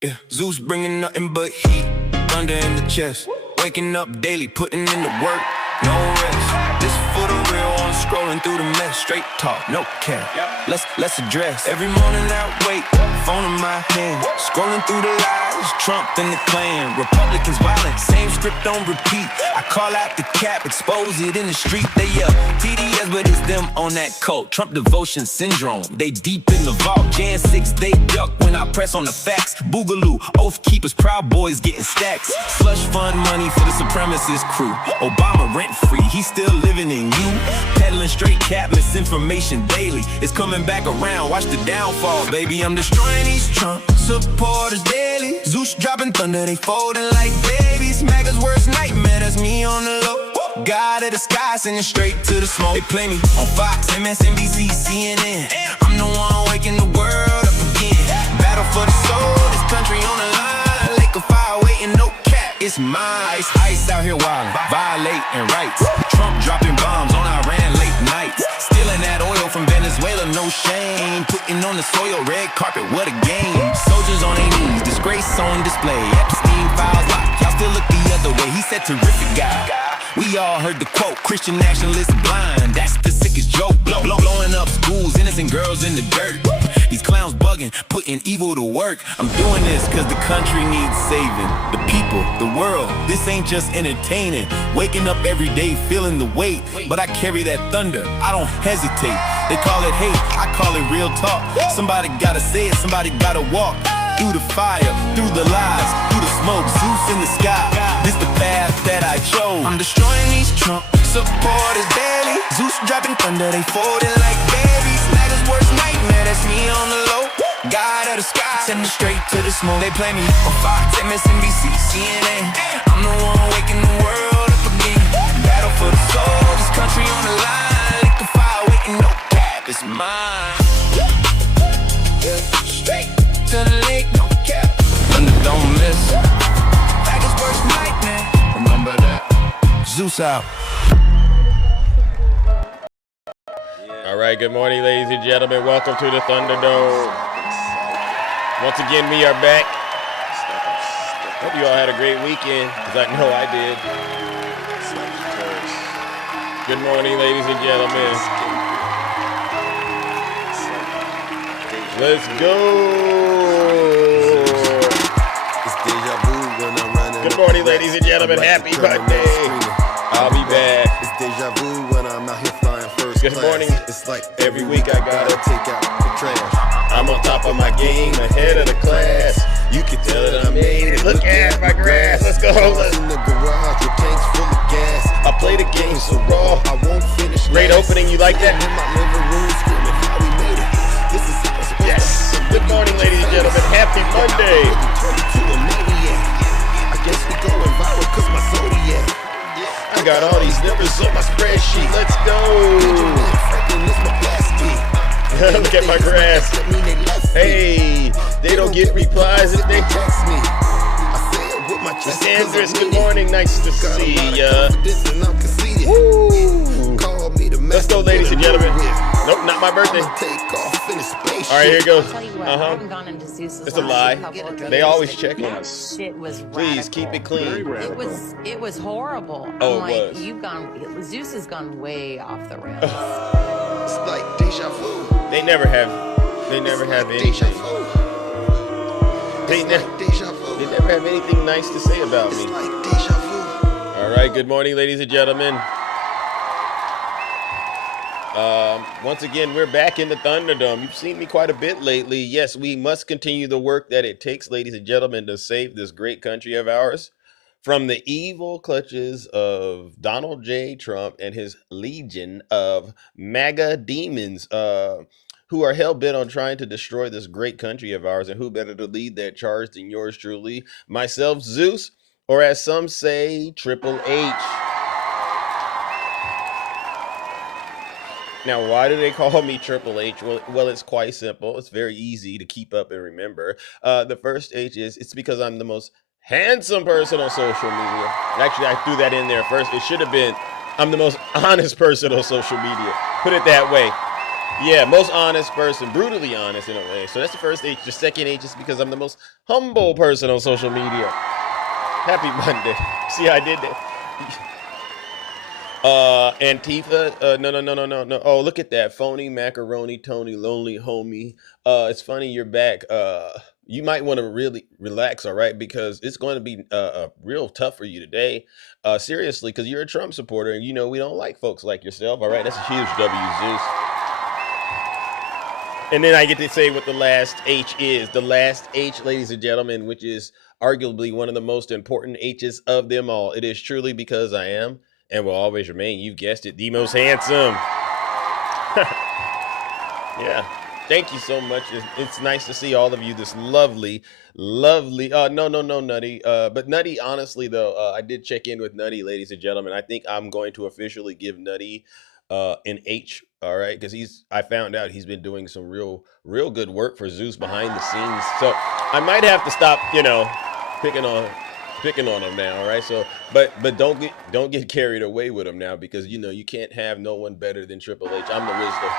Yeah, Zeus bringing nothing but heat, thunder in the chest. Waking up daily, putting in the work, no rest. This for the real one, scrolling through the mess. Straight talk, no cap. Let's address. Every morning I wake, phone in my hand, scrolling through the lies, Trump and the Klan. Republicans violent, same script on repeat. I call out the cap, expose it in the street. They yell TDS, but it's them on that coat. Trump devotion syndrome, they deep in the vault. Jan 6, they duck when I press on the facts. Boogaloo, oath keepers, proud boys getting stacks. Slush fund money for the supremacist crew. Obama rent free, he's still living in you. Peddling straight cap, misinformation daily. It's coming back around, watch the downfall, baby. I'm destroying these Trump supporters daily. Zeus dropping thunder, they folding like babies. MAGA's worst nightmare, that's me on the low. God of the sky, sending straight to the smoke. They play me on Fox, MSNBC, CNN. I'm the one waking the world up again. Battle for the soul, this country on the line. Lake of fire waiting, no cap, it's mine. Ice out here wildin', violating rights. Trump dropping bombs on Iran late nights. Stealing that oil from Venezuela, no shame. Putting on the soil, red carpet, what a game. Soldiers on their knees, disgrace on display. Epstein files locked, y'all still look the other way. He said terrific guy. We all heard the quote, Christian nationalists blind. That's the sickest joke. Blowing up schools, innocent girls in the dirt. These clowns bugging, putting evil to work. I'm doing this cause the country needs saving. The people, the world, this ain't just entertaining. Waking up every day feeling the weight. But I carry that thunder, I don't hesitate. They call it hate, I call it real talk. Somebody gotta say it, somebody gotta walk. Through the fire, through the lies, through the smoke, Zeus in the sky. This the path that I chose. I'm destroying these Trump supporters daily. Zeus dropping thunder, they folding like babies. MAGA's worst nightmare, that's me on the low. God of the sky, sending straight to the smoke. They play me on Fox, MSNBC, CNN. I'm the one waking the world up again. Battle for the soul, this country on the line. Lick the fire, waiting, no cap, it's mine. Yeah, straight to the lake, no cap. Thunder don't miss. MAGA's worst nightmare, remember that. Zeus out. All right, good morning, ladies and gentlemen. Welcome to the Thunderdome. Once again, we are back. Hope you all had a great weekend, because I know I did. Good morning, ladies and gentlemen. Let's go. Good morning, ladies and gentlemen. Happy Monday. I'll be back. It's deja vu when I'm out here flying first Good class. morning. It's like Every week I gotta take out the trash. I'm on top of my game, ahead of the class. You can tell that I made it. Look at my grass. Let's go. Cars in the garage with tanks full of gas. I play the game so raw. I won't finish. Great last. opening. You like that? In my living room screaming how we made it. This is how it's supposed Yes. to be. Good morning, ladies and gentlemen. Happy Monday. Turn into a maniac. I guess we going viral cause my Zodiac. I got all these numbers on my spreadsheet. Let's go. Look at my grass. Hey, they don't get replies if they text me. Sanders, good morning. Nice to see ya. Woo. Let's go, ladies and gentlemen. Nope, not my birthday. All right, here goes. I haven't gone into Zeus's It's a lie. They always check in. Shit was Please keep it clean. It was horrible. Oh, I'm it like, was. Zeus has gone way off the rails. It's like deja vu. They never have anything. They never have anything nice to say about me. It's like deja vu. All right, good morning, ladies and gentlemen. Once again, we're back in the Thunderdome. You've seen me quite a bit lately. Yes, we must continue the work that it takes, ladies and gentlemen, to save this great country of ours from the evil clutches of Donald J. Trump and his legion of MAGA demons who are hell-bent on trying to destroy this great country of ours. And who better to lead that charge than yours truly, myself, Zeus, or as some say, Triple H. Now, why do they call me Triple H? Well, it's quite simple. It's very easy to keep up and remember. The first H is, it's because I'm the most handsome person on social media. Actually, I threw that in there first. It should have been, I'm the most honest person on social media. Put it that way. Yeah, most honest person, brutally honest in a way. So that's the first H. The second H is because I'm the most humble person on social media. Happy Monday. See how I did that? Antifa, no. Oh, look at that. Phony macaroni, Tony, lonely homie. It's funny you're back. You might want to really relax, all right? Because it's going to be real tough for you today. Seriously, because you're a Trump supporter and you know we don't like folks like yourself, all right? That's a huge W, Zeus. And then I get to say what the last H is. The last H, ladies and gentlemen, which is arguably one of the most important H's of them all. It is truly because I am and will always remain, you guessed it, the most handsome. Yeah. Thank you so much. It's nice to see all of you. This lovely. No, Nutty. But Nutty, honestly, though, I did check in with Nutty, ladies and gentlemen. I think I'm going to officially give Nutty an H. All right, because I found out he's been doing some real good work for Zeus behind the scenes. So I might have to stop, picking on him now. All right. So, but don't get carried away with him now, because you can't have no one better than Triple H. I'm the wisdom.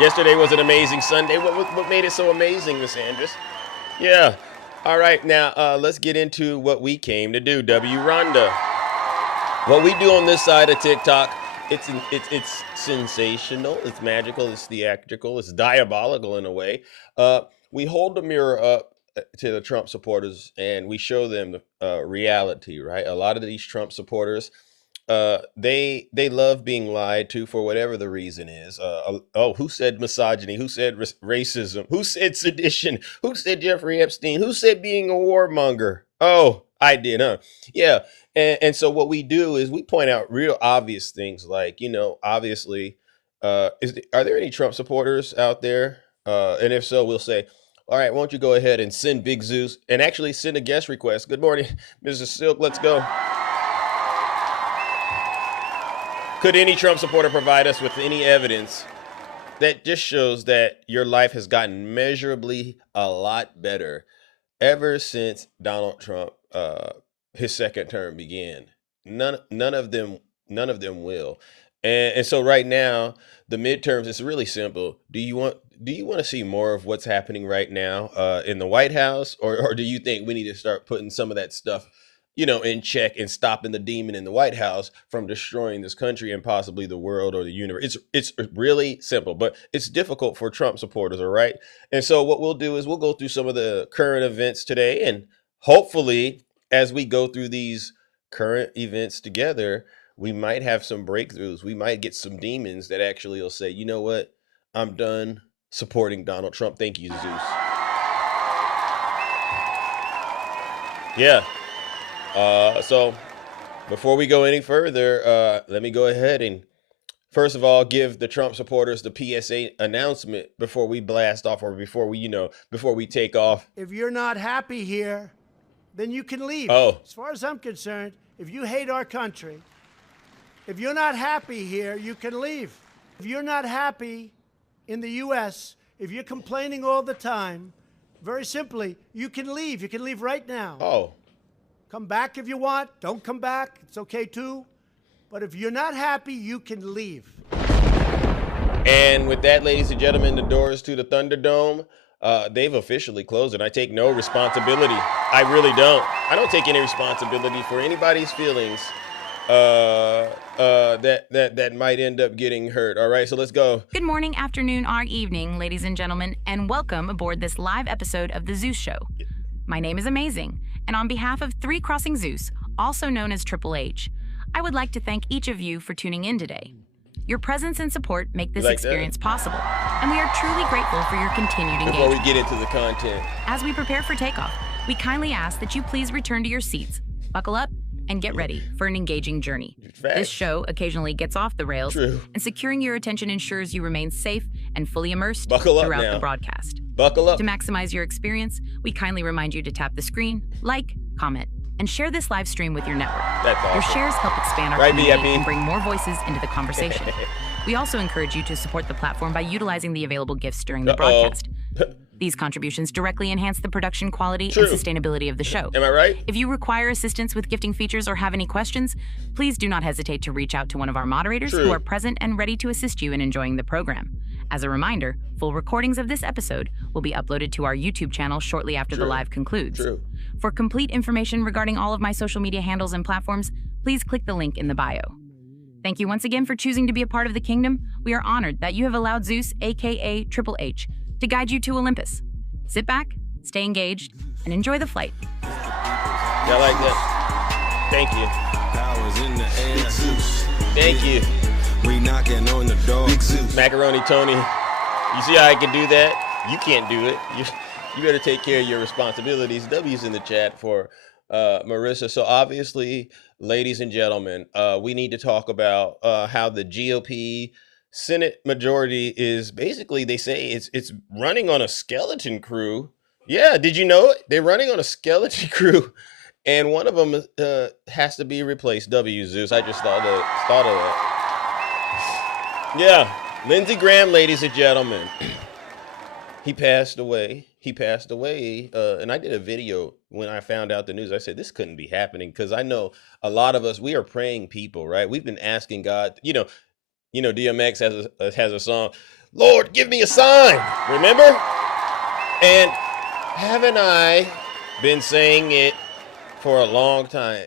Yesterday was an amazing Sunday. What made it so amazing, Miss Andress? Yeah. All right. Now let's get into what we came to do. W. Rhonda. What we do on this side of TikTok. It's sensational, it's magical, it's theatrical, it's diabolical in a way. We hold the mirror up to the Trump supporters and we show them the reality, right? A lot of these Trump supporters, they love being lied to for whatever the reason is. Who said misogyny? Who said racism? Who said sedition? Who said Jeffrey Epstein? Who said being a warmonger? Oh, I did, huh? Yeah. And so what we do is we point out real obvious things like, obviously, are there any Trump supporters out there? And if so, we'll say, all right, why don't you go ahead and send Big Zeus and actually send a guest request. Good morning, Mrs. Silk. Let's go. Could any Trump supporter provide us with any evidence that just shows that your life has gotten measurably a lot better ever since Donald Trump, his second term began? None of them will. And so right now, the midterms, it's really simple. Do you want to see more of what's happening right now in the White House, or do you think we need to start putting some of that stuff, in check and stopping the demon in the White House from destroying this country and possibly the world or the universe? It's really simple, but it's difficult for Trump supporters, all right? And so what we'll do is we'll go through some of the current events today, and hopefully as we go through these current events together, we might have some breakthroughs. We might get some demons that actually will say, you know what? I'm done supporting Donald Trump. Thank you, Zeus. Yeah. So before we go any further, let me go ahead and first of all, give the Trump supporters the PSA announcement before we blast off, or before we take off. If you're not happy here, then you can leave. Oh. As far as I'm concerned, if you hate our country, if you're not happy here, you can leave. If you're not happy in the U.S., if you're complaining all the time, very simply, you can leave. You can leave right now. Oh. Come back if you want. Don't come back. It's okay too. But if you're not happy, you can leave. And with that, ladies and gentlemen, the doors to the Thunderdome, they've officially closed, and I take no responsibility. I really don't. I don't take any responsibility for anybody's feelings that might end up getting hurt. All right, so let's go. Good morning, afternoon, or evening, ladies and gentlemen, and welcome aboard this live episode of The Zeus Show. My name is Amazing, and on behalf of Three Crossing Zeus, also known as Triple H, I would like to thank each of you for tuning in today. Your presence and support make this experience possible, and we are truly grateful for your continued engagement. Before we get into the content, as we prepare for takeoff, we kindly ask that you please return to your seats, buckle up, and get ready for an engaging journey. Facts. This show occasionally gets off the rails, True. And securing your attention ensures you remain safe and fully immersed Buckle up throughout now. the broadcast. Buckle up. To maximize your experience, we kindly remind you to tap the screen, like, comment, and share this live stream with your network. That's awesome. Your shares help expand our Right, community VIP? and bring more voices into the conversation. We also encourage you to support the platform by utilizing the available gifts during the broadcast. These contributions directly enhance the production quality True. and sustainability of the show. Am I right? If you require assistance with gifting features or have any questions, please do not hesitate to reach out to one of our moderators True. who are present and ready to assist you in enjoying the program. As a reminder, full recordings of this episode will be uploaded to our YouTube channel shortly after the live concludes. True. For complete information regarding all of my social media handles and platforms, please click the link in the bio. Thank you once again for choosing to be a part of the kingdom. We are honored that you have allowed Zeus, aka Triple H, to guide you to Olympus. Sit back, stay engaged, and enjoy the flight. Y'all like that? Thank you. Powers in the air. Zeus. Thank you. We knocking on the door. Big Zeus. Macaroni Tony. You see how I can do that? You can't do it. You better take care of your responsibilities. W's in the chat for Marissa. So obviously, ladies and gentlemen, we need to talk about how the GOP Senate majority is basically, they say it's running on a skeleton crew. Yeah, did you know it? They're running on a skeleton crew, and one of them has to be replaced. W Zeus. I just thought of that. Yeah, Lindsey Graham, ladies and gentlemen, he passed away. And I did a video when I found out the news. I said, this couldn't be happening, because I know a lot of us, we are praying people, right? We've been asking God, DMX has a song, Lord, give me a sign, remember? And haven't I been saying it for a long time?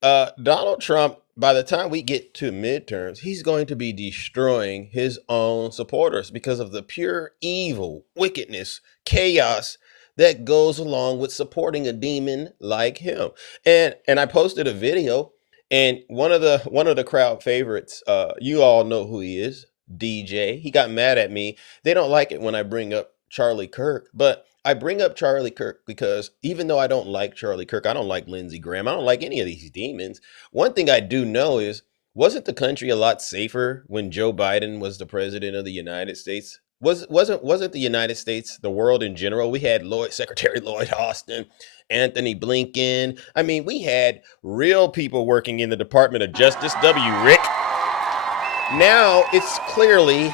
Donald Trump, by the time we get to midterms, he's going to be destroying his own supporters because of the pure evil, wickedness, chaos that goes along with supporting a demon like him. And I posted a video, and one of the crowd favorites, you all know who he is, DJ. He got mad at me. They don't like it when I bring up Charlie Kirk, but I bring up Charlie Kirk because even though I don't like Charlie Kirk, I don't like Lindsey Graham, I don't like any of these demons. One thing I do know is, wasn't the country a lot safer when Joe Biden was the president of the United States? Wasn't the United States, the world in general? We had Secretary Lloyd Austin, Anthony Blinken. I mean, we had real people working in the Department of Justice. Rick. Now it's clearly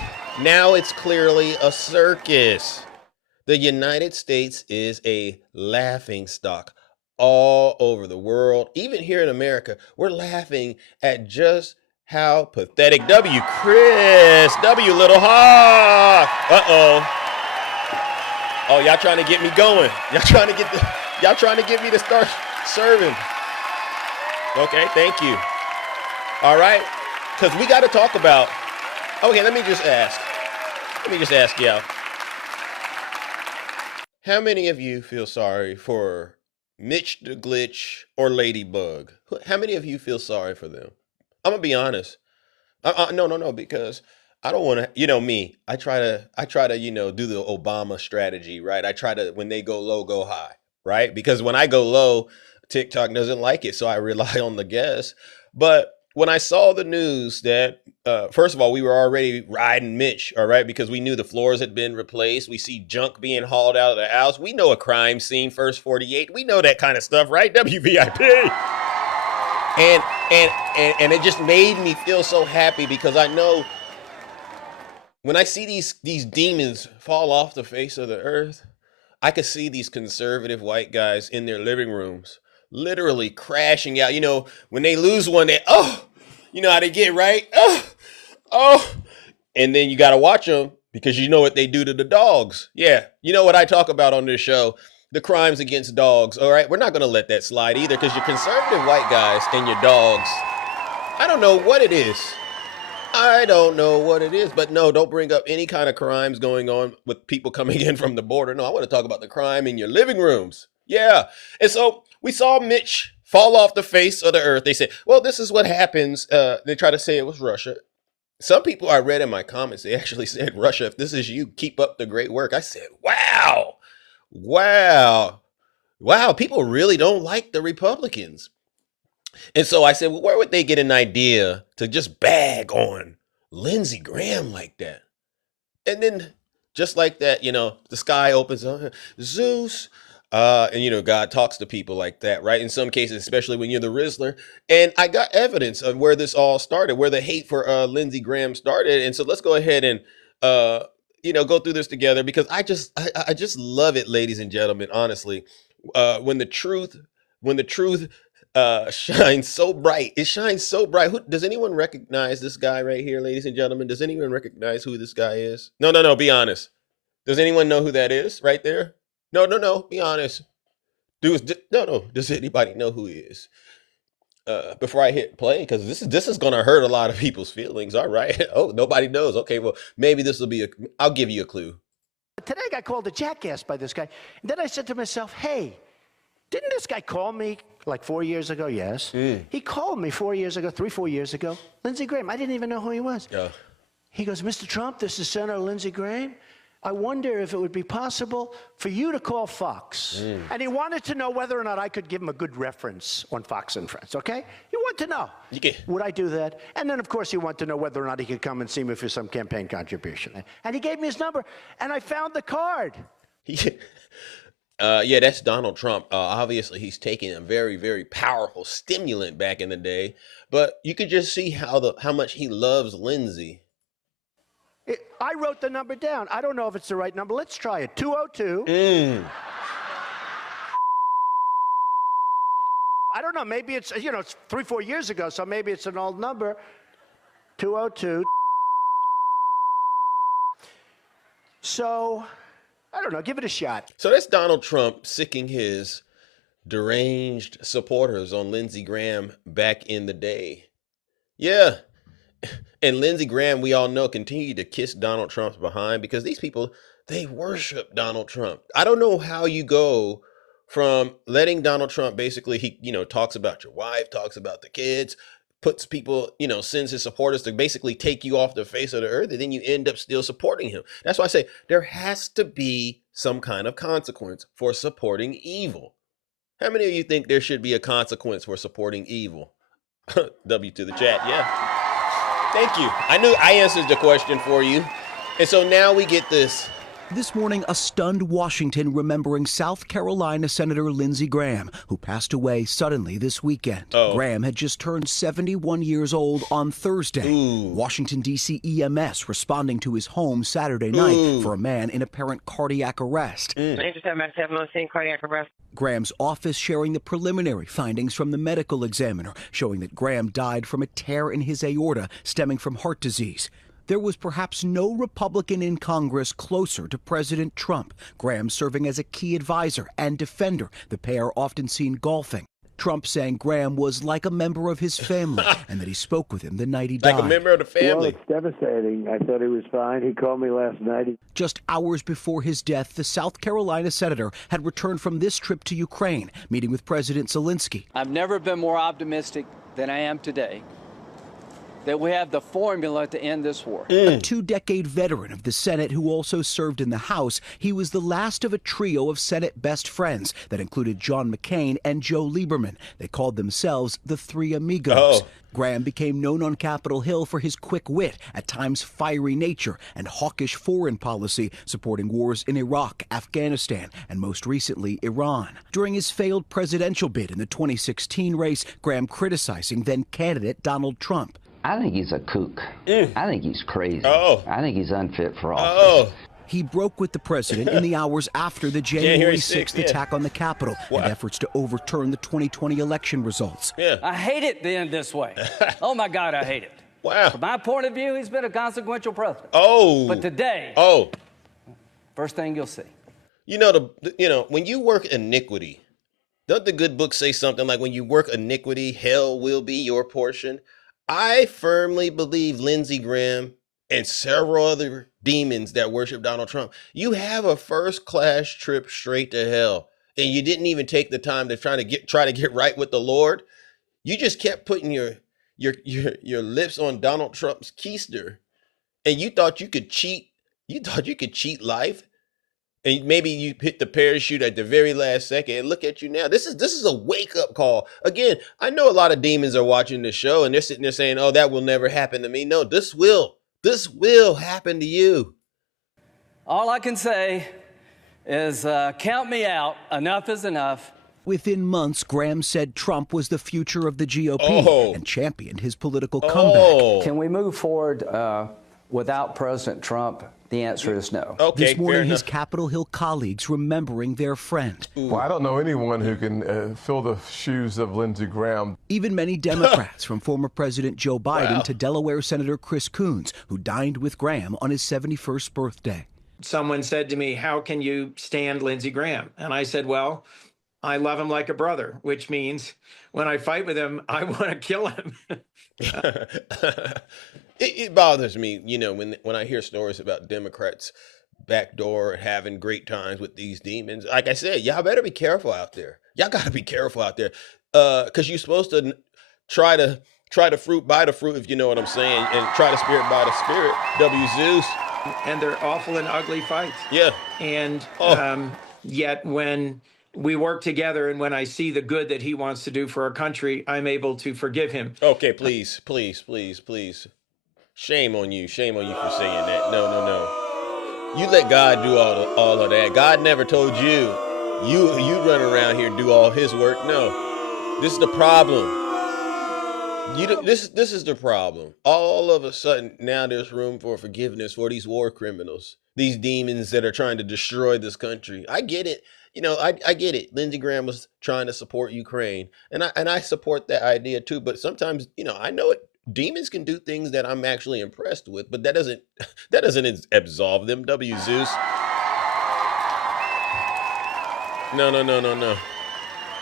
a circus. The United States is a laughingstock all over the world. Even here in America, we're laughing at just how pathetic. W. Chris. W. Little Hawk. Oh, y'all trying to get me going. Y'all trying to get me to start serving. Okay, thank you. All right, because we got to talk about, okay, let me just ask y'all. How many of you feel sorry for Mitch the Glitch or Ladybug? How many of you feel sorry for them? I'm gonna be honest. No, because I don't want to. Me. I try to do the Obama strategy, right? I try to, when they go low, go high, right? Because when I go low, TikTok doesn't like it, so I rely on the guests. But when I saw the news that, first of all, we were already riding Mitch, all right, because we knew the floors had been replaced. We see junk being hauled out of the house. We know a crime scene, first 48. We know that kind of stuff, right? WVIP. And it just made me feel so happy, because I know when I see these demons fall off the face of the earth, I could see these conservative white guys in their living rooms literally crashing out. When they lose one, you know how they get, right? And then you got to watch them, because you know what they do to the dogs. Yeah, you know what I talk about on this show, the crimes against dogs. All right, we're not going to let that slide either, because you're conservative white guys and your dogs. I don't know what it is. But no, don't bring up any kind of crimes going on with people coming in from the border. No, I want to talk about the crime in your living rooms. Yeah. And so we saw Mitch fall off the face of the earth. They said, well, this is what happens. They try to say it was Russia. Some people I read in my comments, they actually said, Russia, if this is you, keep up the great work. I said, wow, people really don't like the Republicans. And so I said, well, where would they get an idea to just bag on Lindsey Graham like that? And then just like that, the sky opens up, Zeus. And God talks to people like that, right? In some cases, especially when you're the Rizzler. And I got evidence of where this all started, where the hate for Lindsey Graham started. And so let's go ahead and go through this together, because I just love it, ladies and gentlemen. Honestly, when the truth shines so bright. It shines so bright. Does anyone recognize this guy right here, ladies and gentlemen? Does anyone recognize who this guy is? No. Be honest. Does anyone know who that is right there? No. Be honest. No. Does anybody know who he is? Before I hit play, because this is gonna hurt a lot of people's feelings. All right. Oh, nobody knows. Okay, well, maybe this will be I'll give you a clue. Today I got called a jackass by this guy. And then I said to myself, hey, didn't this guy call me like 4 years ago? Yes. He called me 4 years ago, 3-4 years ago. Lindsey Graham. I didn't even know who he was. He goes, Mr. Trump, this is Senator Lindsey Graham. I wonder if it would be possible for you to call Fox. And he wanted to know whether or not I could give him a good reference on Fox and Friends, okay? He wanted to know. Would I do that? And then, of course, he wanted to know whether or not he could come and see me for some campaign contribution. And he gave me his number, and I found the card. Yeah, that's Donald Trump. Obviously, he's taking a very, very powerful stimulant back in the day. But you could just see how much he loves Lindsey. I wrote the number down. I don't know if it's the right number. Let's try it. 202. I don't know. Maybe it's, it's 3-4 years ago, so maybe it's an old number. 202. So, I don't know. Give it a shot. So that's Donald Trump sicking his deranged supporters on Lindsey Graham back in the day. Yeah. And Lindsey Graham, we all know, continued to kiss Donald Trump's behind because these people, they worship Donald Trump. I don't know how you go from letting Donald Trump basically, he, talks about your wife, talks about the kids, puts people, sends his supporters to basically take you off the face of the earth, and then you end up still supporting him. That's why I say there has to be some kind of consequence for supporting evil. How many of you think there should be a consequence for supporting evil? W to the chat, yeah. Thank you. I knew I answered the question for you. And so now we get this. This morning, a stunned Washington remembering South Carolina Senator Lindsey Graham, who passed away suddenly this weekend. Graham had just turned 71 years old on Thursday. Washington, D.C. EMS responding to his home Saturday night for a man in apparent cardiac arrest. Cardiac arrest. Graham's office sharing the preliminary findings from the medical examiner, showing that Graham died from a tear in his aorta stemming from heart disease. There was perhaps no Republican in Congress closer to President Trump, Graham serving as a key advisor and defender, the pair often seen golfing. Trump saying Graham was like a member of his family and that he spoke with him the night he died. Like a member of the family. Well, it's devastating. I thought he was fine. He called me last night. Just hours before his death, the South Carolina senator had returned from this trip to Ukraine, meeting with President Zelensky. I've never been more optimistic than I am today that we have the formula to end this war. A 2-decade veteran of the Senate who also served in the House, he was the last of a trio of Senate best friends that included John McCain and Joe Lieberman. They called themselves the Three Amigos. Graham became known on Capitol Hill for his quick wit, at times fiery nature, and hawkish foreign policy, supporting wars in Iraq, Afghanistan, and most recently, Iran. During his failed presidential bid in the 2016 race, Graham criticizing then-candidate Donald Trump. I think he's a kook. I think he's crazy. I think he's unfit for office. He broke with the president in the hours after the January 6th attack on the Capitol and efforts to overturn the 2020 election results. I hate it to end this way. Oh, my God, I hate it. From my point of view, he's been a consequential president. But today, first thing you'll see. When you work iniquity, doesn't the good book say something like when you work iniquity, hell will be your portion? I firmly believe Lindsey Graham and several other demons that worship Donald Trump, you have a first-class trip straight to hell, and you didn't even take the time to try to get right with the Lord. You just kept putting your lips on Donald Trump's keister, and you thought you could cheat. You thought you could cheat life, and maybe you hit the parachute at the very last second. And look at you now. This is a wake-up call. Again, I know a lot of demons are watching this show, and they're sitting there saying, "Oh, that will never happen to me." No, this will happen to you. All I can say is count me out. Enough is enough. Within months, Graham said Trump was the future of the GOP and championed his political comeback. Can we move forward without President Trump The answer is no. Okay, this morning, fair his enough. Capitol Hill colleagues remembering their friend. Well, I don't know anyone who can fill the shoes of Lindsey Graham. Even many Democrats, from former President Joe Biden Wow. to Delaware Senator Chris Coons, who dined with Graham on his 71st birthday. Someone said to me, "How can you stand Lindsey Graham?" And I said, "Well, I love him like a brother," which means when I fight with him, I want to kill him. It bothers me, you know, when I hear stories about Democrats backdoor having great times with these demons. Like I said, y'all better be careful out there. Y'all got to be careful out there, because you're supposed to try the fruit by the fruit, if you know what I'm saying, and try the spirit by the spirit. W. Zeus. And they're awful and ugly fights. Yeah. And yet when we work together and when I see the good that he wants to do for our country, I'm able to forgive him. Okay, please, please, please, please. Shame on you. Shame on you for saying that. No. You let God do all of that. God never told you. You run around here and do all his work. No. This is the problem. This is the problem. All of a sudden, now there's room for forgiveness for these war criminals, these demons that are trying to destroy this country. I get it. You know, I get it. Lindsey Graham was trying to support Ukraine, and I support that idea too. But sometimes, you know, I know it. Demons can do things that I'm actually impressed with, but that doesn't absolve them. W. Zeus. No.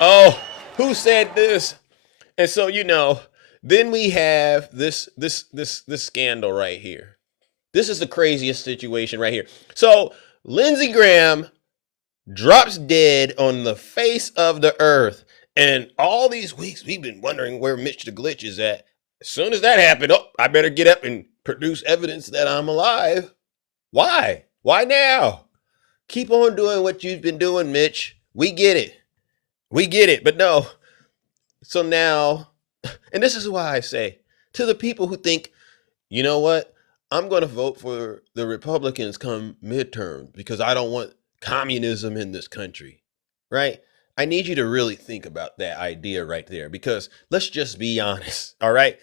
Oh, who said this? And so, you know, then we have this scandal right here. This is the craziest situation right here. So Lindsey Graham drops dead on the face of the earth. And all these weeks we've been wondering where Mitch the Glitch is at. As soon as that happened, I better get up and produce evidence that I'm alive. Why? Why now? Keep on doing what you've been doing, Mitch. We get it. But no. So now, and this is why I say to the people who think, you know what? I'm going to vote for the Republicans come midterm because I don't want communism in this country, right? I need you to really think about that idea right there, because let's just be honest, all right?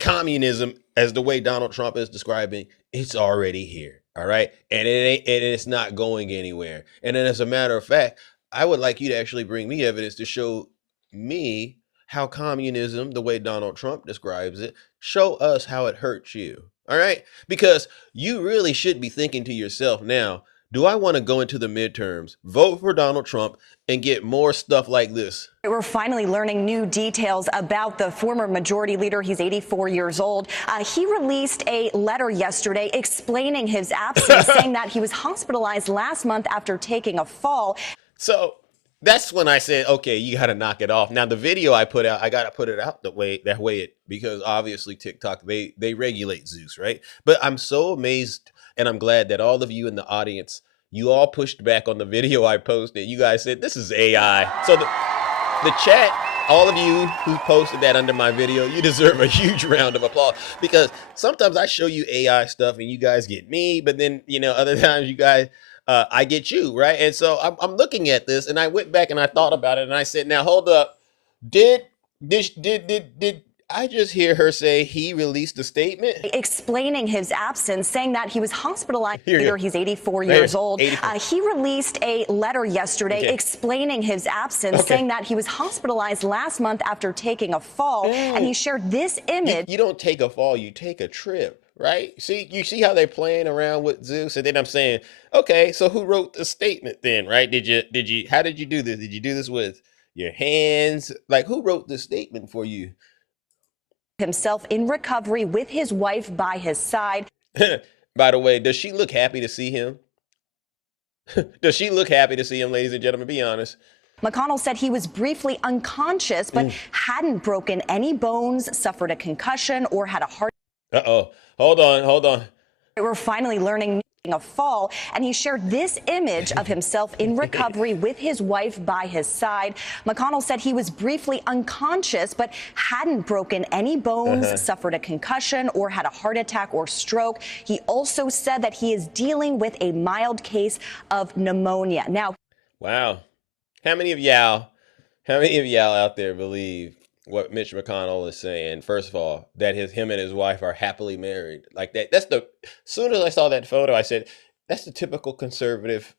Communism, as the way Donald Trump is describing, it's already here, all right? And it's not going anywhere. And then as a matter of fact, I would like you to actually bring me evidence to show me how communism, the way Donald Trump describes it, show us how it hurts you, all right? Because you really should be thinking to yourself now, do I want to go into the midterms, vote for Donald Trump, and get more stuff like this? We're finally learning new details about the former majority leader. He's 84 years old. He released a letter yesterday explaining his absence, saying that he was hospitalized last month after taking a fall. So that's when I said, okay, you got to knock it off. Now, the video I put out, I got to put it out that way because obviously TikTok, they regulate Zeus, right? But I'm so amazed, and I'm glad that all of you in the audience, you all pushed back on the video I posted. You guys said, this is AI. So the chat, all of you who posted that under my video, you deserve a huge round of applause, because sometimes I show you AI stuff and you guys get me, but then, you know, other times you guys, I get you, right? And so I'm looking at this, and I went back and I thought about it, and I said, now hold up. Did I just hear her say he released a statement? Explaining his absence, saying that he was hospitalized. He's 84 years old. He released a letter yesterday explaining his absence, saying that he was hospitalized last month after taking a fall. And he shared this image. You don't take a fall, you take a trip, right? You see how they're playing around with Zeus? And then I'm saying, okay, so who wrote the statement then, right? How did you do this? Did you do this with your hands? Like, who wrote the statement for you? Himself in recovery with his wife by his side. By the way, does she look happy to see him? Does she look happy to see him, ladies and gentlemen? Be honest. McConnell said he was briefly unconscious, but hadn't broken any bones, suffered a concussion, or had a heart. Uh-oh. Hold on. We're finally learning a fall, and he shared this image of himself in recovery with his wife by his side. McConnell said he was briefly unconscious, but hadn't broken any bones, suffered a concussion, or had a heart attack or stroke. He also said that he is dealing with a mild case of pneumonia. Now, wow. How many of y'all out there believe what Mitch McConnell is saying. First of all, that him and his wife are happily married. Like that. As soon as I saw that photo, I said, that's the typical conservative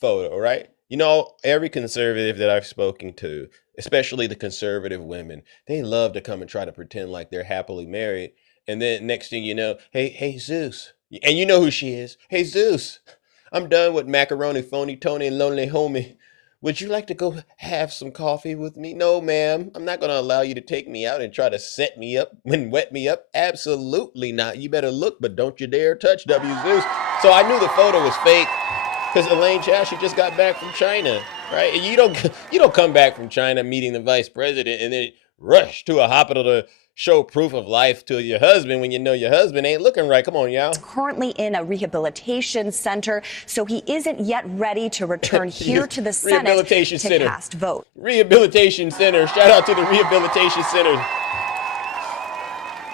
photo, right? You know, every conservative that I've spoken to, especially the conservative women, they love to come and try to pretend like they're happily married. And then next thing you know, hey, Zeus. And you know who she is. Hey, Zeus, I'm done with macaroni, phony, Tony, and lonely homie. Would you like to go have some coffee with me? No, ma'am. I'm not going to allow you to take me out and try to set me up and wet me up. Absolutely not. You better look, but don't you dare touch W. Zeus. So I knew the photo was fake because Elaine Chao, she just got back from China, right? And you don't come back from China meeting the vice president and then rush to a hospital to show proof of life to your husband when you know your husband ain't looking right. Come on, y'all. He's currently in a rehabilitation center, so he isn't yet ready to return here to the Senate to cast vote. Rehabilitation center. Shout out to the rehabilitation center.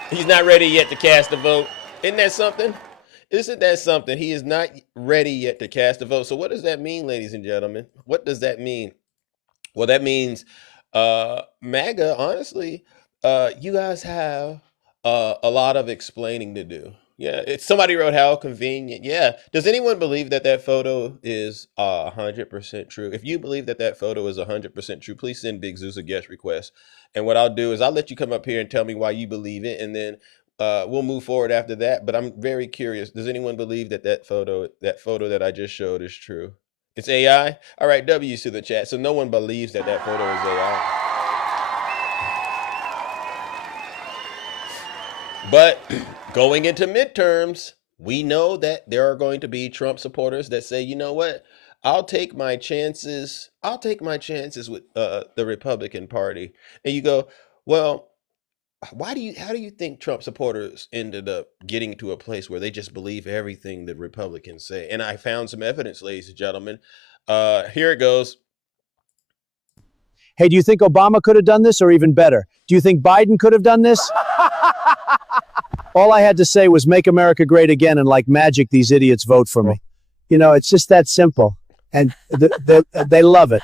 He's not ready yet to cast a vote. Isn't that something? Isn't that something? He is not ready yet to cast a vote. So what does that mean, ladies and gentlemen? What does that mean? Well, that means MAGA, honestly, you guys have a lot of explaining to do. Yeah, somebody wrote how convenient. Yeah. Does anyone believe that that photo is 100% true? If you believe that that photo is 100% true, please send Big Zeus a guest request. And what I'll do is I'll let you come up here and tell me why you believe it, and then we'll move forward after that. But I'm very curious. Does anyone believe that that photo that I just showed is true? It's AI? All right, W's to the chat. So no one believes that that photo is AI. But going into midterms, we know that there are going to be Trump supporters that say, you know what? I'll take my chances. I'll take my chances with the Republican Party. And you go, well, how do you think Trump supporters ended up getting to a place where they just believe everything the Republicans say? And I found some evidence, ladies and gentlemen. Here it goes. Hey, do you think Obama could have done this, or even better? Do you think Biden could have done this? All I had to say was make America great again, and like magic, these idiots vote for me. You know, it's just that simple. And they love it.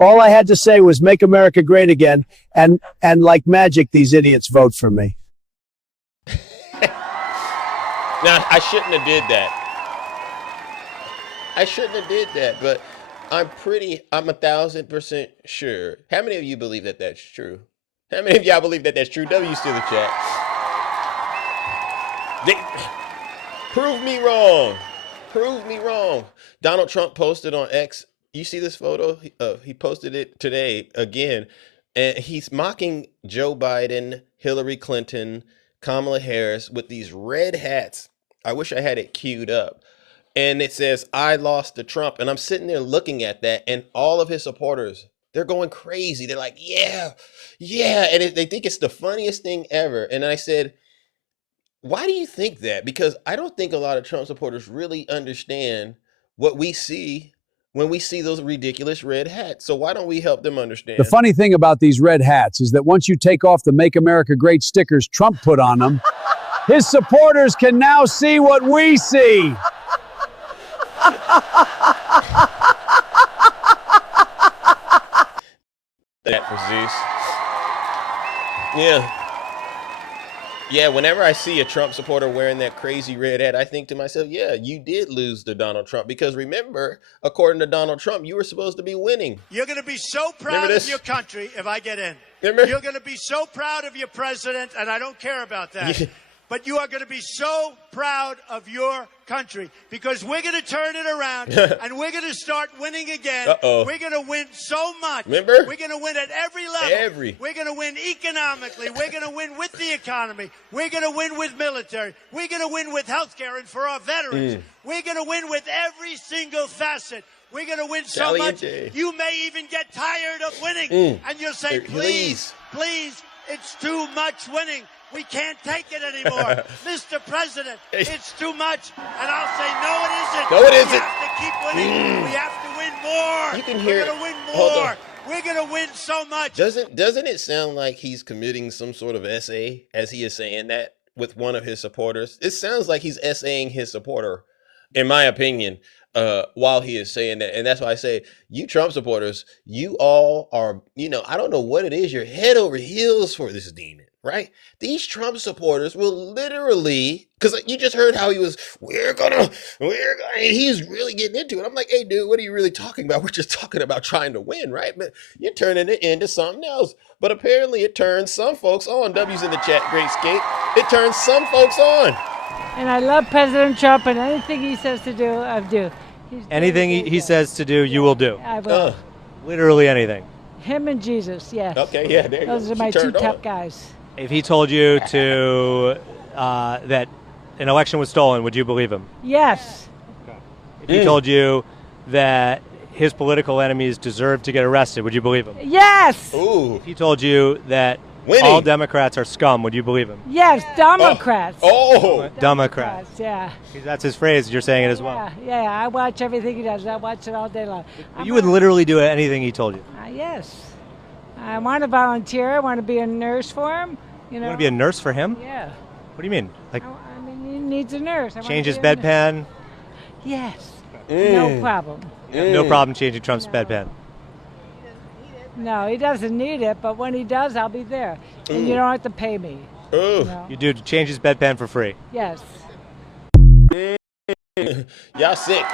All I had to say was make America great again, and like magic, these idiots vote for me. Now, I shouldn't have did that. I shouldn't have did that, but I'm 1,000% sure. How many of you believe that that's true? How many of y'all believe that that's true? W's to the chat. Prove me wrong. Prove me wrong. Donald Trump posted on X. You see this photo? He posted it today again. And he's mocking Joe Biden, Hillary Clinton, Kamala Harris with these red hats. I wish I had it queued up. And it says, I lost to Trump. And I'm sitting there looking at that, and all of his supporters, they're going crazy. They're like, yeah. And they think it's the funniest thing ever. And I said, why do you think that? Because I don't think a lot of Trump supporters really understand what we see when we see those ridiculous red hats. So why don't we help them understand? The funny thing about these red hats is that once you take off the Make America Great stickers Trump put on them, his supporters can now see what we see. That for Zeus. Yeah, whenever I see a Trump supporter wearing that crazy red hat, I think to myself, yeah, you did lose to Donald Trump. Because remember, according to Donald Trump, you were supposed to be winning. You're going to be so proud of your country if I get in. Remember? You're going to be so proud of your president, and I don't care about that. But you are going to be so proud of your country, because we're going to turn it around and we're going to start winning again. We're going to win so much. Remember? We're going to win at every level. We're going to win economically. We're going to win with the economy. We're going to win with military. We're going to win with health care and for our veterans. We're going to win with every single facet. We're going to win so much, you may even get tired of winning. And you'll say, please, it's too much winning. We can't take it anymore. Mr. President, it's too much. And I'll say, no, it isn't. No, it isn't. We have to keep winning. We have to win more. You can hear We're going to win more. We're going to win so much. Doesn't it sound like he's committing some sort of essay as he is saying that with one of his supporters? It sounds like he's essaying his supporter, in my opinion. while he is saying that. And that's why I say, you Trump supporters, you all are, I don't know what it is, you're head over heels for this demon, right? These Trump supporters will literally, because you just heard how he was, and he's really getting into it. I'm like, hey, dude, what are you really talking about? We're just talking about trying to win, right? But you're turning it into something else. But apparently it turns some folks on. W's in the chat, great skate. It turns some folks on. And I love President Trump, and anything he says to do, I do. Anything he says to do, you will do. I will. Literally anything. Him and Jesus, yes. Okay, yeah, there you go. Those are my two top guys. If he told you to that an election was stolen, would you believe him? Yes. If he told you that his political enemies deserve to get arrested, would you believe him? Yes. Ooh. If he told you that all Democrats are scum, would you believe him? Yes, Democrats. Oh. Democrats. Yeah. That's his phrase. You're saying it as well. Yeah, I watch everything he does. I watch it all day long. You would literally do anything he told you. Yes. I want to volunteer. I want to be a nurse for him. You want to be a nurse for him? Yeah. What do you mean? Like, I mean, he needs a nurse. change his bedpan? Yes. No problem. No problem changing Trump's bedpan. No, he doesn't need it, but when he does, I'll be there. And you don't have to pay me. You do change his bedpan for free. Yes. Y'all sick.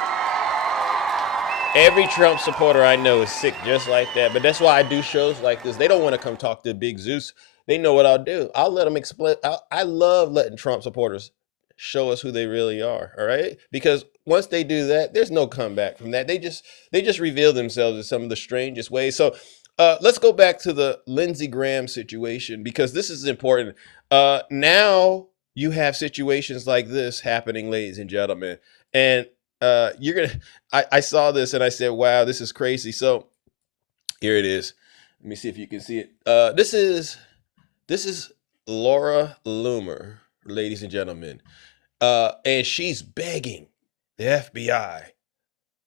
Every Trump supporter I know is sick just like that. But that's why I do shows like this. They don't want to come talk to Big Zeus. They know what I'll do. I'll let them explain. I love letting Trump supporters show us who they really are. All right. Because once they do that, there's no comeback from that. They just reveal themselves in some of the strangest ways. So let's go back to the Lindsey Graham situation, because this is important. Now you have situations like this happening, ladies and gentlemen. And I saw this and I said, wow, this is crazy. So here it is. Let me see if you can see it. This is Laura Loomer, ladies and gentlemen. And she's begging the FBI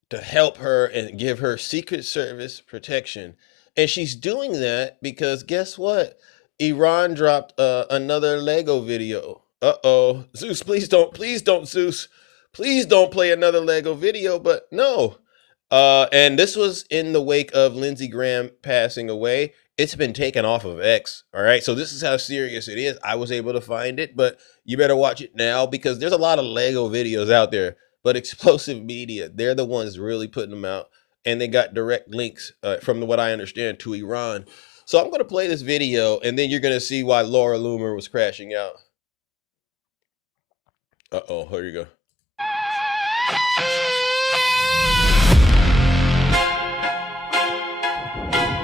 to help her and give her Secret Service protection. And she's doing that because guess what? Iran dropped another Lego video. Uh-oh. Zeus, please don't, Zeus. Please don't play another Lego video, but no. And this was in the wake of Lindsey Graham passing away. It's been taken off of X, all right? So this is how serious it is. I was able to find it, but you better watch it now because there's a lot of Lego videos out there. But Explosive Media, they're the ones really putting them out. And they got direct links, from what I understand, to Iran. So I'm going to play this video, and then you're going to see why Laura Loomer was crashing out. Uh-oh, here you go.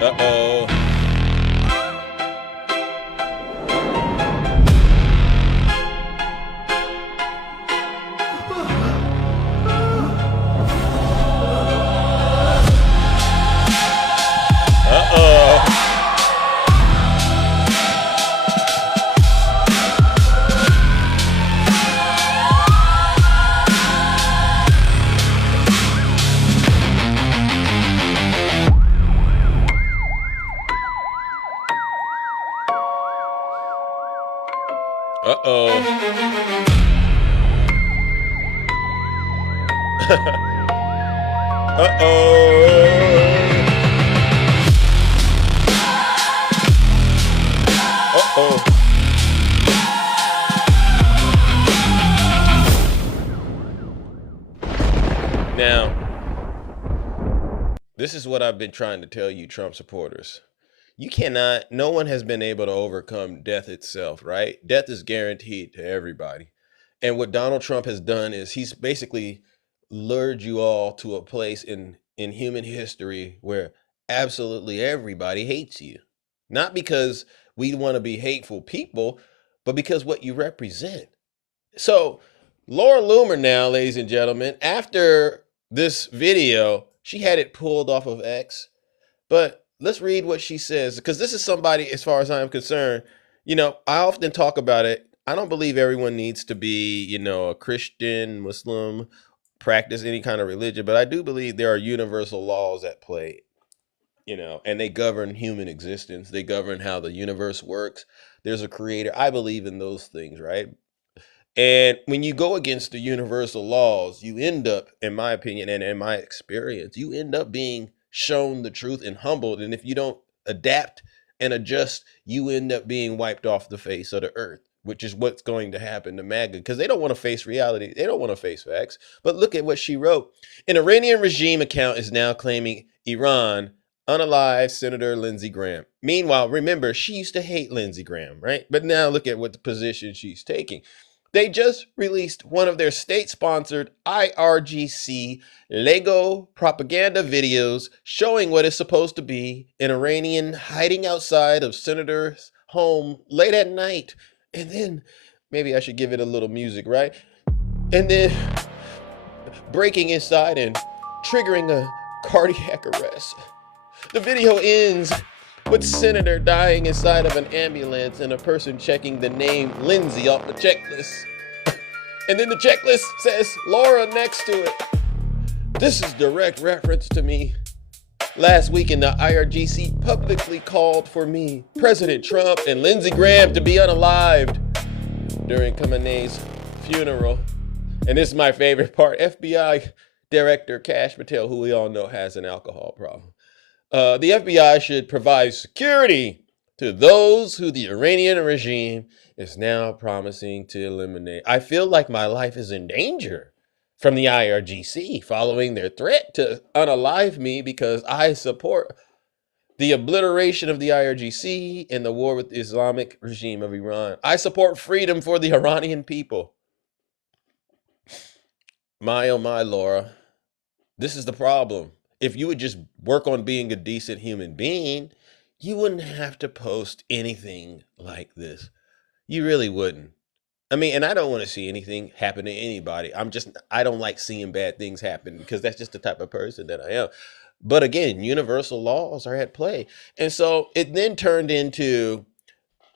Uh-oh. Now, this is what I've been trying to tell you, Trump supporters. You cannot, no one has been able to overcome death itself, right? Death is guaranteed to everybody. And what Donald Trump has done is he's basically lured you all to a place in human history where absolutely everybody hates you. Not because we want to be hateful people, but because what you represent. So Laura Loomer now, ladies and gentlemen, after this video, she had it pulled off of X. But let's read what she says, because this is somebody, as far as I'm concerned, I often talk about it. I don't believe everyone needs to be, a Christian, Muslim, practice any kind of religion, but I do believe there are universal laws at play, and they govern human existence. They govern how the universe works. There's a creator. I believe in those things, right? And when you go against the universal laws, you end up, in my opinion and in my experience, you end up being shown the truth and humbled. And if you don't adapt and adjust, you end up being wiped off the face of the earth, which is what's going to happen to MAGA, because they don't want to face reality. They don't want to face facts. But look at what she wrote. An Iranian regime account is now claiming Iran unalived Senator Lindsey Graham. Meanwhile, remember, she used to hate Lindsey Graham, right? But now look at what the position she's taking. They just released one of their state-sponsored IRGC Lego propaganda videos showing what is supposed to be an Iranian hiding outside of Senator's home late at night. And then, maybe I should give it a little music, right? And then breaking inside and triggering a cardiac arrest. The video ends with Senator dying inside of an ambulance and a person checking the name Lindsey off the checklist. And then the checklist says Laura next to it. This is direct reference to me. Last week in the IRGC publicly called for me, President Trump, and Lindsey Graham to be unalived during Khamenei's funeral. And this is my favorite part. FBI Director Kash Patel, who we all know has an alcohol problem. The FBI should provide security to those who the Iranian regime is now promising to eliminate. I feel like my life is in danger from the IRGC following their threat to unalive me because I support the obliteration of the IRGC and the war with the Islamic regime of Iran. I support freedom for the Iranian people. My, oh my, Laura, this is the problem. If you would just work on being a decent human being, you wouldn't have to post anything like this. You really wouldn't. I mean, and I don't want to see anything happen to anybody. I don't like seeing bad things happen because that's just the type of person that I am. But again, universal laws are at play. And so it then turned into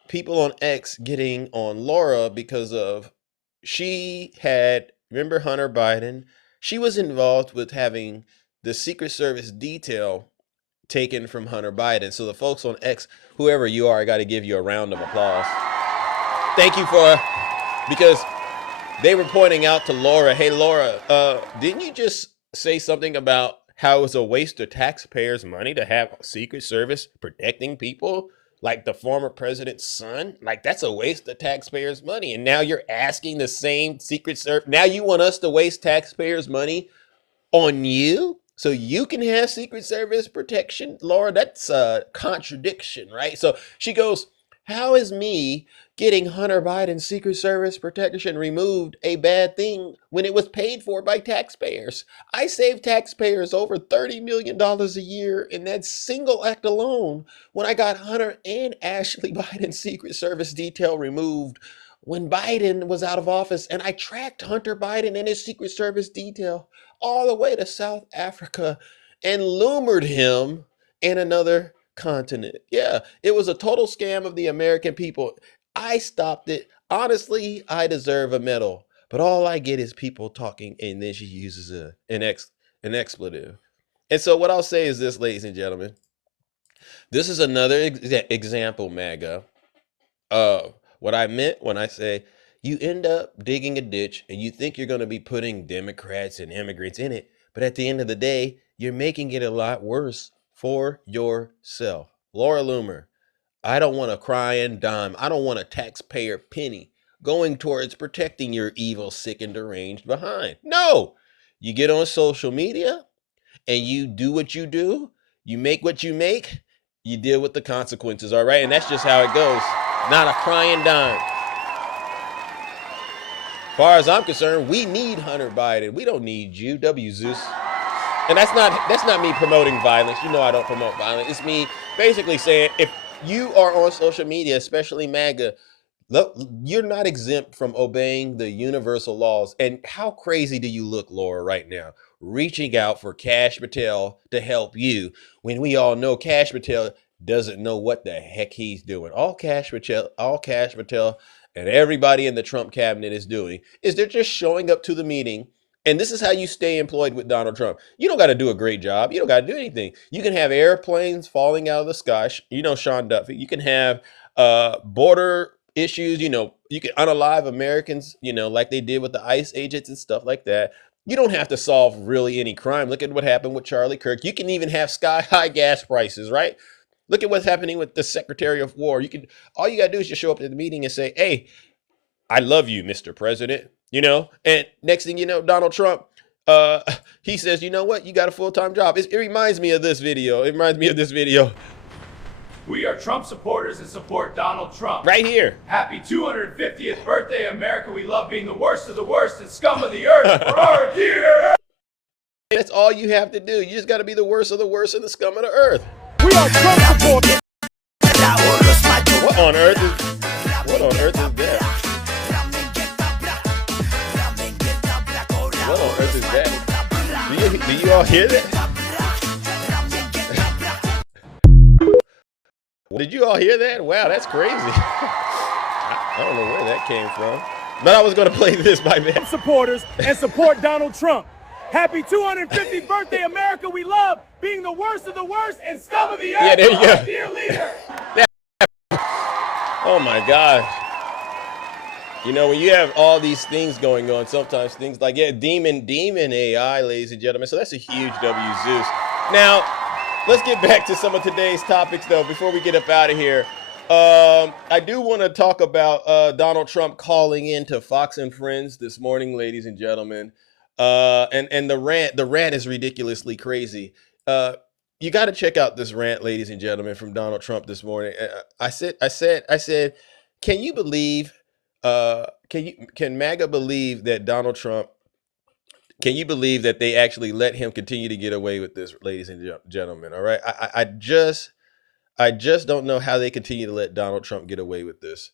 people on X getting on Laura because of remember Hunter Biden? She was involved with having the Secret Service detail taken from Hunter Biden. So the folks on X, whoever you are, I got to give you a round of applause. Thank you because they were pointing out to Laura, hey, Laura, didn't you just say something about how it was a waste of taxpayers' money to have Secret Service protecting people like the former president's son? Like, that's a waste of taxpayers' money. And now you're asking the same Secret Service. Now you want us to waste taxpayers' money on you so you can have Secret Service protection? Laura, that's a contradiction, right? So she goes, how is me getting Hunter Biden's Secret Service protection removed a bad thing when it was paid for by taxpayers? I saved taxpayers over $30 million a year in that single act alone when I got Hunter and Ashley Biden's Secret Service detail removed when Biden was out of office, and I tracked Hunter Biden and his Secret Service detail all the way to South Africa and lured him in another continent. Yeah, it was a total scam of the American people. I stopped it. Honestly, I deserve a medal, but all I get is people talking, and then she uses an expletive. And so what I'll say is this, ladies and gentlemen, this is another example, MAGA, of what I meant when I say you end up digging a ditch and you think you're going to be putting Democrats and immigrants in it, but at the end of the day, you're making it a lot worse for yourself. Laura Loomer, I don't want a crying dime. I don't want a taxpayer penny going towards protecting your evil, sick, and deranged behind. No, you get on social media and you do what you do. You make what you make. You deal with the consequences, all right? And that's just how it goes. Not a crying dime. As far as I'm concerned, we need Hunter Biden. We don't need you, W. Zeus. And that's not me promoting violence. You know I don't promote violence. It's me basically saying if you are on social media, especially MAGA, look, you're not exempt from obeying the universal laws. And how crazy do you look, Laura, right now, reaching out for Kash Patel to help you when we all know Kash Patel doesn't know what the heck he's doing. All Kash Patel and everybody in the Trump cabinet is doing is they're just showing up to the meeting. And this is how you stay employed with Donald Trump. You don't got to do a great job. You don't got to do anything. You can have airplanes falling out of the sky. You know, Sean Duffy. You can have border issues. You know, you can unalive Americans, you know, like they did with the ICE agents and stuff like that. You don't have to solve really any crime. Look at what happened with Charlie Kirk. You can even have sky-high gas prices, right? Look at what's happening with the Secretary of War. All you got to do is just show up to the meeting and say, hey, I love you, Mr. President, you know? And next thing you know, Donald Trump, he says, you know what? You got a full-time job. It reminds me of this video. It reminds me of this video. We are Trump supporters and support Donald Trump. Right here. Happy 250th birthday, America. We love being the worst of the worst and scum of the earth for our dear. That's all you have to do. You just got to be the worst of the worst and the scum of the earth. We are Trump supporters. What on earth is that? What on earth is that? Do you all hear that? Did you all hear that? Wow, that's crazy. I don't know where that came from. But I was going to play this, my man. Supporters and support Donald Trump. Happy 250th birthday, America. We love being the worst of the worst and scum of the earth. Yeah, there you go. Our dear leader. Oh my gosh. You know, when you have all these things going on, sometimes things like, demon AI, ladies and gentlemen. So that's a huge W, Zeus. Now, let's get back to some of today's topics, though, before we get up out of here. I do want to talk about Donald Trump calling in to Fox and Friends this morning, ladies and gentlemen. And the rant is ridiculously crazy. You got to check out this rant, ladies and gentlemen, from Donald Trump this morning. I said, can you believe? Can MAGA believe that Donald Trump? Can you believe that they actually let him continue to get away with this, ladies and gentlemen? All right, I just don't know how they continue to let Donald Trump get away with this.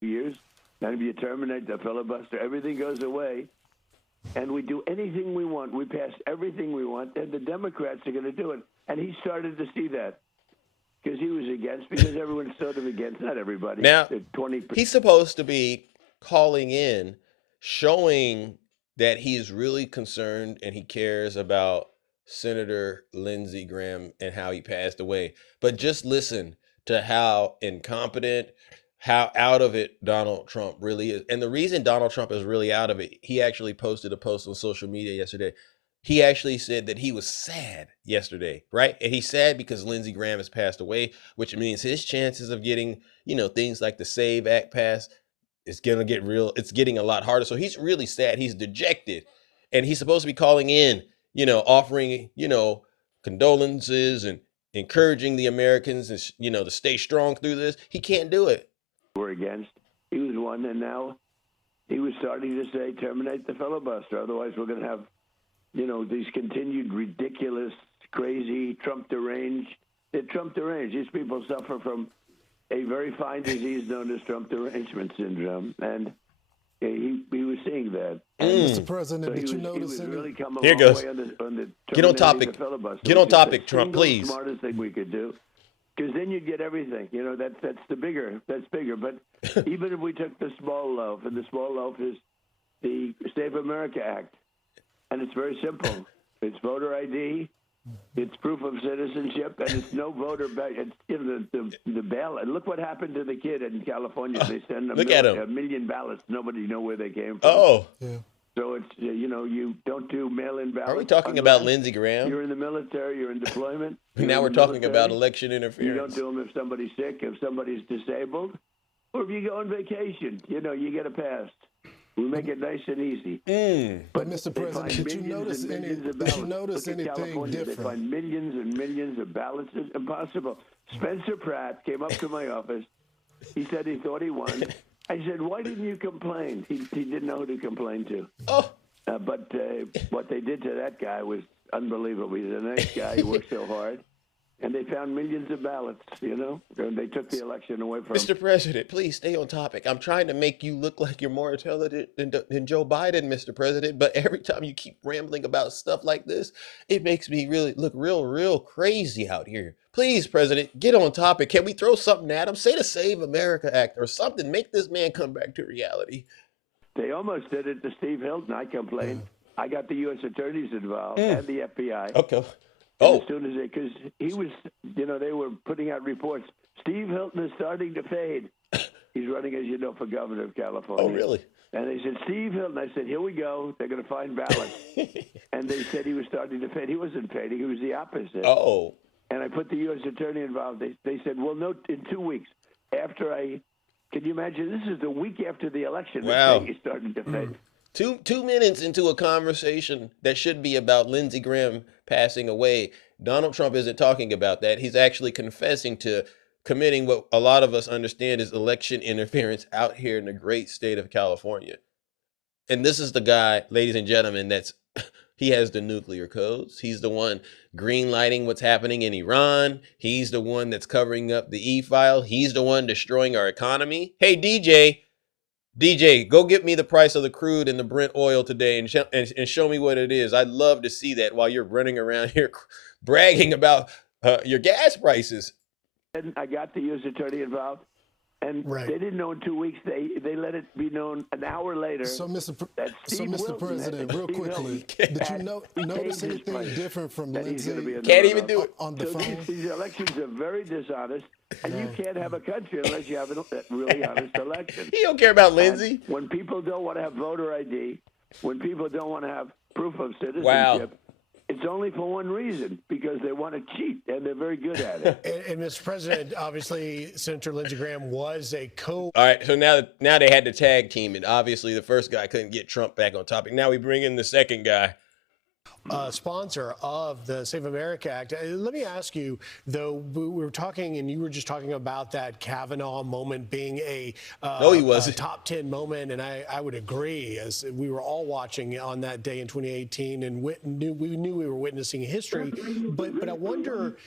Years, and if you terminate the filibuster, everything goes away, and we do anything we want. We pass everything we want, and the Democrats are going to do it. And he started to see that because he was against, because everyone's sort of against, not everybody. Now, 20%. He's supposed to be calling in, showing that he is really concerned and he cares about Senator Lindsey Graham and how he passed away. But just listen to how incompetent, how out of it Donald Trump really is. And the reason Donald Trump is really out of it, he actually posted a post on social media yesterday. He actually said that he was sad yesterday, right? And he's sad because Lindsey Graham has passed away, which means his chances of getting, things like the SAVE Act passed, it's getting a lot harder. So he's really sad. He's dejected. And he's supposed to be calling in, offering, condolences and encouraging the Americans, to stay strong through this. He can't do it. We're against. He was one, and now he was starting to say, terminate the filibuster. Otherwise, we're going to have, these continued ridiculous, crazy, Trump deranged. They're Trump deranged. These people suffer from a very fine disease known as Trump derangement syndrome, and he was seeing that. Mr. President, did you notice really Here goes. Get on topic. Get on which is topic, the Trump, single please. Smartest thing we could do, because then you'd get everything. That's bigger. But even if we took the small loaf, and the small loaf is the Save America Act, and it's very simple. It's voter ID. It's proof of citizenship, and it's no voter back. It's the ballot. Look what happened to the kid in California. They sent a million ballots. Nobody know where they came from. Oh. Yeah. So it's, you don't do mail-in ballots. Are we talking about Lindsey Graham? You're in the military. You're in deployment. Now we're talking about election interference. You don't do them if somebody's sick, if somebody's disabled, or if you go on vacation. You get a pass. We make it nice and easy. But Mr. President, did you notice anything different? They find millions and millions of ballots. It's impossible. Spencer Pratt came up to my office. He said he thought he won. I said, why didn't you complain? He didn't know who to complain to. Oh. But what they did to that guy was unbelievable. He's a nice guy. He worked so hard. And they found millions of ballots, and they took the election away from him. Mr. President, please stay on topic. I'm trying to make you look like you're more intelligent than Joe Biden, Mr. President. But every time you keep rambling about stuff like this, it makes me really look real crazy out here. Please, President, get on topic. Can we throw something at him? Say the Save America Act or something. Make this man come back to reality. They almost did it to Steve Hilton. I complained. I got the U.S. attorneys involved and the FBI. Okay. As soon as because he was, they were putting out reports. Steve Hilton is starting to fade. He's running, as you know, for governor of California. Oh, really? And they said, Steve Hilton. I said, here we go. They're going to find balance. And they said he was starting to fade. He wasn't fading. He was the opposite. Oh. And I put the U.S. attorney involved. They said, well, no, in 2 weeks. Can you imagine? This is the week after the election. Wow. He's starting to fade. 2 minutes into a conversation that should be about Lindsey Graham passing away, Donald Trump isn't talking about that. He's actually confessing to committing what a lot of us understand is election interference out here in the great state of California. And this is the guy, ladies and gentlemen, he has the nuclear codes. He's the one green lighting what's happening in Iran. He's the one that's covering up the e-file. He's the one destroying our economy. Hey, DJ, go get me the price of the crude and the Brent oil today and show me what it is. I'd love to see that while you're running around here bragging about your gas prices. And I got the U.S. attorney involved, and they didn't know in 2 weeks. They let it be known an hour later. So, Mr. President, real quickly, did you notice anything different from Lindsey? Can't even do it on the phone. These elections are very dishonest, and you can't have a country unless you have a really honest election. He don't care about Lindsey. And when people don't want to have voter ID, when people don't want to have proof of citizenship. Wow. It's only for one reason, because they want to cheat, and they're very good at it. And Mr. President, obviously, Senator Lindsey Graham was a All right, so now they had to tag team it. Obviously, the first guy couldn't get Trump back on topic. Now we bring in the second guy. Sponsor of the Save America Act. Let me ask you, though, we were talking, and you were just talking about that Kavanaugh moment being a top 10 moment, and I would agree, as we were all watching on that day in 2018, and we knew we were witnessing history. But I wonder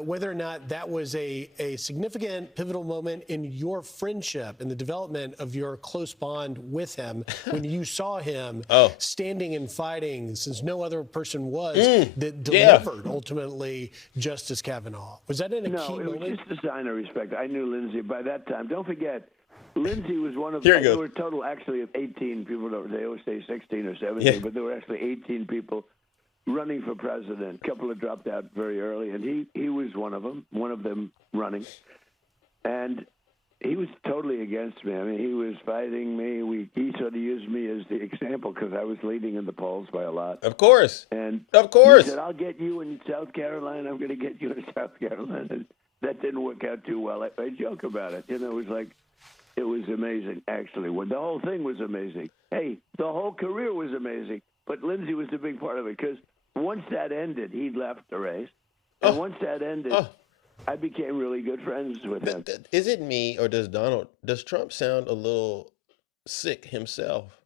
whether or not that was a significant, pivotal moment in your friendship and the development of your close bond with him when you saw him standing and fighting, since no other person was, that delivered ultimately Justice Kavanaugh. Was that in a key moment? No, it was just a sign of respect. I knew Lindsey by that time. Don't forget, Lindsey was one of there were total actually of 18 people. They always say 16 or 17, but there were actually 18 people running for president. A couple have dropped out very early, and he was one of them running. And he was totally against me. I mean, he was fighting me. He sort of used me as the example because I was leading in the polls by a lot. Of course. And of course. He said, I'll get you in South Carolina. I'm going to get you in South Carolina. And that didn't work out too well. I joke about it. You know, it was amazing, actually. When the whole thing was amazing. Hey, the whole career was amazing. But Lindsey was a big part of it because once that ended, he left the race. And once that ended, I became really good friends with him. Is it me, or does Trump sound a little sick himself?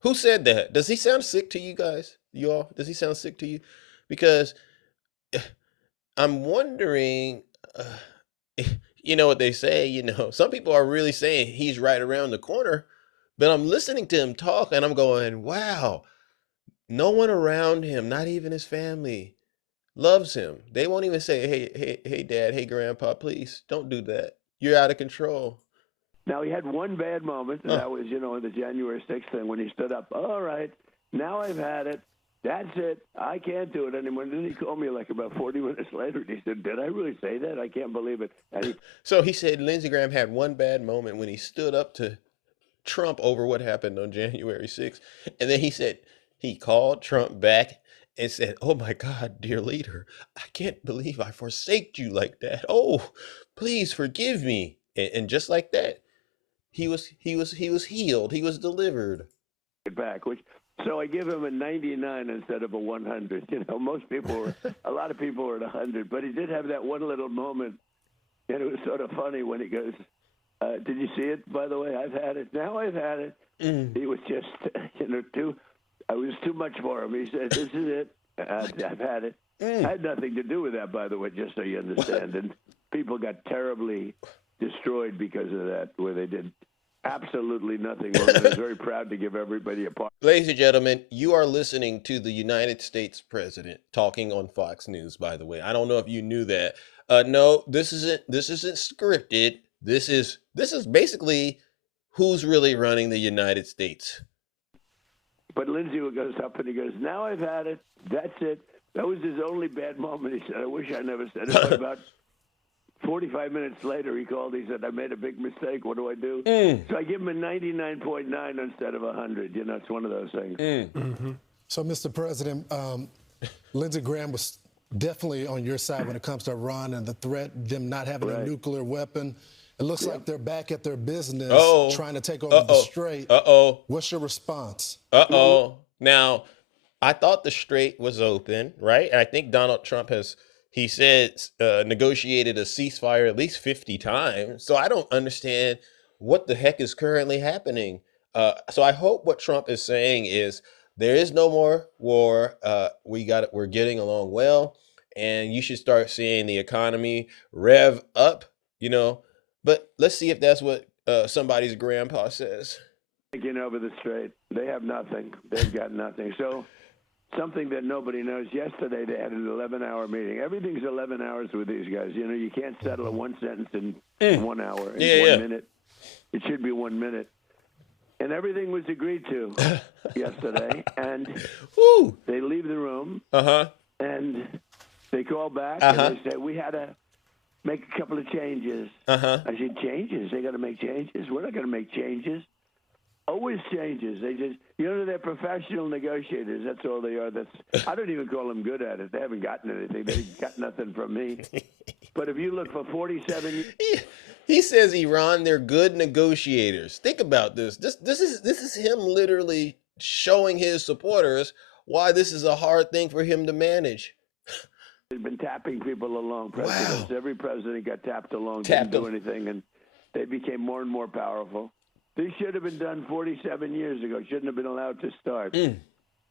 Who said that? Does he sound sick to you guys? You all? Does he sound sick to you? Because I'm wondering, you know what they say, some people are really saying he's right around the corner, but I'm listening to him talk and I'm going, wow. No one around him, not even his family, loves him. They won't even say, hey, Dad, hey, Grandpa, please don't do that. You're out of control. Now, he had one bad moment, and that was, in the January 6th thing when he stood up. All right, now I've had it. That's it. I can't do it anymore. And then he called me like about 40 minutes later, and he said, did I really say that? I can't believe it. So he said Lindsey Graham had one bad moment when he stood up to Trump over what happened on January 6th. And then he said, he called Trump back and said, oh, my God, dear leader, I can't believe I forsaked you like that. Oh, please forgive me. And just like that, he was healed. He was delivered. So I give him a 99 instead of a 100. A lot of people were at 100. But he did have that one little moment, and it was sort of funny when he goes, did you see it, by the way? I've had it. Now I've had it. He was just, I was too much for him. He said, this is it. I've had it. I had nothing to do with that, by the way, just so you understand. And people got terribly destroyed because of that, where they did absolutely nothing wrong. I was very proud to give everybody a part. Ladies and gentlemen, you are listening to the United States president talking on Fox News, by the way. I don't know if you knew that. No, this isn't scripted. This is basically who's really running the United States. But Lindsey goes up and he goes, now I've had it. That's it. That was his only bad moment. He said, I wish I never said it. But about 45 minutes later, he called. He said, I made a big mistake. What do I do? So I give him a 99.9 instead of 100. You know, it's one of those things. So, Mr. President, Lindsey Graham was definitely on your side when it comes to Iran and the threat, them not having a nuclear weapon. It looks like they're back at their business trying to take over the Strait. What's your response? Now, I thought the Strait was open, right? And I think Donald Trump has, he said, negotiated a ceasefire at least 50 times. So I don't understand what the heck is currently happening. So I hope what Trump is saying is there is no more war. We're getting along well, and you should start seeing the economy rev up, you know. But let's see if that's what somebody's grandpa says. Taking over the Strait. They have nothing. They've got nothing. So something that nobody knows. Yesterday they had an 11-hour meeting. Everything's 11 hours with these guys. You know, you can't settle a one sentence in 1 hour, in 1 minute. It should be 1 minute. And everything was agreed to yesterday. And they leave the room. And they call back and they say, we had to make a couple of changes. I said, changes? They got to make changes? We're not going to make changes. Always changes. They just, you know, they're professional negotiators. That's all they are. I don't even call them good at it. They haven't gotten anything. They got nothing from me. But if you look for 47 years. He says Iran, they're good negotiators. Think about this. This is him literally showing his supporters why this is a hard thing for him to manage. They've been tapping people along. Presidents. Every president got tapped along, didn't do anything, and they became more and more powerful. This should have been done 47 years ago. Shouldn't have been allowed to start.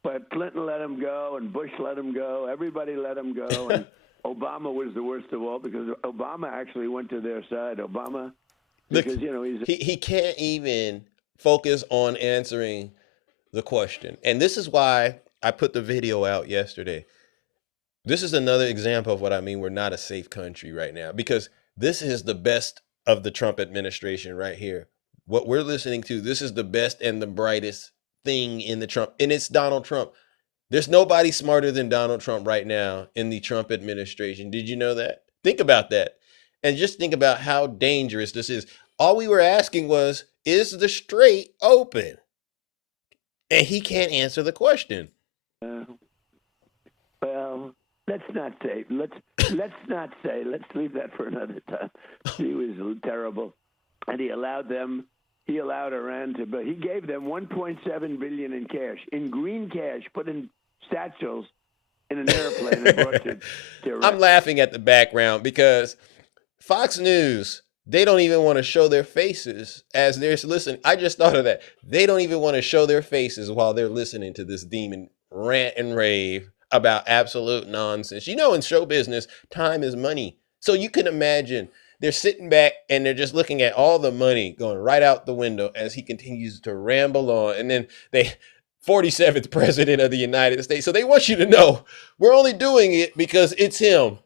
But Clinton let him go, and Bush let him go. Everybody let him go. And Obama was the worst of all because Obama actually went to their side. Obama, because, you know, he can't even focus on answering the question. And this is why I put the video out yesterday. This is another example of what I mean. We're not a safe country right now, because this is the best of the Trump administration right here. What we're listening to, this is the best and the brightest thing in the Trump, and it's Donald Trump. There's nobody smarter than Donald Trump right now in the Trump administration. Did you know that? Think about that. And just think about how dangerous this is. All we were asking was, is the Strait open? And he can't answer the question. Well, let's not say. Let's not say. Let's leave that for another time. He was terrible, and he allowed them. He allowed Iran to, but he gave them $1.7 billion in cash, in green cash, put in satchels in an airplane and brought to Iran. I'm laughing at the background because Fox News, they don't even want to show their faces as they're listening. I just thought of that. They don't even want to show their faces while they're listening to this demon rant and rave about absolute nonsense. You know, in show business, time is money. So you can imagine they're sitting back and they're just looking at all the money going right out the window as he continues to ramble on. And then 47th president of the United States. So they want you to know we're only doing it because it's him.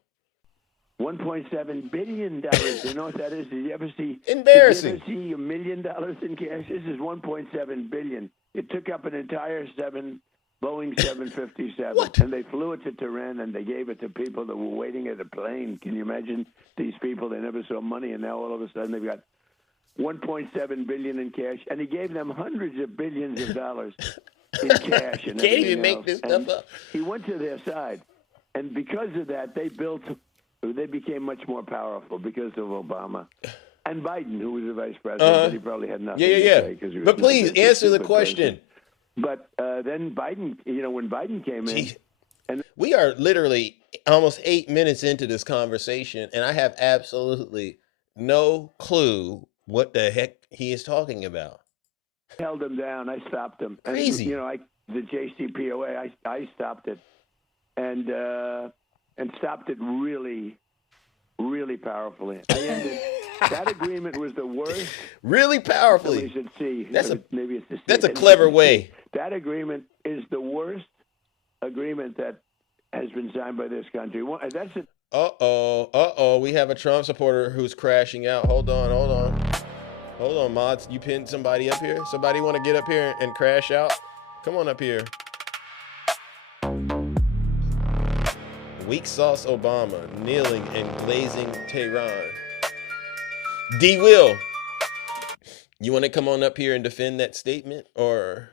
$1.7 billion. You know what that is? Did you ever see? Embarrassing. Did you ever see $1 million in cash? This is $1.7 billion. It took up an entire Boeing 757, and they flew it to Tehran, and they gave it to people that were waiting at a plane. Can you imagine these people? They never saw money, and now all of a sudden they've got $1.7 billion in cash, and he gave them hundreds of billions of dollars in cash. And can't even make this stuff up. He went to their side, and because of that, they became much more powerful because of Obama. And Biden, who was the vice president, but he probably had nothing to say. But please answer the question. But then Biden, you know, when Biden came in, and we are literally almost 8 minutes into this conversation, and I have absolutely no clue what the heck he is talking about. Held him down. I stopped him. Crazy. And, you know, the JCPOA, I stopped it, and stopped it really, really powerfully. I ended. That agreement was the worst. Really powerfully. We should see. That's a clever way. That agreement is the worst agreement that has been signed by this country. That's it. Uh-oh. We have a Trump supporter who's crashing out. Hold on, mods. You pinned somebody up here? Somebody want to get up here and crash out? Come on up here. Weak sauce Obama, kneeling and glazing Tehran. D. Will, you want to come on up here and defend that statement, or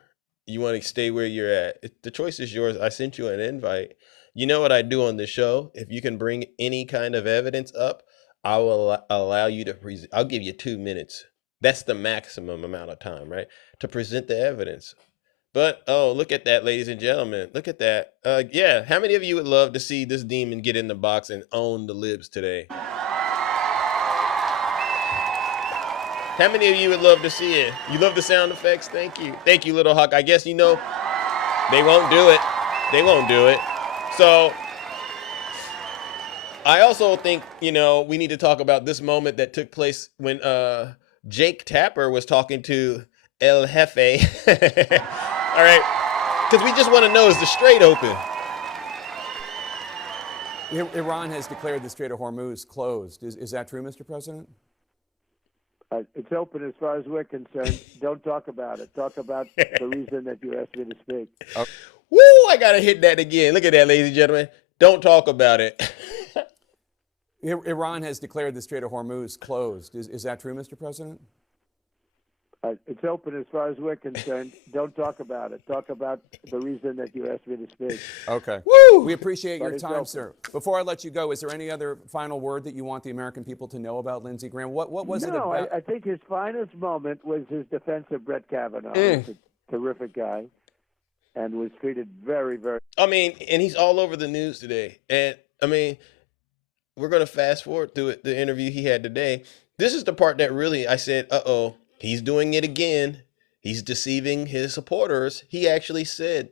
you want to stay where you're at? The choice is yours. I sent you an invite. You know what I do on the show? If you can bring any kind of evidence up, I will allow you to present. I'll give you 2 minutes. That's the maximum amount of time, right? To present the evidence. But, oh, look at that, ladies and gentlemen. Look at that. Yeah, how many of you would love to see this demon get in the box and own the libs today? How many of you would love to see it? You love the sound effects? Thank you. Thank you, Little Hawk. I guess you know they won't do it. They won't do it. So I also think, you know, we need to talk about this moment that took place when Jake Tapper was talking to El Jefe. All right. Because we just want to know, is the Strait open? Iran has declared the Strait of Hormuz closed. Is that true, Mr. President? It's open as far as we're concerned. Don't talk about it. Talk about the reason that you asked me to speak. Woo! I got to hit that again. Look at that, ladies and gentlemen. Don't talk about it. Iran has declared the Strait of Hormuz closed. Is that true, Mr. President? It's open as far as we're concerned. Don't talk about it. Talk about the reason that you asked me to speak. Okay. Woo! We appreciate your But time, it's sir. Before I let you go, is there any other final word that you want the American people to know about Lindsey Graham? What was it about? No, I think his finest moment was his defense of Brett Kavanaugh. He's a terrific guy and was treated very, very... I mean, and he's all over the news today. And, I mean, we're going to fast forward through it, the interview he had today. This is the part that really, I said, uh-oh, he's doing it again. He's deceiving his supporters. He actually said,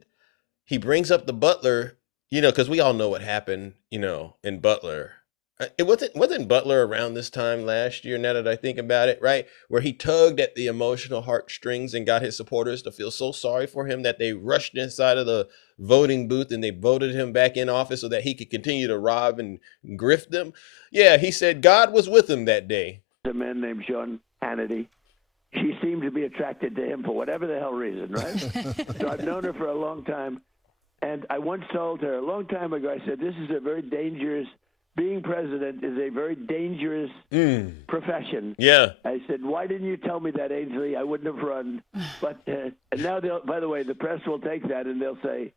he brings up the Butler, you know, because we all know what happened, you know, in Butler. It wasn't Butler around this time last year, now that I think about it, right? Where he tugged at the emotional heartstrings and got his supporters to feel so sorry for him that they rushed inside of the voting booth and they voted him back in office so that he could continue to rob and grift them. Yeah, he said God was with him that day. A man named Sean Hannity. She seemed to be attracted to him for whatever the hell reason, right? So I've known her for a long time. And I once told her a long time ago, I said, this is a very dangerous, being president is a very dangerous profession. Yeah. I said, why didn't you tell me that, Ainsley? I wouldn't have run. But and now, by the way, the press will take that and they'll say,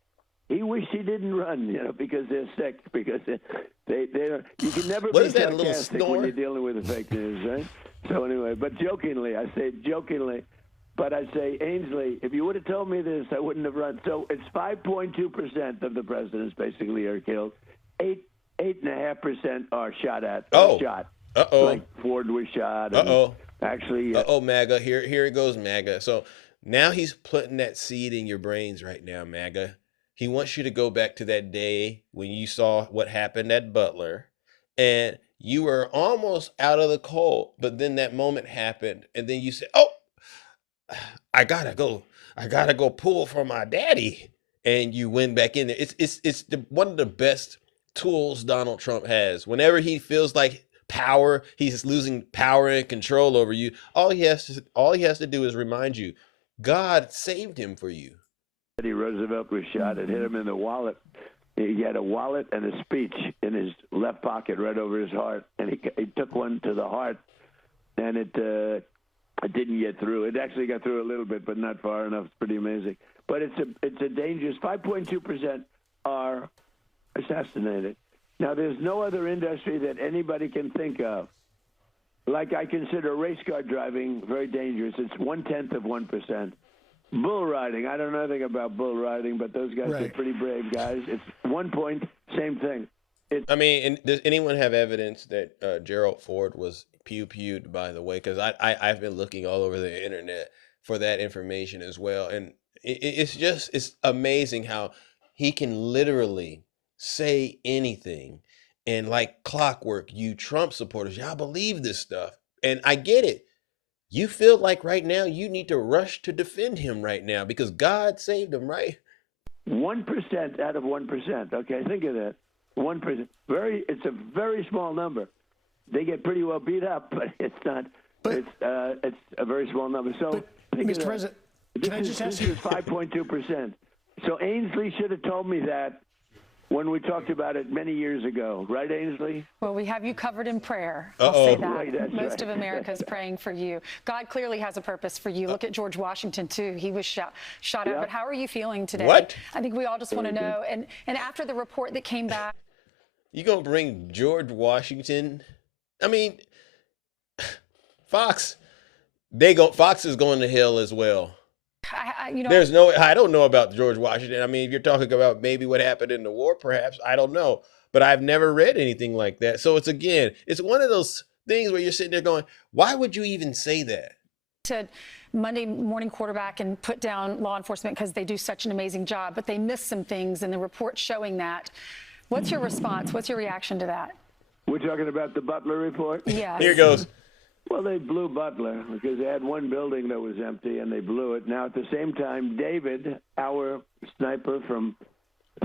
he wished he didn't run, you know, because they're sick, because they don't, you can never be sarcastic when you're dealing with the fake news, right? So anyway, but jokingly, I say jokingly, but I say, Ainsley, if you would have told me this, I wouldn't have run. So it's 5.2% of the presidents basically are killed. 8.5% are shot at. Shot. Uh-oh. Like Ford was shot. Uh-oh. Actually. Uh-oh, MAGA. Here it goes, MAGA. So now he's putting that seed in your brains right now, MAGA. He wants you to go back to that day when you saw what happened at Butler and you were almost out of the cold, but then that moment happened and then you said, oh, I gotta go pull for my daddy. And you went back in there. It's one of the best tools Donald Trump has. Whenever he feels like power, he's losing power and control over you. All he has to do is remind you, God saved him for you. Teddy Roosevelt was shot. It hit him in the wallet. He had a wallet and a speech in his left pocket right over his heart, and he took one to the heart, and it didn't get through. It actually got through a little bit, but not far enough. It's pretty amazing. But it's a dangerous. 5.2% are assassinated. Now, there's no other industry that anybody can think of. Like I consider race car driving very dangerous. It's 1/10%. Bull riding. I don't know anything about bull riding, but those guys are pretty brave guys. It's 1 point, same thing. I mean, and does anyone have evidence that Gerald Ford was pew-pewed, by the way? Because I've been looking all over the internet for that information as well. And it's amazing how he can literally say anything. And like clockwork, you Trump supporters, y'all believe this stuff. And I get it. You feel like right now you need to rush to defend him right now because God saved him, right? 1% out of 1%. Okay, think of that. 1%. It's a very small number. They get pretty well beat up, but it's not. It's a very small number. So, Mr. President, can I just ask you? This is 5.2%. So Ainsley should have told me that when we talked about it many years ago. Right, Ainsley? Well, we have you covered in prayer. Uh-oh. I'll say that. Right, that's Most right. of America is praying for you. God clearly has a purpose for you. Look at George Washington, too. He was shot at. Yeah. But how are you feeling today? What? I think we all just want to know. And after the report that came back. You gonna bring George Washington? I mean, Fox is going to hell as well. I don't know about George Washington. I mean, if you're talking about maybe what happened in the war, perhaps, I don't know. But I've never read anything like that. So it's one of those things where you're sitting there going, why would you even say that? To Monday morning quarterback and put down law enforcement because they do such an amazing job, but they missed some things and the report showing that. What's your response? What's your reaction to that? We're talking about the Butler report? Yes. Here goes. Well, they blew Butler because they had one building that was empty and they blew it. Now, at the same time, David, our sniper from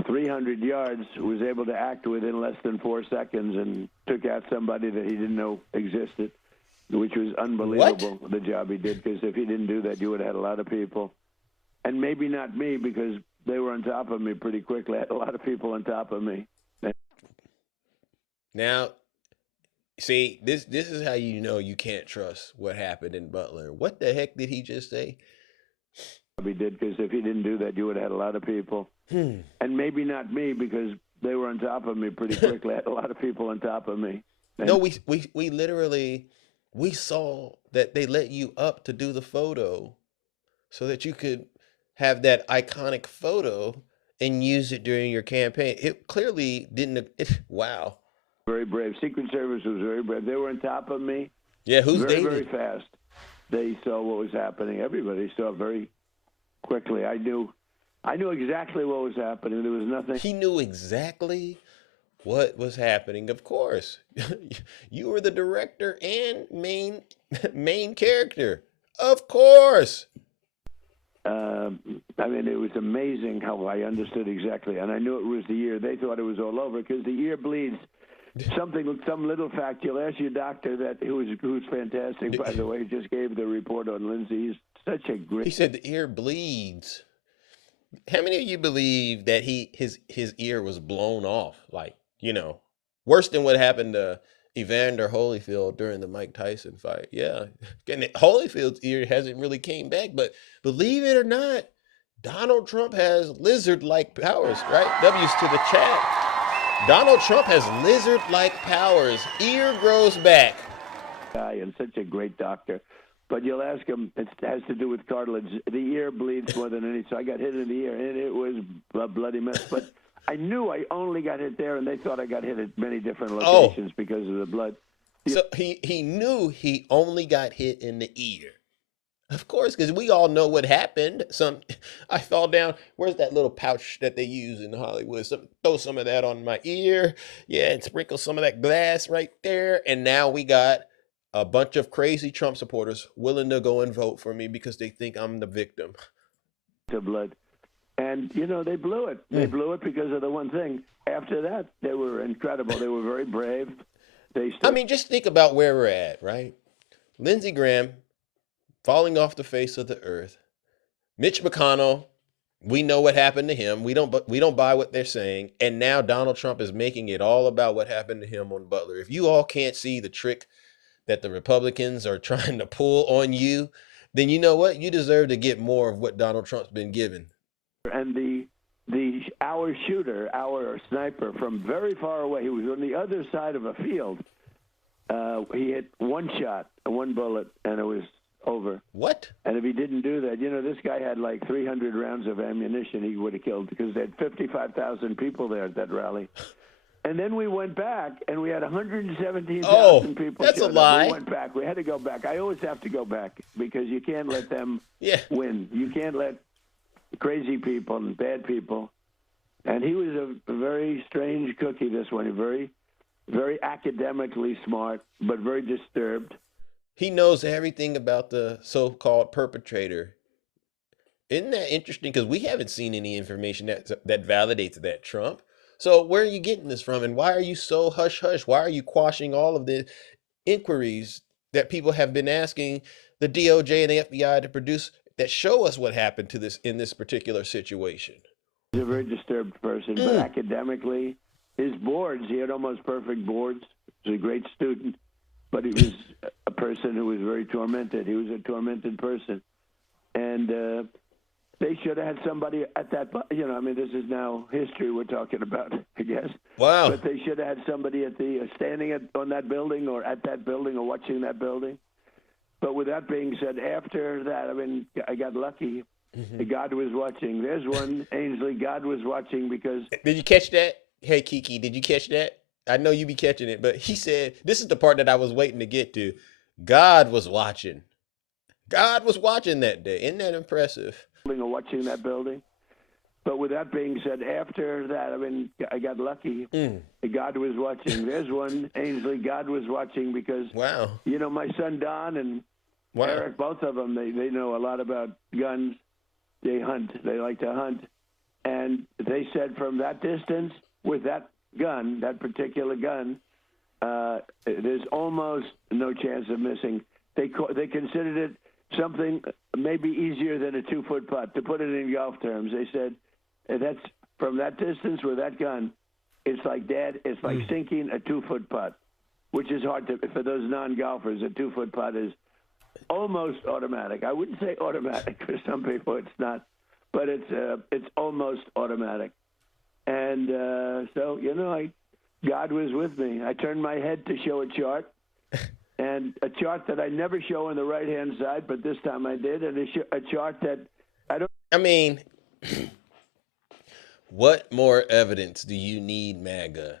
300 yards, was able to act within less than 4 seconds and took out somebody that he didn't know existed, which was unbelievable, the job he did, because if he didn't do that, you would have had a lot of people. And maybe not me, because they were on top of me pretty quickly. I had a lot of people on top of me. Now, see, this is how you know you can't trust what happened in Butler. What the heck did he just say? He did, because if he didn't do that, you would have had a lot of people. And maybe not me, because they were on top of me pretty quickly. I had a lot of people on top of me. No, we literally, we saw that they let you up to do the photo so that you could have that iconic photo and use it during your campaign. It clearly didn't. Wow. Very brave. Secret Service was very brave. They were on top of me. Yeah, who's very, David? Very fast. They saw what was happening. Everybody saw it very quickly. I knew exactly what was happening. There was nothing. He knew exactly what was happening. Of course, you were the director and main character. Of course. I mean, it was amazing how I understood exactly, and I knew it was the ear. They thought it was all over because the ear bleeds. Some little fact. You'll ask your doctor that who's fantastic, by the way. He just gave the report on Lindsey. He's such a great. He said the ear bleeds. How many of you believe that his ear was blown off? Like, worse than what happened to Evander Holyfield during the Mike Tyson fight. Yeah. And Holyfield's ear hasn't really came back, but believe it or not, Donald Trump has lizard-like powers, right? W's to the chat. Donald Trump has lizard-like powers. Ear grows back. And such a great doctor. But you'll ask him, it has to do with cartilage. The ear bleeds more than any, so I got hit in the ear, and it was a bloody mess. But I knew I only got hit there, and they thought I got hit at many different locations because of the blood. So he knew he only got hit in the ear. Of course, because we all know what happened. I fell down. Where's that little pouch that they use in Hollywood? Throw some of that on my ear. Yeah, and sprinkle some of that glass right there. And now we got a bunch of crazy Trump supporters willing to go and vote for me because they think I'm the victim. The blood. And, they blew it. They blew it because of the one thing. After that, they were incredible. They were very brave. Just think about where we're at, right? Lindsey Graham falling off the face of the earth. Mitch McConnell, we know what happened to him. We don't buy what they're saying. And now Donald Trump is making it all about what happened to him on Butler. If you all can't see the trick that the Republicans are trying to pull on you, then you know what? You deserve to get more of what Donald Trump's been given. And our shooter, our sniper from very far away, he was on the other side of a field. He hit one shot, one bullet, and it was over. What? And if he didn't do that, this guy had like 300 rounds of ammunition he would have killed because they had 55,000 people there at that rally. And then we went back, and we had 117,000 people. That's a lie. We went back. We had to go back. I always have to go back because you can't let them win. You can't let crazy people and bad people. And he was a very strange cookie, this one. Very, very academically smart, but very disturbed. He knows everything about the so-called perpetrator. Isn't that interesting? Because we haven't seen any information that validates that, Trump. So where are you getting this from? And why are you so hush-hush? Why are you quashing all of the inquiries that people have been asking the DOJ and the FBI to produce that show us what happened to this in this particular situation? He's a very disturbed person, but academically, his boards, he had almost perfect boards. He was a great student, but he was a person who was very tormented. He was a tormented person. And they should have had somebody at that, I mean, this is now history we're talking about, I guess. Wow. But they should have had somebody at the standing on that building or at that building or watching that building. But with that being said, after that, I mean, I got lucky. God was watching. There's one, Ainsley, God was watching because... Did you catch that? Hey, Kiki, did you catch that? I know you be catching it, but he said, this is the part that I was waiting to get to. God was watching. God was watching that day. Isn't that impressive? Watching that building. But with that being said, after that, I mean, I got lucky. God was watching. There's one, Ainsley, God was watching because, wow, my son Don and Eric, both of them, they know a lot about guns. They hunt. They like to hunt. And they said from that distance, with that gun, that particular gun, there's almost no chance of missing. They considered it something maybe easier than a 2-foot putt, to put it in golf terms. They said that's from that distance with that gun, it's like it's like sinking a 2-foot putt, which is hard to, for those non-golfers, a 2-foot putt is almost automatic. I wouldn't say automatic for some people, it's not, but it's almost automatic. And so, God was with me. I turned my head to show a chart. And a chart that I never show on the right-hand side, but this time I did, and a chart that I don't... I mean, what more evidence do you need, MAGA,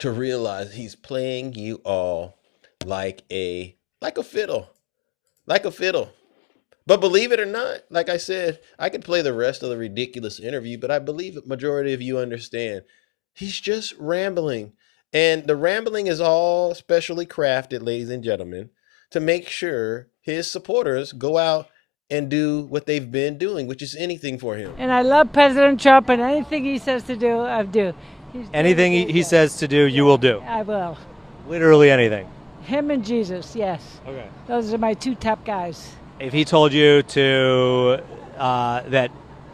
to realize he's playing you all like a fiddle? Like a fiddle. But believe it or not, like I said, I could play the rest of the ridiculous interview, but I believe the majority of you understand. He's just rambling. And the rambling is all specially crafted, ladies and gentlemen, to make sure his supporters go out and do what they've been doing, which is anything for him. And I love President Trump, and anything he says to do, I do. Anything he says to do, you will do. I will. Literally anything. Him and Jesus, yes. Okay. Those are my two top guys. If he told you to that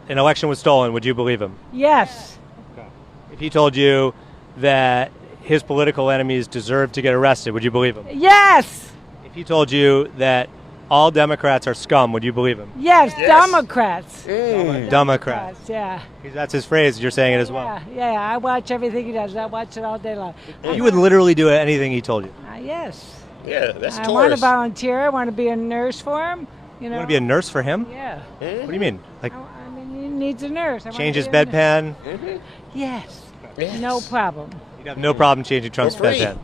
an election was stolen, would you believe him? Yes. Okay. If he told you that his political enemies deserve to get arrested, would you believe him? Yes. If he told you that all Democrats are scum, would you believe him? Yes, Democrats. Democrats. Yeah. Because that's his phrase. You're saying it as well. Yeah, I watch everything he does. I watch it all day long. You would literally do anything he told you. Yes. Yeah, that's I want to volunteer. I want to be a nurse for him. You want to be a nurse for him? Yeah. What do you mean? Like, I mean, he needs a nurse. change his bedpan? Yes. No problem. You'd have no problem changing Trump's bedpan.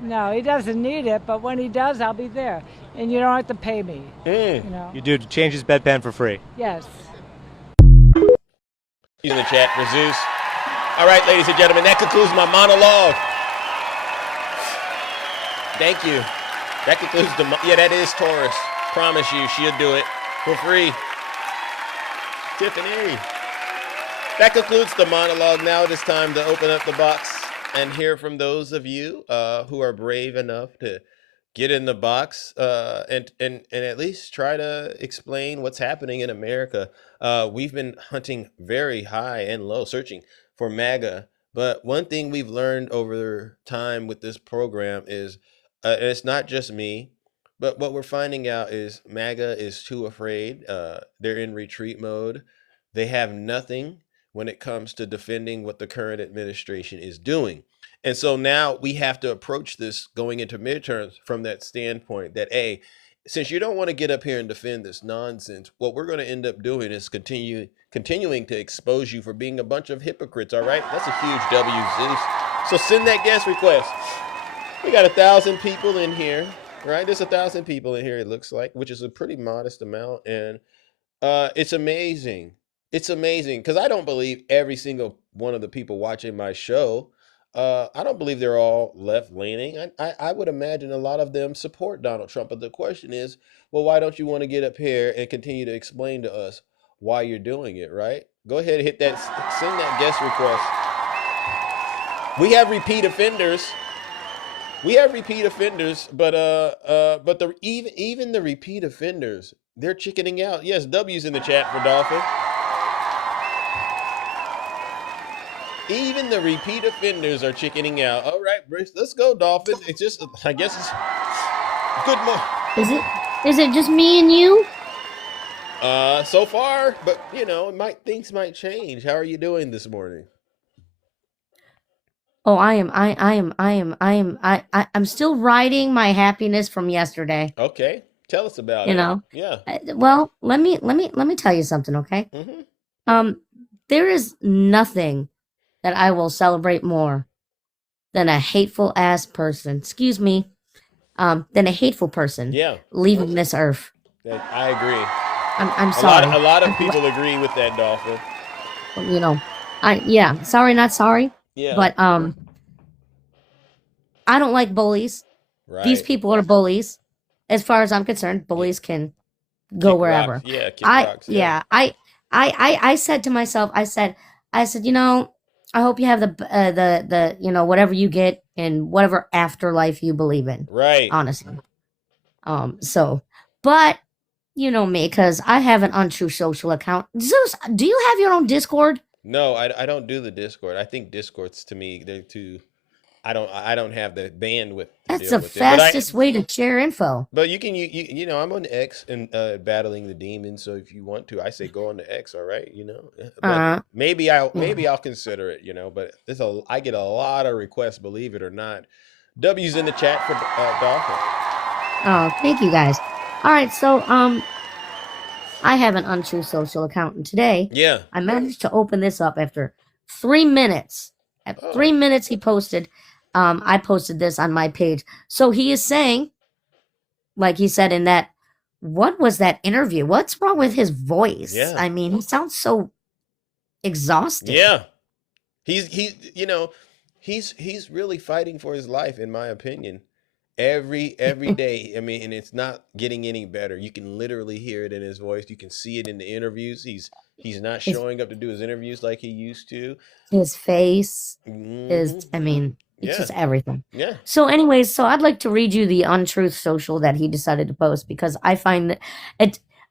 No, he doesn't need it, but when he does, I'll be there. And you don't have to pay me. You do change his bedpan for free. Yes. He's in the chat for Zeus. All right, ladies and gentlemen, that concludes my monologue. Thank you. That concludes that is Taurus. Promise you, she'll do it for free. Tiffany. That concludes the monologue. Now it is time to open up the box and hear from those of you who are brave enough to get in the box and at least try to explain what's happening in America. We've been hunting very high and low, searching for MAGA. But one thing we've learned over time with this program is, and it's not just me, but what we're finding out is MAGA is too afraid. They're in retreat mode. They have nothing when it comes to defending what the current administration is doing. And so now we have to approach this going into midterms from that standpoint that, hey, since you don't want to get up here and defend this nonsense, what we're going to end up doing is continuing to expose you for being a bunch of hypocrites, all right? That's a huge W, Zeus. So send that guest request. We got 1,000 people in here, right? There's 1,000 people in here, it looks like, which is a pretty modest amount. And it's amazing. It's amazing because I don't believe every single one of the people watching my show, I don't believe they're all left-leaning. I would imagine a lot of them support Donald Trump. But the question is, well, why don't you want to get up here and continue to explain to us why you're doing it, right? Go ahead and hit that, send that guest request. We have repeat offenders. But even the repeat offenders, they're chickening out. Yes, W's in the chat for Dolphin. Even the repeat offenders are chickening out. All right, Bruce, let's go, Dolphin. It's just, I guess it's good morning. Is it just me and you? So far, but things might change. How are you doing this morning? Oh, I'm still riding my happiness from yesterday. Okay, tell us about it. Yeah. Well, let me tell you something, okay? There is nothing that I will celebrate more than a hateful ass person. Excuse me. Than a hateful person. Yeah. Leaving this earth. I agree. I'm sorry. A lot of people agree with that, Dolphin. Sorry, not sorry. Yeah. But I don't like bullies. Right. These people are bullies. As far as I'm concerned, bullies can go Kick wherever. rocks. Yeah, kick rocks. Yeah. I said to myself, I said, I hope you have the whatever you get in whatever afterlife you believe in. Right. Honestly. But you know me, because I have an untrue social account. Zeus, do you have your own Discord? No, I don't do the Discord. I think Discords to me, they're too. I don't have the bandwidth. That's the fastest way to share info. But you can I'm on X and battling the demons. So if you want to, I say go on the X. All right, But maybe I'll consider it. But I get a lot of requests. Believe it or not. W's in the chat for Dolphin. Oh, thank you guys. All right, so I have an untrue social account, and today I managed to open this up after 3 minutes. At 3 minutes, he posted. I posted this on my page. So he is saying, like he said in that, what was that interview? What's wrong with his voice? Yeah. I mean, he sounds so exhausted. Yeah, he's really fighting for his life, in my opinion. Every day. I mean, and it's not getting any better. You can literally hear it in his voice. You can see it in the interviews. He's not showing up to do his interviews like he used to. His face is, I mean, it's just everything. Yeah. So anyways, I'd like to read you the untruth social that he decided to post, because I find that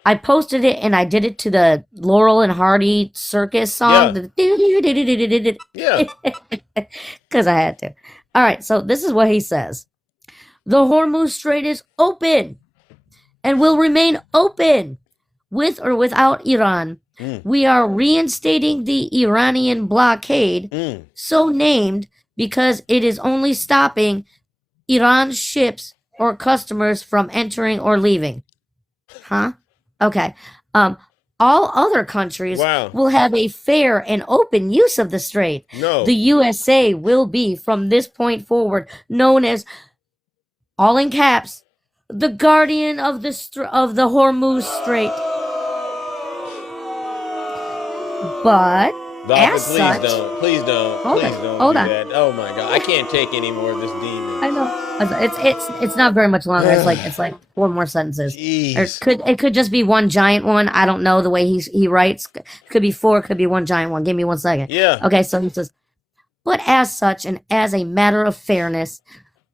I posted it and I did it to the Laurel and Hardy circus song. Yeah. Because I had to. All right, so this is what he says. The Hormuz Strait is open and will remain open with or without Iran. We are reinstating the Iranian blockade, so named because it is only stopping Iran's ships or customers from entering or leaving. Huh? Okay. All other countries will have a fair and open use of the strait. No. The USA will be, from this point forward, known as, all in caps, the guardian of the Hormuz Strait. But Dolphin, please don't Hold do on. that. Oh my God, I can't take any more of this demon. I know it's not very much longer. It's like 4 more sentences. Jeez. It could just be one giant one. I don't know the way he writes. Could be 4. Could be one giant one. Give me 1 second. Yeah. Okay. So he says, but as such and as a matter of fairness,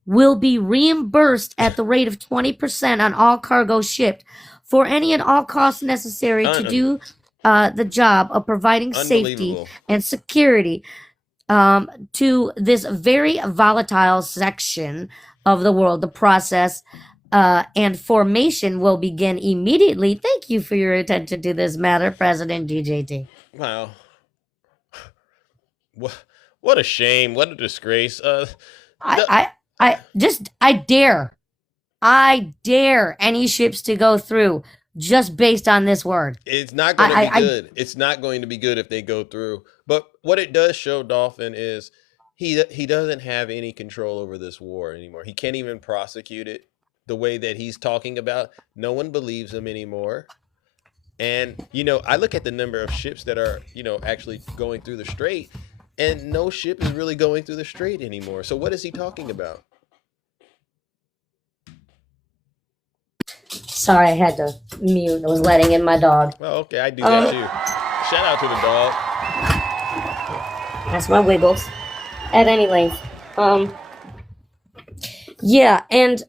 will be reimbursed at the rate of 20% on all cargo shipped for any and all costs necessary to do the job of providing safety and security to this very volatile section of the world. The process and formation will begin immediately. Thank you for your attention to this matter, President DJT. Wow. What a shame. What a disgrace. I dare any ships to go through just based on this word. It's not going to be good. It's not going to be good if they go through. But what it does show, Dolphin, is he doesn't have any control over this war anymore. He can't even prosecute it the way that he's talking about. No one believes him anymore. And, I look at the number of ships that are, actually going through the strait, and no ship is really going through the strait anymore. So what is he talking about? Sorry, I had to mute. I was letting in my dog. Oh, okay. I do that too. Shout out to the dog. That's my Wiggles. At any length. Yeah, and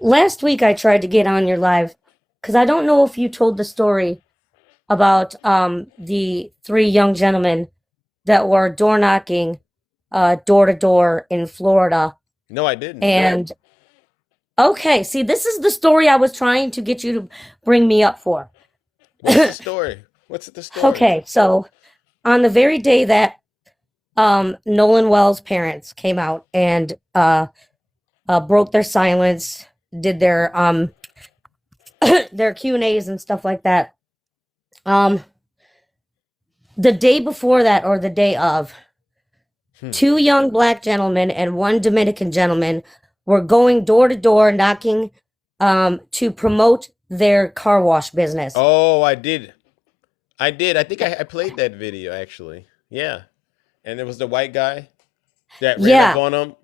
last week I tried to get on your live because I don't know if you told the story about the 3 young gentlemen that were door knocking, door to door in Florida. No, I didn't. And okay, see, this is the story I was trying to get you to bring me up for. What's the story? What's the story? Okay, so on the very day that Nolan Wells' parents came out and broke their silence, did their their Q&As and stuff like that. The day before that, or the day of, 2 young black gentlemen and 1 Dominican gentleman were going door to door knocking to promote their car wash business. Oh, I did. I think I played that video, actually. Yeah. And there was the white guy that ran up on them.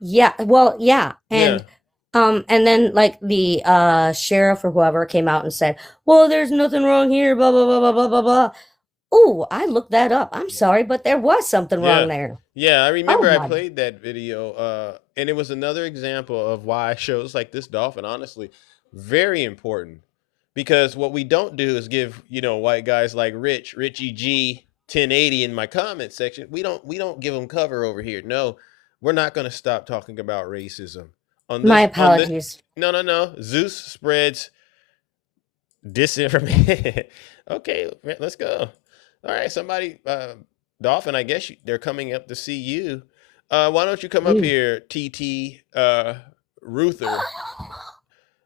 Yeah, well, yeah. And then like the sheriff or whoever came out and said, well, there's nothing wrong here, blah, blah, blah, blah, blah, blah, blah. Oh, I looked that up. I'm sorry, but there was something wrong there. Yeah, I remember I played that video, and it was another example of why shows like this, Dolphin, honestly, very important. Because what we don't do is give, white guys like Richie G 1080 in my comment section. We don't give them cover over here. No, we're not going to stop talking about racism. My apologies. No. Zeus spreads disinformation. Okay, let's go. All right, somebody, Dolphin, I guess they're coming up to see you. Why don't you come up here, TT Ruther?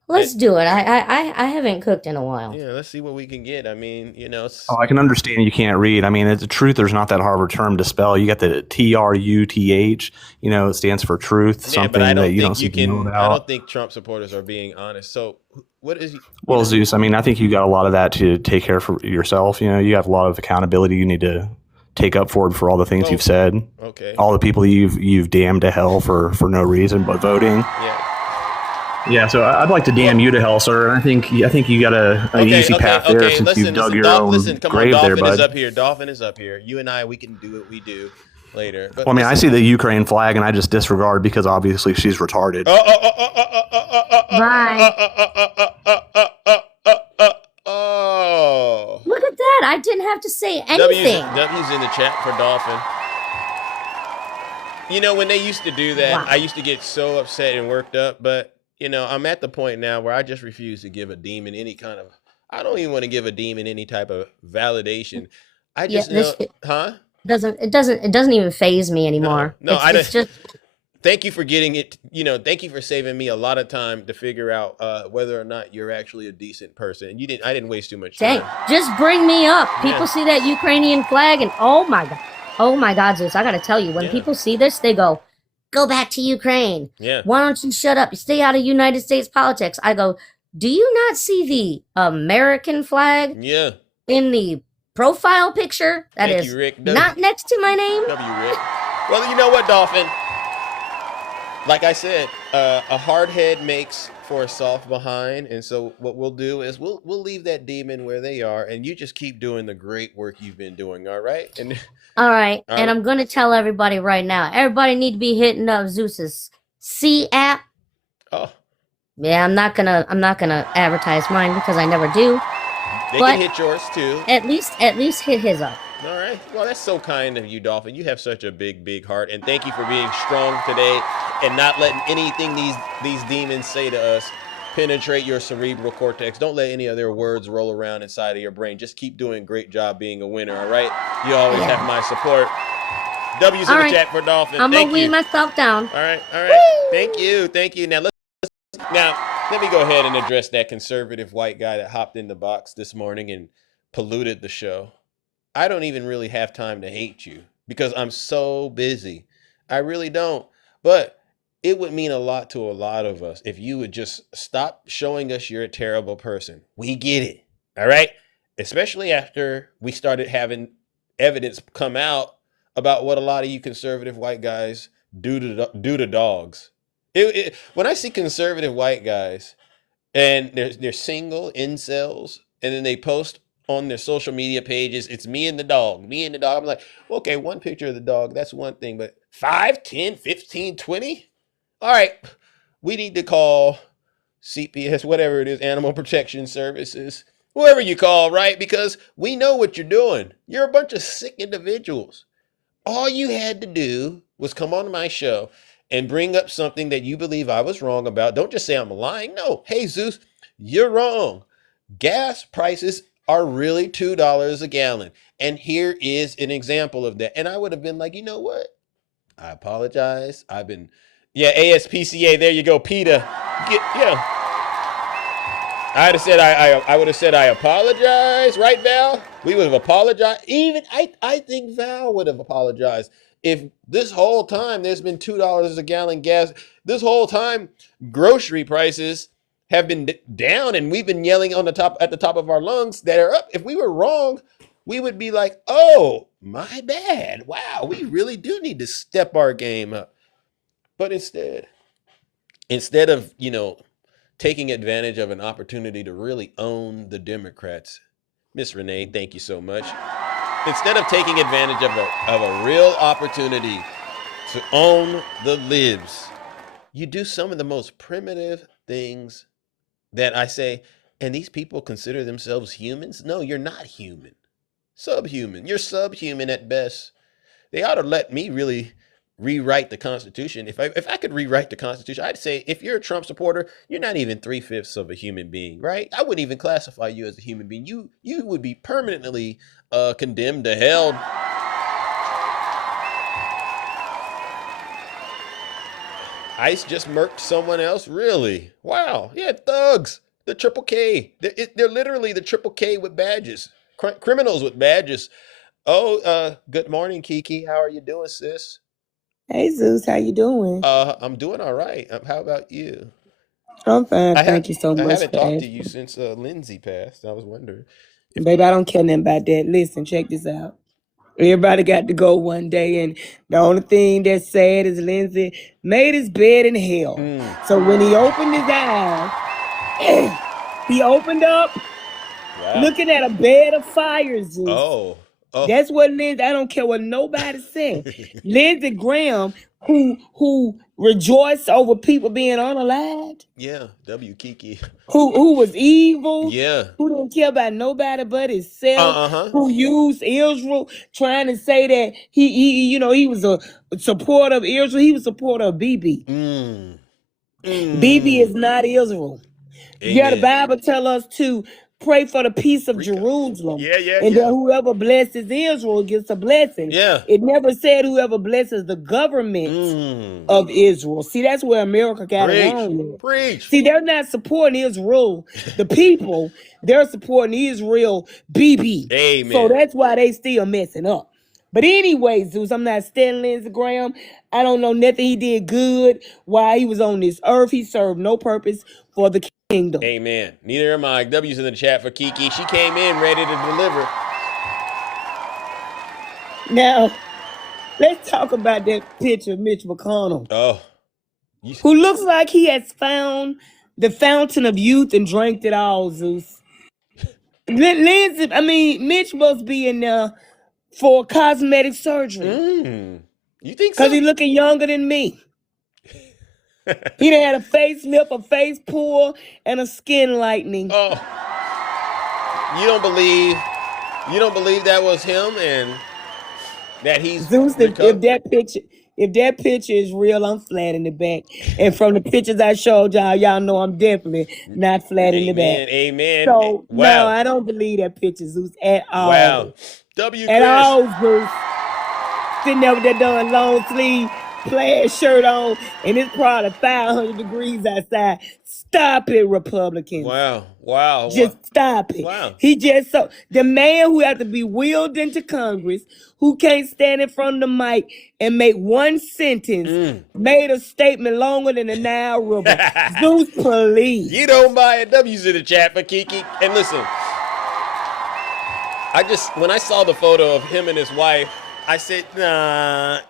Let's do it. I haven't cooked in a while. Yeah, let's see what we can get. I mean, I can understand you can't read. I mean, the truther's not that hard of a term to spell. You got the TRUTH. It stands for truth. Something that you don't see about. I don't think Trump supporters are being honest. So, what is? Well, Zeus, I mean, I think you got a lot of that to take care of yourself. You have a lot of accountability. You need to take up for all the things you've said. Okay. All the people you've damned to hell for no reason but voting. Yeah. Yeah, so I'd like to damn you to hell, sir. I think you got an easy path there since you've dug your own grave there, bud. Dolphin is up here. You and I, we can do what we do later. But well, I mean, I see the Ukraine flag and I just disregard because obviously she's retarded. Bye. Look at that. I didn't have to say anything. W's in the chat for Dolphin. When they used to do that, I used to get so upset and worked up, but I'm at the point now where I just refuse to give a demon any kind of. I don't even want to give a demon any type of validation. I just It doesn't even faze me anymore. No, it's just. Thank you for getting it. Thank you for saving me a lot of time to figure out whether or not you're actually a decent person. I didn't waste too much time. Just bring me up. People see that Ukrainian flag and oh my God, Zeus! I got to tell you, when people see this, they go back to Ukraine. Yeah. Why don't you shut up? You stay out of United States politics. I go, do you not see the American flag? Yeah. In the profile picture? Thank you, Rick. Not next to my name? Rick. Well, you know what, Dolphin? Like I said, a hard head makes for a soft behind. And so what we'll do is we'll leave that demon where they are. And you just keep doing the great work you've been doing. All right. All right. And I'm going to tell everybody right now, everybody need to be hitting up Zeus's C app. Oh. Yeah, I'm not gonna advertise mine because I never do. They can hit yours too. At least hit his up. All right. Well, that's so kind of you, Dolphin. You have such a big heart, and thank you for being strong today and not letting anything these demons say to us penetrate your cerebral cortex. Don't let any of their words roll around inside of your brain. Just keep doing a great job being a winner. All right. You always have my support. W's in the chat for Dolphin. I'm gonna wean myself down. All right. Thank you. Now let me go ahead and address that conservative white guy that hopped in the box this morning and polluted the show. I don't even really have time to hate you because I'm so busy. I really don't. But it would mean a lot to a lot of us if you would just stop showing us you're a terrible person. We get it. All right. Especially after we started having evidence come out about what a lot of you conservative white guys do to dogs. When I see conservative white guys and they're single incels and then they post on their social media pages, it's me and the dog. I'm like, okay, one picture of the dog, that's one thing, but 5, 10, 15, 20? All right, we need to call CPS, whatever it is, Animal Protection Services, whoever you call, right? Because we know what you're doing. You're a bunch of sick individuals. All you had to do was come on my show and bring up something that you believe I was wrong about. Don't just say I'm lying. No, hey, Zeus, you're wrong. Gas prices are really $2 a gallon. And here is an example of that. And I would have been like, you know what? I apologize. Yeah, ASPCA. There you go, PETA. Yeah. I would have said I apologize, right, Val? We would have apologized. Even I think Val would have apologized if this whole time there's been $2 a gallon gas. This whole time grocery prices have been down, and we've been yelling at the top of our lungs that are up. If we were wrong, we would be like, "Oh, my bad. Wow, we really do need to step our game up." But instead of taking advantage of an opportunity to really own the Democrats, Miss Renee, thank you so much. Instead of taking advantage of a real opportunity to own the libs, you do some of the most primitive things that I say, and these people consider themselves humans? No, you're not human. Subhuman. You're subhuman at best. They ought to let me really rewrite the Constitution. If I could rewrite the Constitution, I'd say if you're a Trump supporter, you're not even 3/5 of a human being, right? I wouldn't even classify you as a human being. You would be permanently condemned to hell. ICE just murked someone else? Really? Wow. Yeah, thugs. The Triple K. They're literally the Triple K with badges. Criminals with badges. Oh, good morning, Kiki. How are you doing, sis? Hey Zeus, how you doing? I'm doing all right. How about you? I'm fine. Thank you so much. I haven't talked to you since Lindsey passed. I was wondering. Baby, I don't care nothing about that. Listen, check this out. Everybody got to go one day, and the only thing that's sad is Lindsey made his bed in hell. So when he opened his eyes, he opened up looking at a bed of fire, Zeus. Oh. That's what Lindsey, I don't care what nobody said. Lindsey Graham, who rejoiced over people being unalived. Yeah, W Kiki. Who was evil. Yeah. Who didn't care about nobody but himself. Who used Israel, trying to say that he was a supporter of Israel. He was a supporter of BB. BB is not Israel. Amen. Yeah, the Bible tell us to pray for the peace of Jerusalem. And that whoever blesses Israel gets a blessing. Yeah. It never said whoever blesses the government of Israel. See, that's where America got it wrong. Preach. See, they're not supporting Israel, the people. They're supporting Israel, BB. Amen. So that's why they still messing up. But anyway, Zeus, I'm not standing Lindsey Graham. I don't know nothing he did good while he was on this earth. He served no purpose for the kingdom. Amen. Neither am I. W's in the chat for Kiki. She came in ready to deliver. Now, let's talk about that picture of Mitch McConnell. Oh. Who looks like he has found the fountain of youth and drank it all, Zeus. Mitch must be in there for cosmetic surgery. You think so? Because he's looking younger than me. He done had a facelift, a face pull, and a skin lightening. Oh. You don't believe that was him and that he's Zeus, if that picture is real, I'm flat in the back. And from the pictures I showed y'all know I'm definitely not flat in the back. Amen. So no, I don't believe that picture, Zeus, at all. Wow. W. At all, Zeus. Sitting there with that done long sleeve plaid shirt on, and it's probably 500 degrees outside. Stop it, Republicans. Wow. Just stop it. Wow. The man who had to be wheeled into Congress, who can't stand in front of the mic and make one sentence, made a statement longer than the Nile River. Zeus, please. You don't buy it. W's in the chat for Kiki. And listen, when I saw the photo of him and his wife, I said, nah,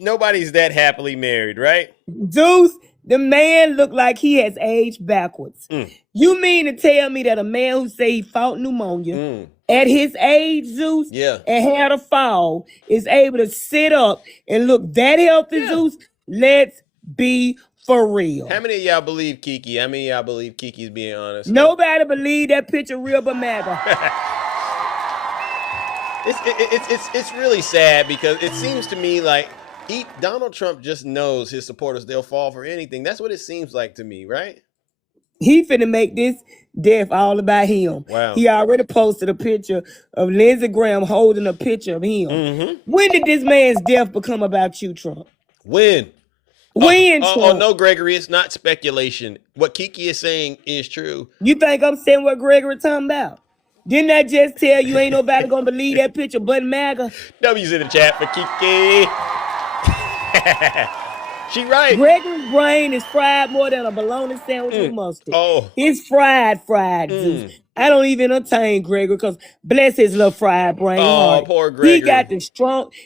nobody's that happily married, right? Zeus, the man looked like he has aged backwards. You mean to tell me that a man who say he fought pneumonia at his age, Zeus, and had a fall, is able to sit up and look that healthy, Zeus? Let's be for real. How many of y'all believe Kiki? How many of y'all believe Kiki's being honest? Nobody believe that picture real but MAGA. It's really sad because it seems to me like Donald Trump just knows his supporters, they'll fall for anything. That's what it seems like to me, right? He finna make this death all about him. Wow. He already posted a picture of Lindsey Graham holding a picture of him. Mm-hmm. When did this man's death become about you, Trump? When? When, Trump? Oh, no, Gregory, it's not speculation. What Kiki is saying is true. You think I'm saying what Gregory talking about? Didn't I just tell you ain't nobody gonna believe that picture but MAGA? W's in the chat for Kiki. She right. Gregory's brain is fried more than a bologna sandwich with mustard. Oh. It's fried, Zeus. I don't even entertain Gregory because bless his little fried brain heart. Poor Gregory.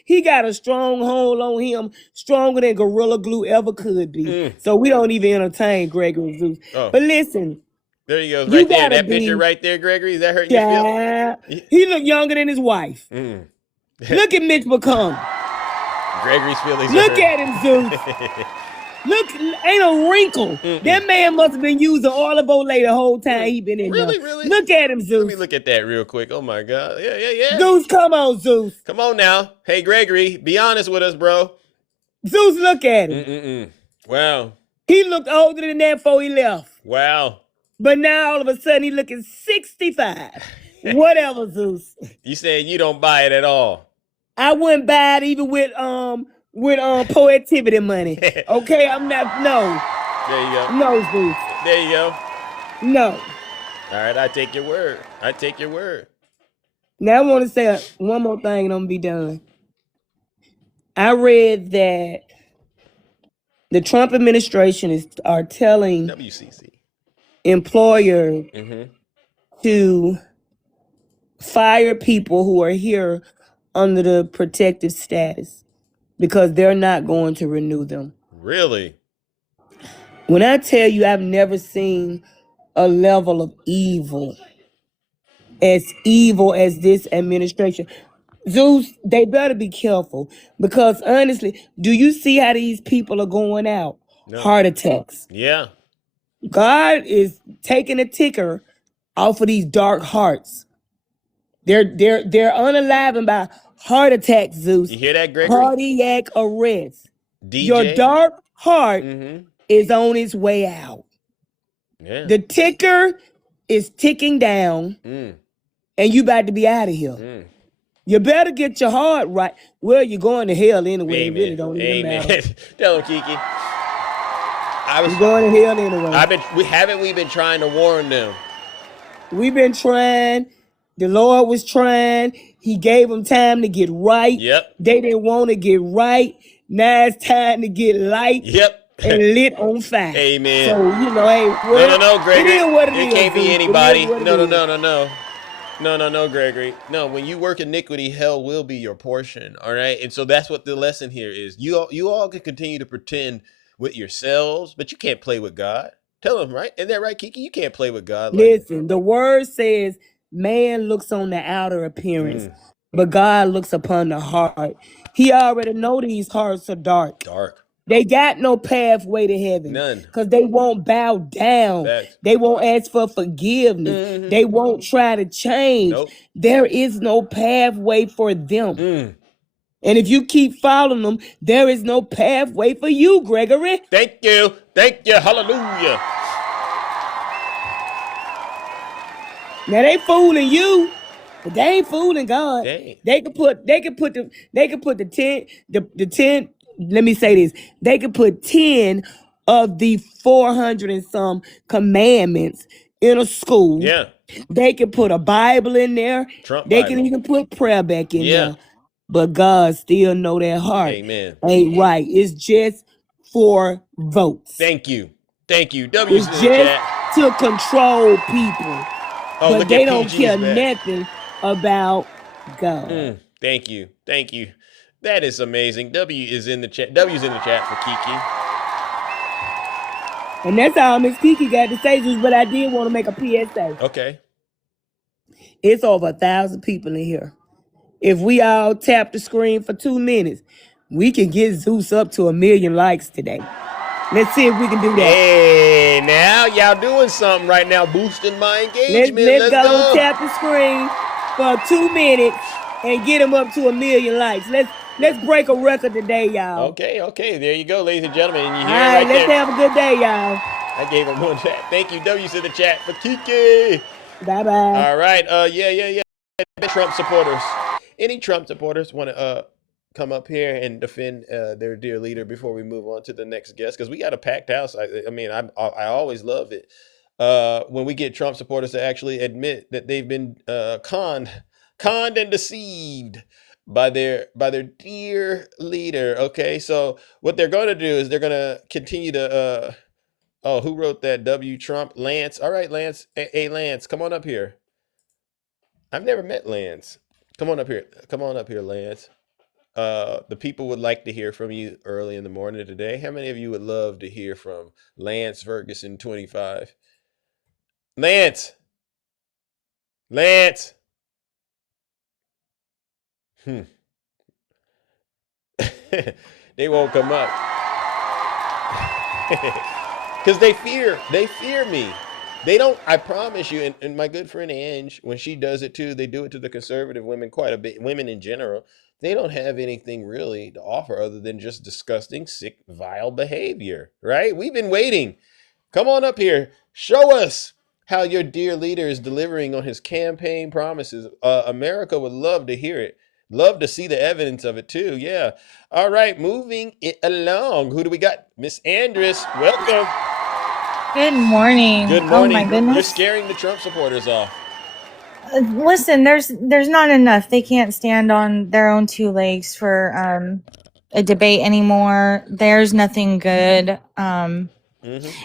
He got a strong hold on him, stronger than Gorilla Glue ever could be. So we don't even entertain Gregory, Zeus. But listen. There you go. Right there. That picture right there, Gregory. Is that hurting your feelings? He look younger than his wife. Look at Mitch McConnell. Gregory's feelings. Look at him, Zeus. Look, ain't a wrinkle. That man must have been using olive olay the whole time he been in there. Really? Look at him, Zeus. Let me look at that real quick. Oh my God. Yeah. Zeus, come on, Zeus. Come on now. Hey, Gregory, be honest with us, bro. Zeus, look at him. Wow. He looked older than that before he left. Wow. But now all of a sudden he looking 65. Whatever, Zeus. You saying you don't buy it at all? I wouldn't buy it even with poetivity money. Okay, I'm not. No. There you go. No, Zeus. There you go. No. All right, I take your word. Now I want to say one more thing and I'm gonna be done. I read that the Trump administration are telling WCC employers to fire people who are here under the protective status because they're not going to renew them. Really? When I tell you I've never seen a level of evil as this administration, Zeus, they better be careful because honestly, do you see how these people are going out? No. Heart attacks. Yeah. God is taking a ticker off of these dark hearts. They're unalivened by heart attacks, Zeus. You hear that, Gregory? Cardiac arrest. DJ? Your dark heart is on its way out. Yeah. The ticker is ticking down, and you about to be out of here. You better get your heart right. Well, you're going to hell anyway. It really don't even matter. Tell him, Kiki. You're going to hell anyway. We been trying to warn them. We've been trying. The Lord was trying. He gave them time to get right. Yep. They didn't want to get right. Now it's time to get light. Yep. And lit on fire. Amen. So, hey, well, no, Gregory. It is what it is. can't be anybody. No, Gregory. No, when you work iniquity, hell will be your portion. All right. And so that's what the lesson here is. You all can continue to pretend with yourselves, but you can't play with God. Tell them, right? Isn't that right, Kiki? You can't play with God. Listen, the word says man looks on the outer appearance, but God looks upon the heart. He already know these hearts are dark. They got no pathway to heaven. None. Because they won't bow down. Facts. They won't ask for forgiveness. They won't try to change. Nope. There is no pathway for them. And if you keep following them, there is no pathway for you, Gregory. Thank you. Hallelujah. Now they fooling you, but they ain't fooling God. They could put the 10. Let me say this. They could put 10 of the 400 and some commandments in a school. Yeah. They could put a Bible in there. They can even put prayer back in there. But God still know their heart. Amen. Ain't right. It's just for votes. Thank you. It's just to control people. But they don't care nothing about God. Thank you. That is amazing. W is in the chat. W's in the chat for Kiki. And that's all Miss Kiki got to say, but I did want to make a PSA. Okay. It's over 1,000 people in here. If we all tap the screen for 2 minutes, we can get Zeus up to 1 million likes today. Let's see if we can do that. Hey, now y'all doing something right now, boosting my engagement. Let's go tap the screen for 2 minutes. and get him up to 1 million likes. Let's break a record today, y'all. Okay. There you go, ladies and gentlemen. And you hear All right, right let's there. have a good day, y'all. I gave him one chat. Thank you, W's in the chat for Kiki. Bye-bye. All right. Yeah. Trump supporters. Any Trump supporters want to come up here and defend their dear leader before we move on to the next guest? Because we got a packed house. I always love it when we get Trump supporters to actually admit that they've been conned and deceived by their dear leader. Okay, so what they're going to do is they're going to continue to oh, who wrote that? W Trump? Lance. All right, Lance. Hey, Lance, come on up here. I've never met Lance. Come on up here, Lance. The people would like to hear from you early in the morning today. How many of you would love to hear from Lance Ferguson 25? Lance. They won't come up. Because they fear me. They don't, I promise you, and my good friend Ange, when she does it too, they do it to the conservative women quite a bit, women in general. They don't have anything really to offer other than just disgusting, sick, vile behavior, right? We've been waiting. Come on up here. Show us how your dear leader is delivering on his campaign promises. America would love to hear it. Love to see the evidence of it too. Yeah. All right, moving it along. Who do we got? Miss Andress, welcome. Good morning. Good morning. Oh my goodness. You're scaring the Trump supporters off. Listen, there's not enough. They can't stand on their own two legs for a debate anymore. There's nothing good. And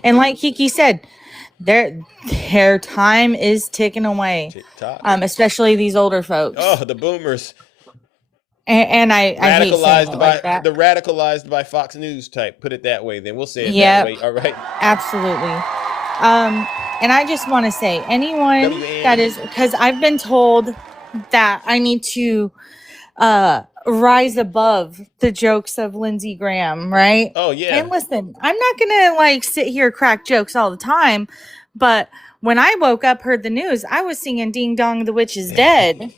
like Kiki said, their time is ticking away. TikTok. Especially these older folks. Oh, the boomers. And I hate saying it like that. The radicalized by Fox News type. Put it that way. Then we'll say it Yep. that way. All right. Absolutely. And I just want to say, anyone that is, because I've been told that I need to rise above the jokes of Lindsey Graham, right? Oh, yeah. And listen, I'm not going to sit here crack jokes all the time, but when I woke up, heard the news, I was singing Ding Dong, the Witch is Dead.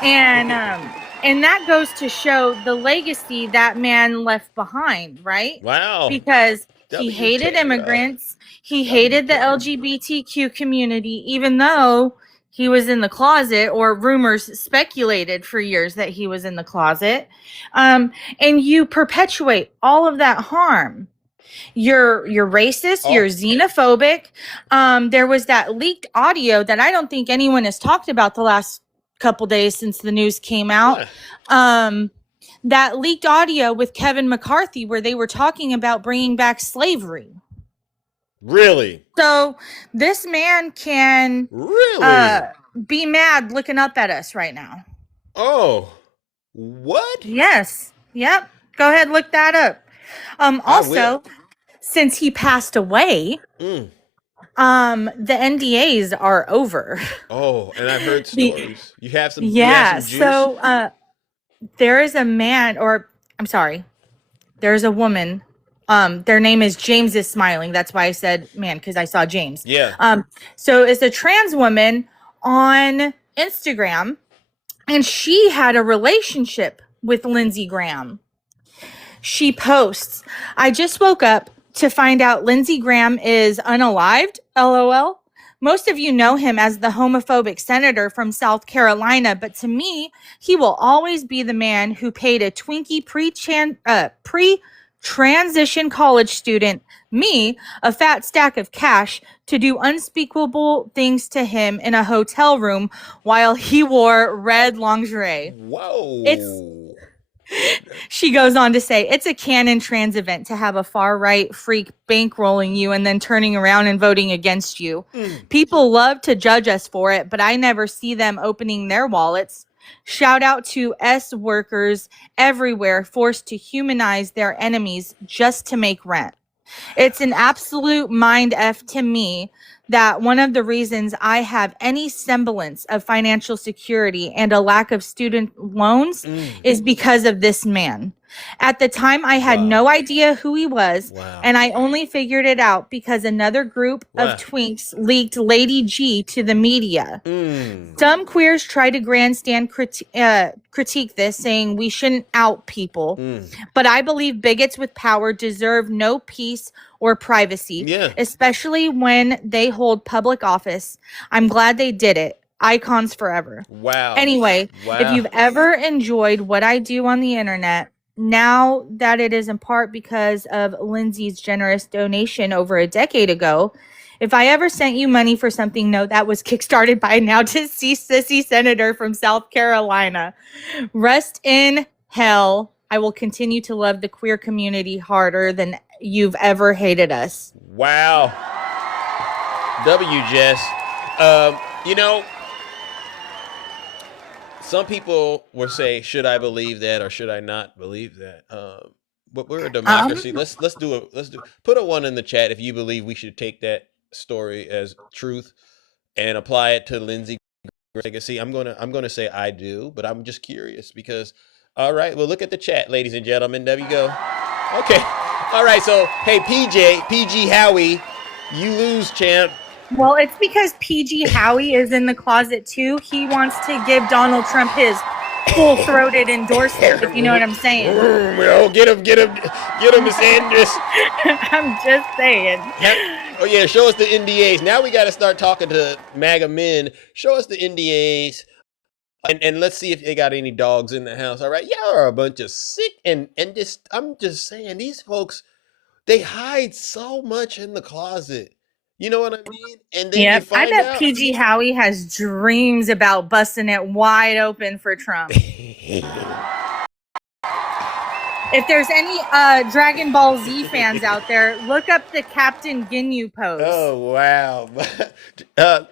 And that goes to show the legacy that man left behind, right? Wow. Because he hated immigrants. He hated the LGBTQ community, even though he was in the closet, or rumors speculated for years that he was in the closet. And you perpetuate all of that harm. You're racist, you're xenophobic. There was that leaked audio that I don't think anyone has talked about the last couple days since the news came out. That leaked audio with Kevin McCarthy where they were talking about bringing back slavery. Really? So this man can be mad looking up at us right now. Oh, what? Yes. Yep. Go ahead, look that up. Also, since he passed away, the NDAs are over. Oh, and I've heard stories. You have some juice? So there is a man, or I'm sorry, there's a woman. Their name is James is Smiling. That's why I said man, because I saw James. Yeah. So it's a trans woman on Instagram, and she had a relationship with Lindsey Graham. She posts, I just woke up to find out Lindsey Graham is unalived, LOL. Most of you know him as the homophobic senator from South Carolina, but to me, he will always be the man who paid a Twinkie pre-transition college student, me, a fat stack of cash to do unspeakable things to him in a hotel room while he wore red lingerie. Whoa. She goes on to say, it's a canon trans event to have a far-right freak bankrolling you and then turning around and voting against you. People love to judge us for it, but I never see them opening their wallets. Shout out to S workers everywhere forced to humanize their enemies just to make rent. It's an absolute mind F to me that one of the reasons I have any semblance of financial security and a lack of student loans is because of this man. At the time, I had no idea who he was, and I only figured it out because another group of twinks leaked Lady G to the media. Some queers try to grandstand critique this, saying we shouldn't out people, but I believe bigots with power deserve no peace or privacy, especially when they hold public office. I'm glad they did it. Icons forever. Wow. Anyway, if you've ever enjoyed what I do on the internet, now that it is in part because of Lindsey's generous donation over a decade ago, if I ever sent you money for something, no, that was kickstarted by a now deceased sissy senator from South Carolina. Rest in hell. I will continue to love the queer community harder than you've ever hated us. Wow. W, Jess. You know, some people will say, should I believe that or should I not believe that? But we're a democracy. Put a 1 in the chat if you believe we should take that story as truth and apply it to Lindsey Graham's legacy. I'm gonna say I do, but I'm just curious because all right, well, look at the chat, ladies and gentlemen. There you go. Okay. All right, so hey, PG Howie, you lose, champ. Well, it's because PG Howie is in the closet too. He wants to give Donald Trump his full-throated endorsement, if you know what I'm saying. Well, get him, Miss Andress. I'm just saying. Oh yeah, show us the NDAs. Now we got to start talking to MAGA men. Show us the NDAs, and let's see if they got any dogs in the house. All right, y'all are a bunch of sick and just. I'm just saying, these folks, they hide so much in the closet. You know what I mean? And then you find I bet out. PG Howie has dreams about busting it wide open for Trump. If there's any Dragon Ball Z fans out there, look up the Captain Ginyu pose. Oh wow,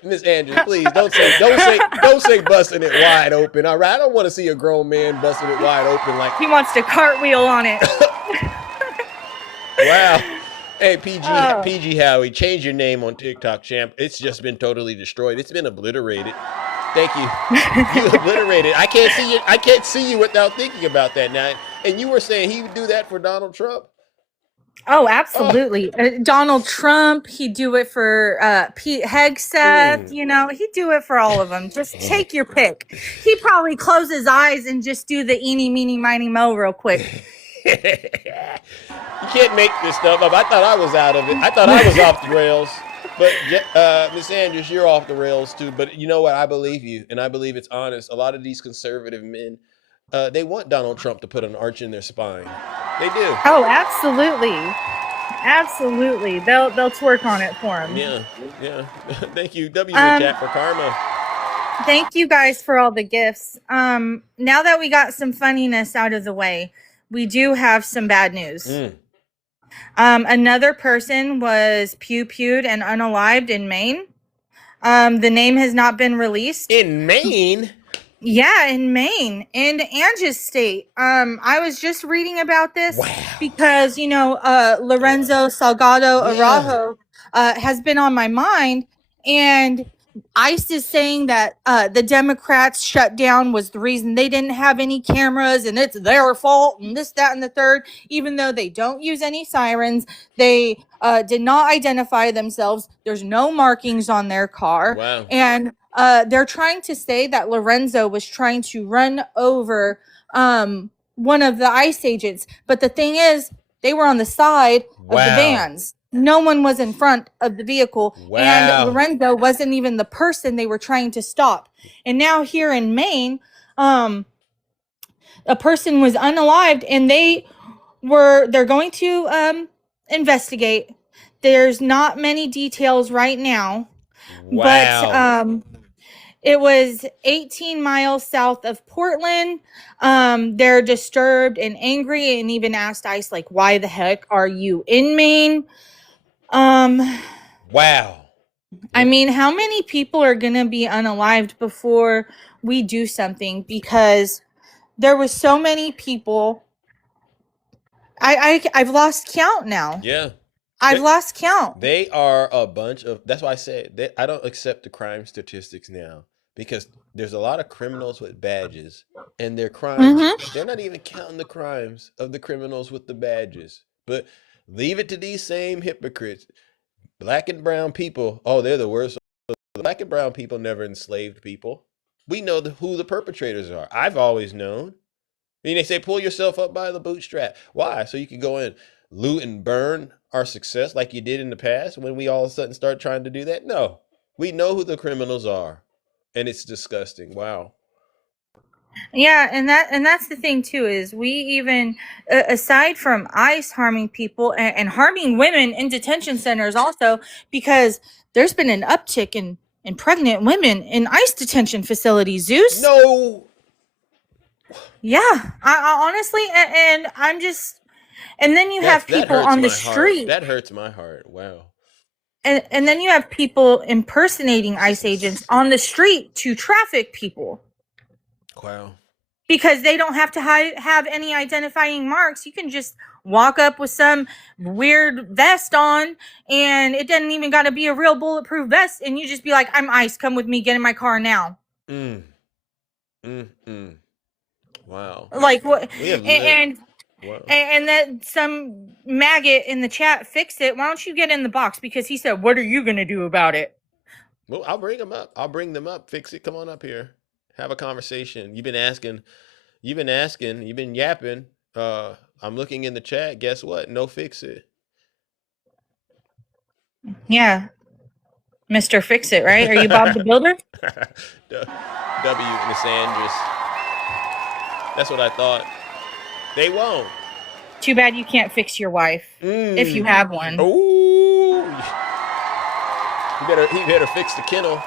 Miss Andrews, please don't say busting it wide open. All right, I don't want to see a grown man busting it wide open like he wants to cartwheel on it. Wow. Hey, PG Howie, change your name on TikTok, champ. It's just been totally destroyed. It's been obliterated. Thank you. You obliterated. I can't see you without thinking about that now. And you were saying he would do that for Donald Trump? Oh, absolutely. Donald Trump, he'd do it for Pete Hegseth, you know, he'd do it for all of them. Just take your pick. He'd probably close his eyes and just do the eeny, meeny, miny, mo real quick. You can't make this stuff up. I thought I was out of it. I thought I was off the rails. But Miss Andrews, you're off the rails too. But you know what? I believe you, and I believe it's honest. A lot of these conservative men, they want Donald Trump to put an arch in their spine. They do. Oh, absolutely. Absolutely. They'll twerk on it for him. Yeah. Thank you. W in the chat for karma. Thank you guys for all the gifts. Now that we got some funniness out of the way, we do have some bad news. Another person was pew-pewed and unalived in Maine. The name has not been released. In Maine? Yeah, in Maine, in Angie's state. I was just reading about this because, you know, Lorenzo Salgado Araujo has been on my mind, and ICE is saying that the Democrats shut down was the reason they didn't have any cameras and it's their fault and this, that, and the third, even though they don't use any sirens. They did not identify themselves. There's no markings on their car. Wow. And they're trying to say that Lorenzo was trying to run over one of the ICE agents. But the thing is, they were on the side of the vans. No one was in front of the vehicle. Wow. And Lorenzo wasn't even the person they were trying to stop. And now here in Maine, a person was unalived, and they're going to investigate. There's not many details right now. Wow. But it was 18 miles south of Portland. They're disturbed and angry, and even asked ICE, like, why the heck are you in Maine? Wow. I mean, how many people are going to be unalived before we do something? Because there was so many people. I've lost count now. Yeah. I've lost count. They are a bunch of, that's why I said, I don't accept the crime statistics now. because there's a lot of criminals with badges, and their crimes, they're not even counting the crimes of the criminals with the badges. But leave it to these same hypocrites. Black and brown people, oh, they're the worst. Black and brown people never enslaved people. We know who the perpetrators are. I've always known. I mean, they say pull yourself up by the bootstrap. Why? So you can go in, loot and burn our success like you did in the past when we all of a sudden start trying to do that? No. We know who the criminals are. And it's disgusting. Wow. Yeah, and that's the thing too, is we even aside from ICE harming people and harming women in detention centers also, because there's been an uptick in pregnant women in ICE detention facilities. Zeus. No. Yeah, I honestly, and I'm just, and then you have people on the street. That hurts my heart. Wow. And then you have people impersonating ICE agents on the street to traffic people. Wow. Because they don't have to have any identifying marks. You can just walk up with some weird vest on, and it doesn't even got to be a real bulletproof vest. And you just be like, I'm ICE. Come with me. Get in my car now. Wow. Like what? And that some maggot in the chat fixed it. Why don't you get in the box? Because he said, what are you going to do about it? Well, I'll bring them up. I'll bring them up. Fix it. Come on up here. Have a conversation. You've been asking, you've been yapping. I'm looking in the chat. Guess what? No fix it. Yeah. Mr. Fix It, right? Are you Bob the Builder? W. Nisandris. That's what I thought. They won't. Too bad you can't fix your wife if you have one. Ooh. He better fix the kennel.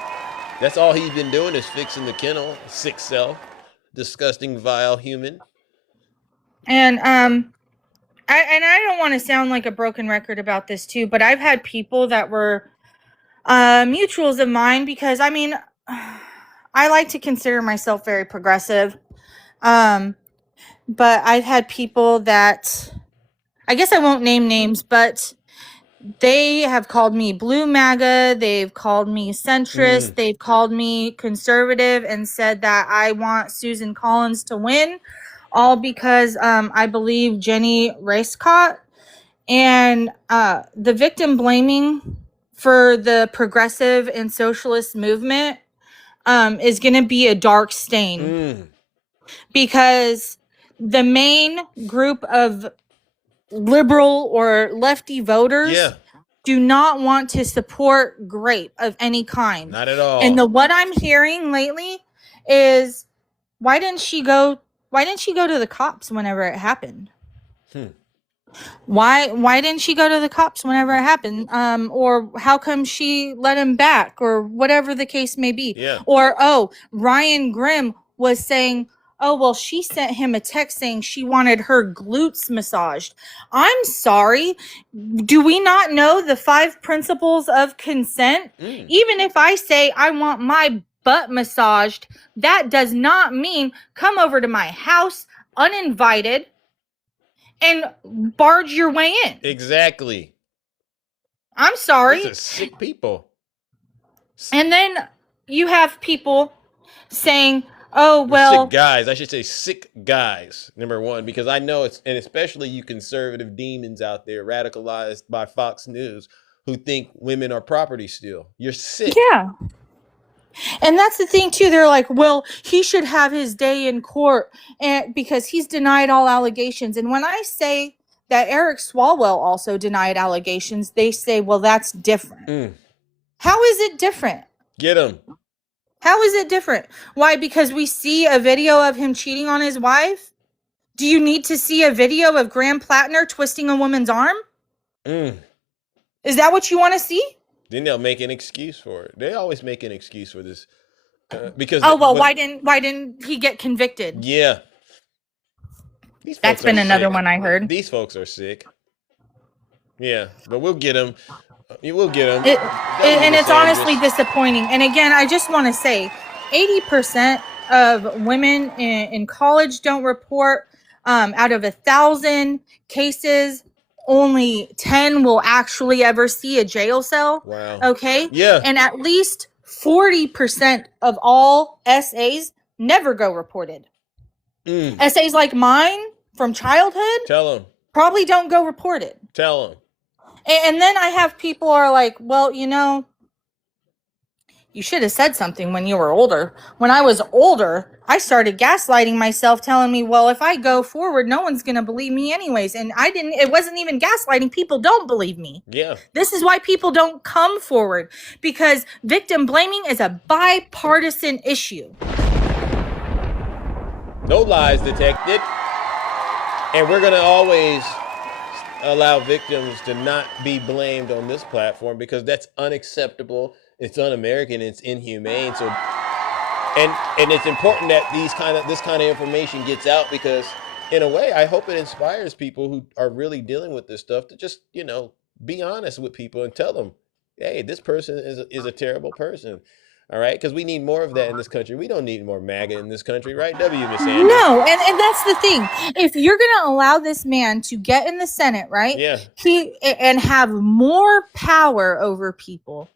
That's all he's been doing is fixing the kennel. Sick self. Disgusting, vile human. And I don't want to sound like a broken record about this too, but I've had people that were mutuals of mine, because I mean, I like to consider myself very progressive. But I've had people that, I guess I won't name names, but they have called me blue MAGA. They've called me centrist. They've called me conservative and said that I want Susan Collins to win, all because I believe Jenny Racecott. And the victim blaming for the progressive and socialist movement is going to be a dark stain. Because the main group of liberal or lefty voters do not want to support grape of any kind. Not at all. And what I'm hearing lately is, why didn't she go to the cops whenever it happened? Why didn't she go to the cops whenever it happened? Or how come she let him back, or whatever the case may be? Yeah. Or, oh, Ryan Grimm was saying, oh, well, she sent him a text saying she wanted her glutes massaged. I'm sorry. Do we not know the 5 principles of consent? Even if I say I want my butt massaged, that does not mean come over to my house uninvited and barge your way in. Exactly. I'm sorry. These are sick people. And then you have people saying, oh, well, sick guys. I should say sick guys, number one, because I know it's, and especially you conservative demons out there radicalized by Fox News who think women are property still. You're sick. Yeah. And that's the thing too. They're like, well, he should have his day in court because he's denied all allegations. And when I say that Eric Swalwell also denied allegations, they say, well, that's different. How is it different? Get him. How is it different? Why? Because we see a video of him cheating on his wife? Do you need to see a video of Graham Plattner twisting a woman's arm? Is that what you want to see? Then they'll make an excuse for it. They always make an excuse for this. Because why didn't he get convicted? Yeah. That's been another one I heard. These folks are sick. Yeah, but we'll get them. We'll get them. And it's honestly disappointing. And again, I just want to say 80% of women in college don't report. Out of 1,000 cases, only 10 will actually ever see a jail cell. Wow. Okay? Yeah. And at least 40% of all essays never go reported. Essays like mine from childhood Tell them. probably don't go reported. Tell them. And then I have people are like, well, you know, you should have said something when you were older. When I was older, I started gaslighting myself, telling me, well, if I go forward, no one's going to believe me anyways. And it wasn't even gaslighting. People don't believe me. Yeah. This is why people don't come forward, because victim blaming is a bipartisan issue. No lies detected. And we're going to always allow victims to not be blamed on this platform, because that's unacceptable. It's un-American. It's inhumane. So, and it's important that this kind of information gets out, because in a way, I hope it inspires people who are really dealing with this stuff to just, you know, be honest with people and tell them, hey, this person is a terrible person. All right, because we need more of that in this country. We don't need more MAGA in this country, right? Miss Sanders? No, and that's the thing. If you're going to allow this man to get in the Senate, right? Yeah. And have more power over people,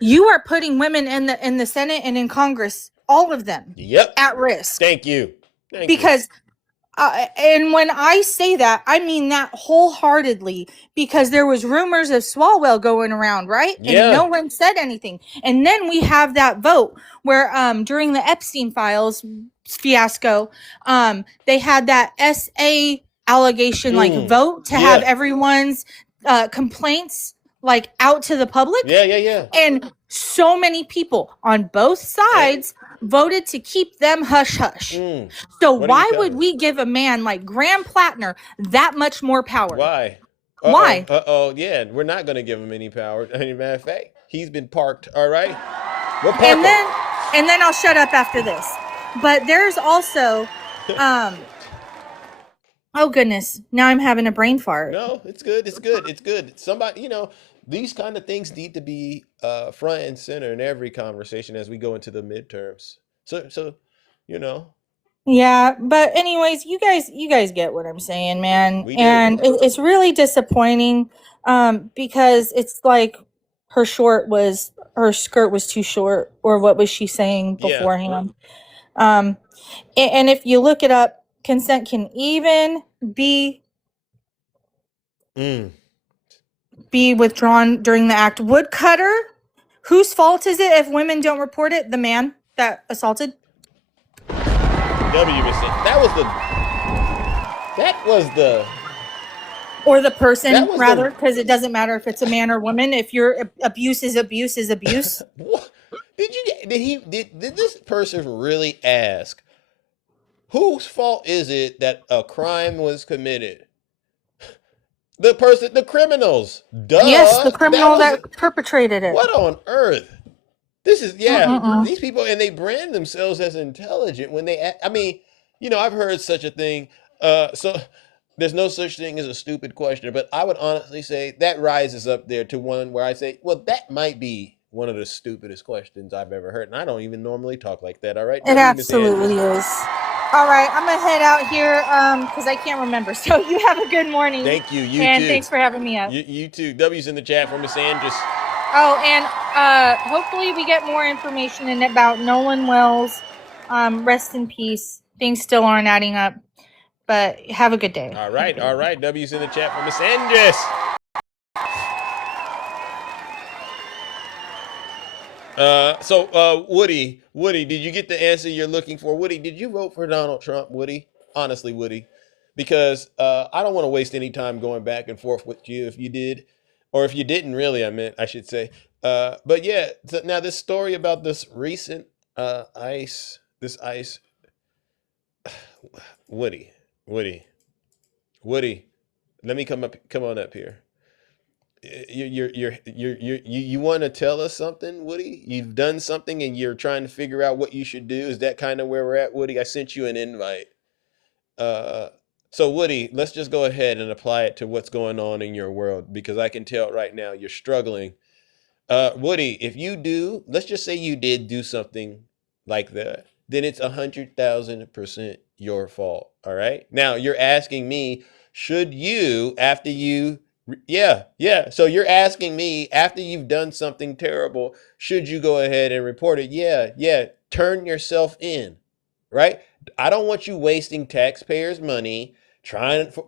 you are putting women in the Senate and in Congress, all of them, at risk. Thank you. Because and when I say that, I mean that wholeheartedly, because there was rumors of Swalwell going around, right? Yeah. And no one said anything. And then we have that vote where during the Epstein files fiasco, they had that SA allegation vote to have everyone's complaints like out to the public. Yeah. And so many people on both sides voted to keep them hush hush. So why would we give a man like Graham Plattner that much more power? Why? Why? Yeah, we're not going to give him any power. As a matter of fact, he's been parked. All right. We'll park and him. then I'll shut up after this. But there's also oh goodness, now I'm having a brain fart. No, it's good. Somebody, you know, these kind of things need to be front and center in every conversation as we go into the midterms. So, you know. Yeah, but anyways, you guys get what I'm saying, man. We do. And it's really disappointing because it's like her skirt was too short, or what was she saying beforehand? And if you look it up, consent can even be withdrawn during the act. Woodcutter, whose fault is it if women don't report it? The man that assaulted? Or the person, rather, because it doesn't matter if it's a man or woman. If your abuse is abuse is abuse. Did this person really ask, whose fault is it that a crime was committed? The criminals. Duh. Yes, the criminal that perpetrated it. What on earth? This is, these people, and they brand themselves as intelligent when they, I mean, you know, I've heard such a thing. So there's no such thing as a stupid question, but I would honestly say that rises up there to one where I say, well, that might be one of the stupidest questions I've ever heard. And I don't even normally talk like that. All right. It absolutely is. All right, I'm gonna head out here because I can't remember. So you have a good morning. Thank you. You and too. Thanks for having me up. You too. W's in the chat from Miss Andress. Oh, and hopefully we get more information about Nolan Wells. Rest in peace. Things still aren't adding up, but have a good day. All right. W's in the chat from Miss Andress. So Woody, did you get the answer you're looking for? Woody, did you vote for Donald Trump, Woody? Honestly, Woody, because I don't want to waste any time going back and forth with you if you did, or if you didn't really, I should say. But yeah, so now this story about this recent ICE, Woody, let me come on up here. You want to tell us something, Woody? You've done something and you're trying to figure out what you should do. Is that kind of where we're at, Woody? I sent you an invite. So Woody, let's just go ahead and apply it to what's going on in your world, because I can tell right now you're struggling. Woody, if you do, let's just say you did do something like that, then it's 100,000% your fault. All right. Now you're asking me, should you, after you Yeah, yeah. So you're asking me, after you've done something terrible, should you go ahead and report it? Yeah, yeah. Turn yourself in, right? I don't want you wasting taxpayers' money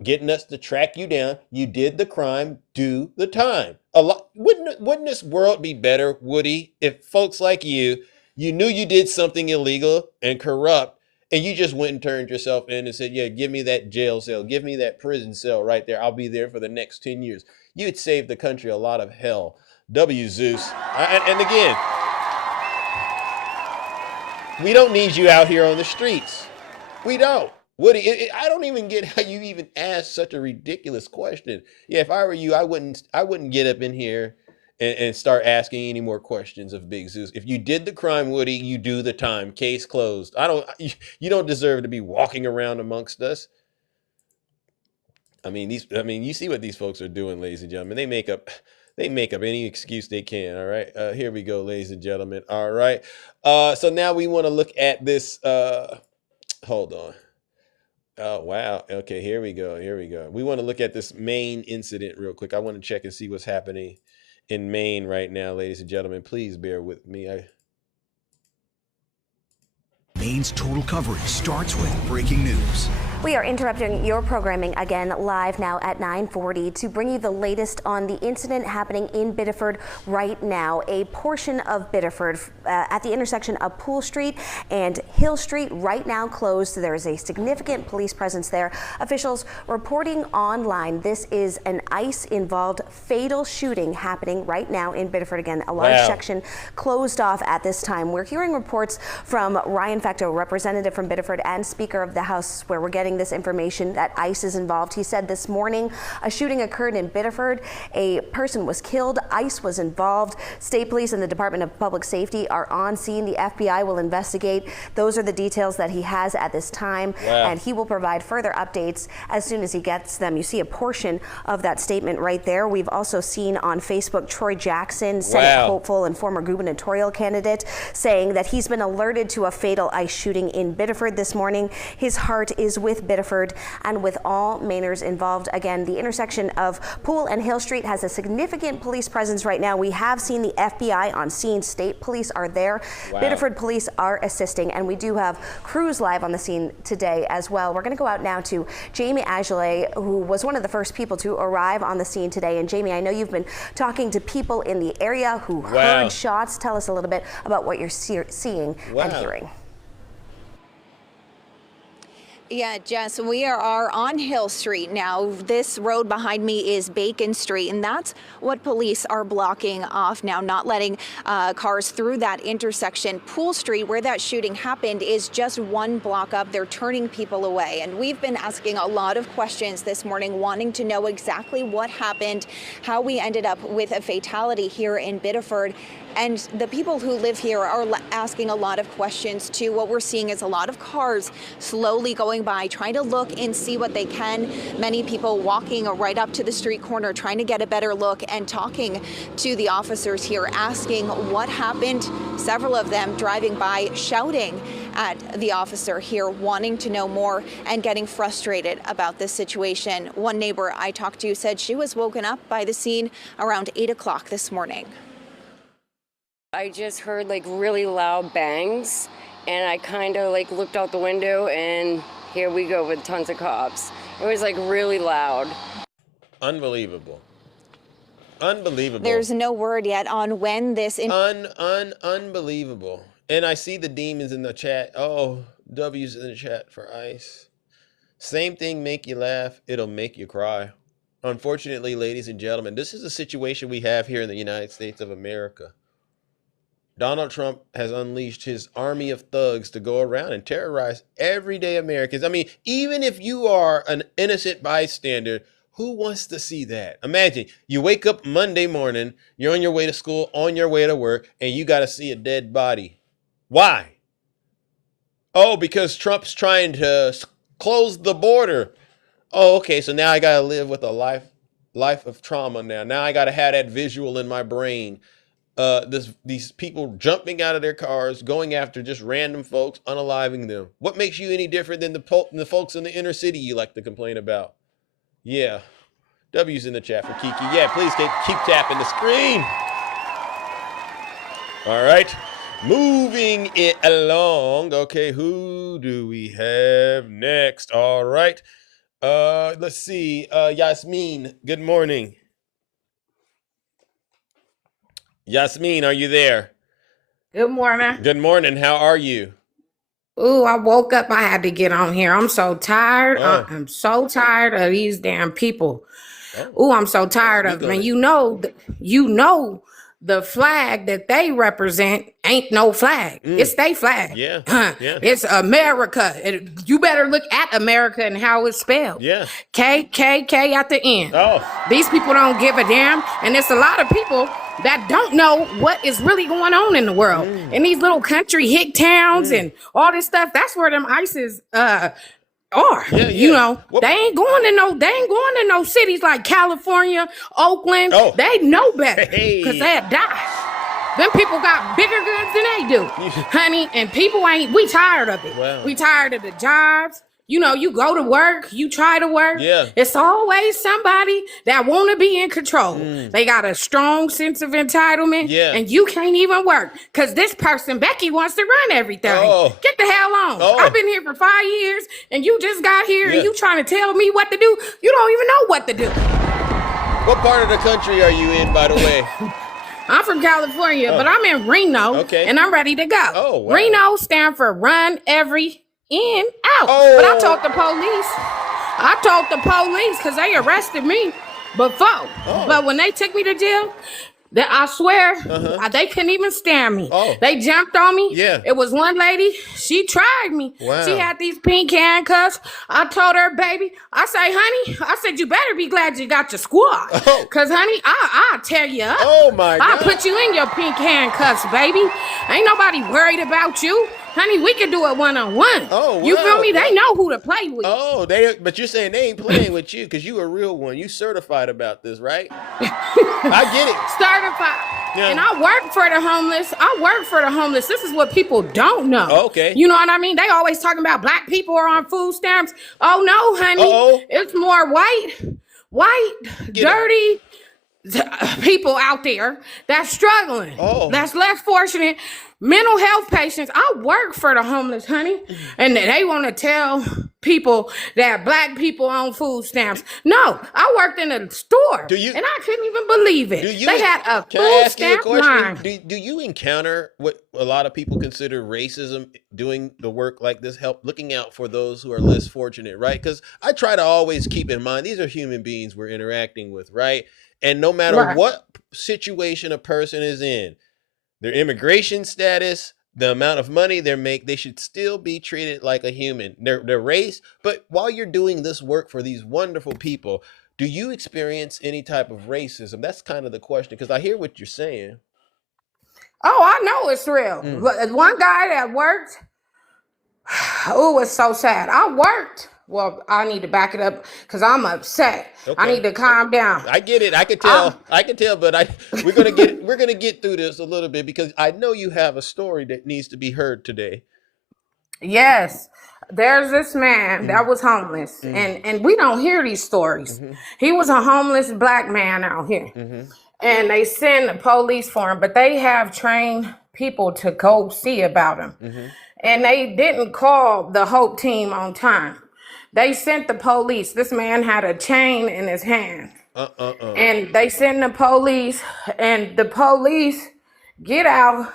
getting us to track you down. You did the crime, do the time. Wouldn't this world be better, Woody, if folks like you knew you did something illegal and corrupt, and you just went and turned yourself in and said, yeah, give me that jail cell. Give me that prison cell right there. I'll be there for the next 10 years. You'd save the country a lot of hell. W. Zeus. And again, we don't need you out here on the streets. We don't. Woody, I don't even get how you even ask such a ridiculous question. Yeah, if I were you, I wouldn't get up in here and start asking any more questions of Big Zeus. If you did the crime, Woody, you do the time. Case closed. You don't deserve to be walking around amongst us. I mean, you see what these folks are doing, ladies and gentlemen. They make up any excuse they can. All right. Here we go, ladies and gentlemen. All right. So now we want to look at this. Hold on. Oh, wow. Okay, here we go. Here we go. We want to look at this Maine incident real quick. I want to check and see what's happening in Maine right now, ladies and gentlemen. Please bear with me. Maine's total coverage starts with breaking news. We are interrupting your programming again live now at 9:40 to bring you the latest on the incident happening in Biddeford right now. A portion of Biddeford at the intersection of Poole Street and Hill Street right now closed. There is a significant police presence there. Officials reporting online this is an ICE-involved fatal shooting happening right now in Biddeford. Again, a large section closed off at this time. We're hearing reports from Ryan Fecto, representative from Biddeford and Speaker of the House, where we're getting this information that ICE is involved. He said this morning a shooting occurred in Biddeford. A person was killed. ICE was involved. State police and the Department of Public Safety are on scene. The FBI will investigate. Those are the details that he has at this time, and he will provide further updates as soon as he gets them. You see a portion of that statement right there. We've also seen on Facebook Troy Jackson, Senate hopeful and former gubernatorial candidate, saying that he's been alerted to a fatal ICE shooting in Biddeford this morning. His heart is with Biddeford and with all Mainers involved. Again, the intersection of Poole and Hill Street has a significant police presence right now. We have seen the FBI on scene. State police are there. Biddeford police are assisting, and we do have crews live on the scene today as well. We're going to go out now to Jamie Agile, who was one of the first people to arrive on the scene today. And Jamie, I know you've been talking to people in the area who heard shots. Tell us a little bit about what you're seeing and hearing. Yeah, Jess, we are on Hill Street now. This road behind me is Bacon Street, and that's what police are blocking off now, not letting cars through that intersection. Poole Street, where that shooting happened, is just one block up. They're turning people away, and we've been asking a lot of questions this morning, wanting to know exactly what happened, how we ended up with a fatality here in Biddeford. And the people who live here are asking a lot of questions too. What we're seeing is a lot of cars slowly going by, trying to look and see what they can. Many people walking right up to the street corner, trying to get a better look and talking to the officers here, asking what happened. Several of them driving by, shouting at the officer here, wanting to know more and getting frustrated about this situation. One neighbor I talked to said she was woken up by the scene around 8 o'clock this morning. I just heard like really loud bangs, and I kind of like looked out the window, and here we go with tons of cops. It was like really loud. Unbelievable. Unbelievable. There's no word yet on when this unbelievable. And I see the demons in the chat. Oh, W's in the chat for ICE. Same thing make you laugh, it'll make you cry. Unfortunately, ladies and gentlemen, this is the situation we have here in the United States of America. Donald Trump has unleashed his army of thugs to go around and terrorize everyday Americans. I mean, even if you are an innocent bystander, who wants to see that? Imagine you wake up Monday morning, you're on your way to school, on your way to work, and you got to see a dead body. Why? Oh, because Trump's trying to close the border. Oh, okay, so now I got to live with a life of trauma now. Now I got to have that visual in my brain. These people jumping out of their cars, going after just random folks, unaliving them. What makes you any different than the folks in the inner city you like to complain about? Yeah, W's in the chat for Kiki. Yeah, please keep tapping the screen. All right. Moving it along. Okay, who do we have next? All right. Let's see. Yasmin, good morning. Yasmin, are you there? Good morning. Good morning. How are you? Ooh, I woke up. I had to get on here. I'm so tired. I'm so tired of these damn people. Ooh, I'm so tired of them. And you know, the flag that they represent ain't no flag. It's their flag. Yeah. It's America. You better look at America and how it's spelled. Yeah. K at the end. Oh. These people don't give a damn. And it's a lot of people that don't know what is really going on in the world. In these little country hick towns and all this stuff, that's where them ISIS are. You know, they ain't going to no cities like California, Oakland. They know better because they'll die. Them people got bigger guns than they do, honey. And people we tired of it. Wow. We tired of the jobs. You know, you go to work, you try to work. Yeah. It's always somebody that want to be in control. They got a strong sense of entitlement. Yeah. And you can't even work because this person, Becky, wants to run everything. Get the hell on. I've been here for 5 years and you just got here and you trying to tell me what to do. You don't even know what to do. What part of the country are you in, by the way? I'm from California, but I'm in Reno. Okay. And I'm ready to go. Oh, wow. Reno stand for run every in, out. But I told the police because they arrested me before. But when they took me to jail, I swear, they couldn't even stand me. They jumped on me. Yeah. It was one lady, she tried me. Wow. She had these pink handcuffs. I told her, baby, I say, honey, you better be glad you got your squad. Because, honey, I'll tear you up. Oh, my God. I'll put you in your pink handcuffs, baby. Ain't nobody worried about you. Honey, we can do it one-on-one. Oh, wow. You feel me? They know who to play with. But you're saying they ain't playing with you because you a real one. You certified about this, right? I get it. Certified. Yeah. And I work for the homeless. This is what people don't know. Okay. You know what I mean? They always talking about black people are on food stamps. Oh, no, honey. It's more white, dirty people out there that's struggling. That's less fortunate. Mental health patients. I work for the homeless, honey. And they want to tell people that black people on food stamps. No, I worked in a store and I couldn't even believe it. They had a food stamp line. Do you encounter what a lot of people consider racism doing the work like this, looking out for those who are less fortunate, right? Because I try to always keep in mind, these are human beings we're interacting with, right? And no matter what situation a person is in, their immigration status, the amount of money they make, they should still be treated like a human. Their race. But while you're doing this work for these wonderful people, do you experience any type of racism? That's kind of the question, because I hear what you're saying. Oh, I know it's real. But one guy that worked, oh, it's so sad. I worked. Well, I need to back it up because I'm upset. Okay. I need to calm down. I get it. I can tell. But we're gonna get through this a little bit because I know you have a story that needs to be heard today. Yes, there's this man that was homeless, and we don't hear these stories. He was a homeless black man out here, and they send the police for him, but they have trained people to go see about him, and they didn't call the Hope team on time. They sent the police. This man had a chain in his hand. And they sent the police, and the police get out,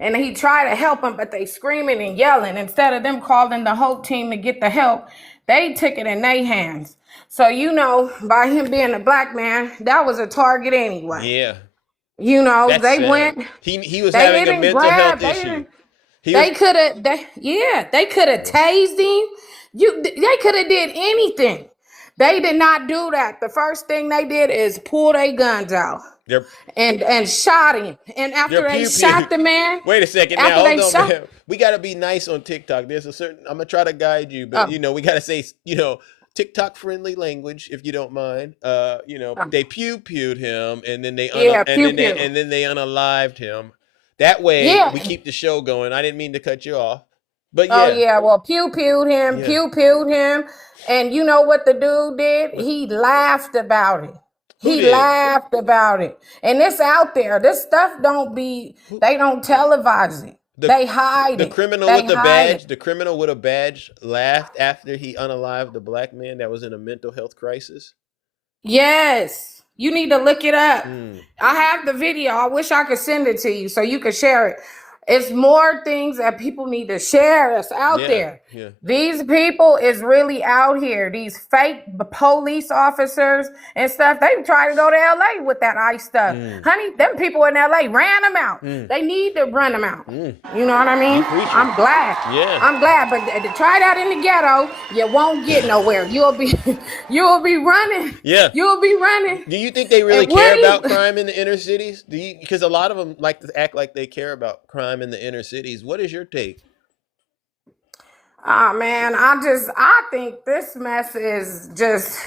and he tried to help him, but they screaming and yelling. Instead of them calling the Hope team to get the help, they took it in their hands. So, you know, by him being a black man, that was a target anyway. Yeah. You know, That's they sad. went. He was they having a didn't mental grab, health issue. They could have tased him. They could have did anything. They did not do that. The first thing they did is pull their guns out and shot him. And after they shot the man, wait a second now, hold on, man. We gotta be nice on TikTok. There's a certain. I'm gonna try to guide you, but you know we gotta say TikTok friendly language if you don't mind. They pew-pewed him and then they unalived him. That way we keep the show going. I didn't mean to cut you off. But Oh yeah, well, pew-pewed him, pew-pewed him. And you know what the dude did? He laughed about it. He laughed about it. And it's out there. This stuff they don't televise it. They hide the it. criminal They with the hide badge, it. the criminal with a badge laughed after he unalived the black man that was in a mental health crisis. Yes. You need to look it up. I have the video. I wish I could send it to you so you could share it. It's more things that people need to share that's out there. Yeah. These people is really out here. These fake police officers and stuff. They try to go to LA with that ICE stuff. Honey, them people in LA ran them out. They need to run them out. You know what I mean? I'm glad. Yeah. I'm glad. But to try that in the ghetto, you won't get nowhere. You'll be running. Yeah. You'll be running. Do you think they really care about crime in the inner cities? Because a lot of them like to act like they care about crime in the inner cities. What is your take? Oh man, I think this mess is just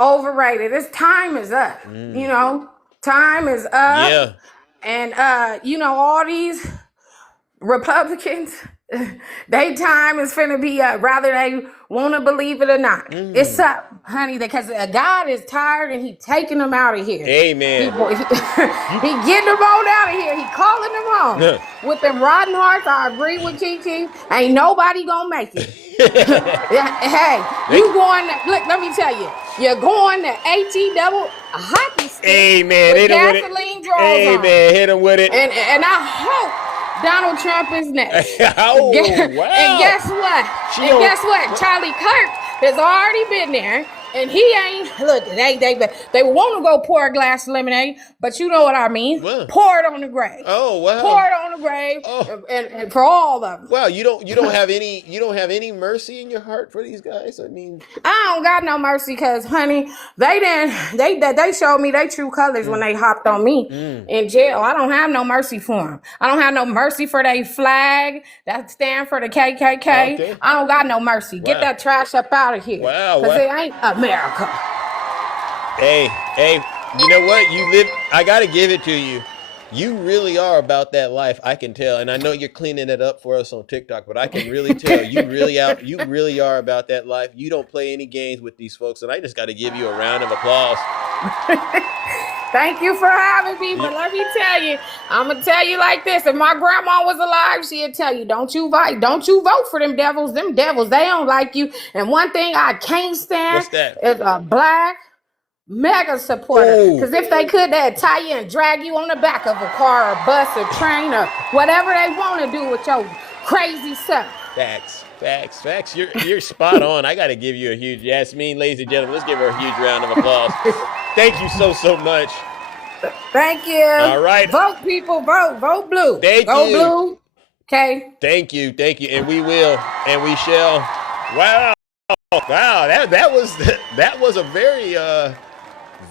overrated. This time is up. You know, time is up. Yeah. And all these Republicans, they time is finna be up, whether they want to believe it or not. It's up, honey, because God is tired and he taking them out of here. Amen. He getting them on out of here. He calling them home. With them rotten hearts, I agree with Kiki. Ain't nobody gonna make it. Hey, you going to, look, let me tell you, you're going to H-E-double hockey stick. Amen. With gasoline drawers on. Amen. Hit him with it. And I hope Donald Trump is next. Oh, wow. And guess what? Guess what? Charlie Kirk has already been there. And he ain't, look, they want to go pour a glass of lemonade, but you know what I mean. What? Pour it on the grave. Oh, wow. Pour it on the grave and for all of them. Wow, you don't have any mercy in your heart for these guys? I mean, I don't got no mercy because, honey, they showed me their true colors when they hopped on me in jail. I don't have no mercy for them. I don't have no mercy for their flag that stand for the KKK. Okay. I don't got no mercy. Get that trash up out of here. Wow. Because it ain't America. Hey, you know what? I got to give it to you. You really are about that life, I can tell. And I know you're cleaning it up for us on TikTok, but I can really tell you really are about that life. You don't play any games with these folks, and I just got to give you a round of applause. Thank you for having me, but let me tell you, I'm gonna tell you like this: if my grandma was alive, she'd tell you, don't you vote for them devils. Them devils, they don't like you. And one thing I can't stand is a black mega supporter. Because if they could, they'd tie you and drag you on the back of a car or bus or train or whatever they want to do with your crazy self. Facts. You're spot on. I got to give you a huge Yasmin, ladies and gentlemen. Let's give her a huge round of applause. Thank you so much. Thank you. All right. Vote, people. Vote blue. Go blue. Okay. Thank you. And we will. And we shall. Wow. That was a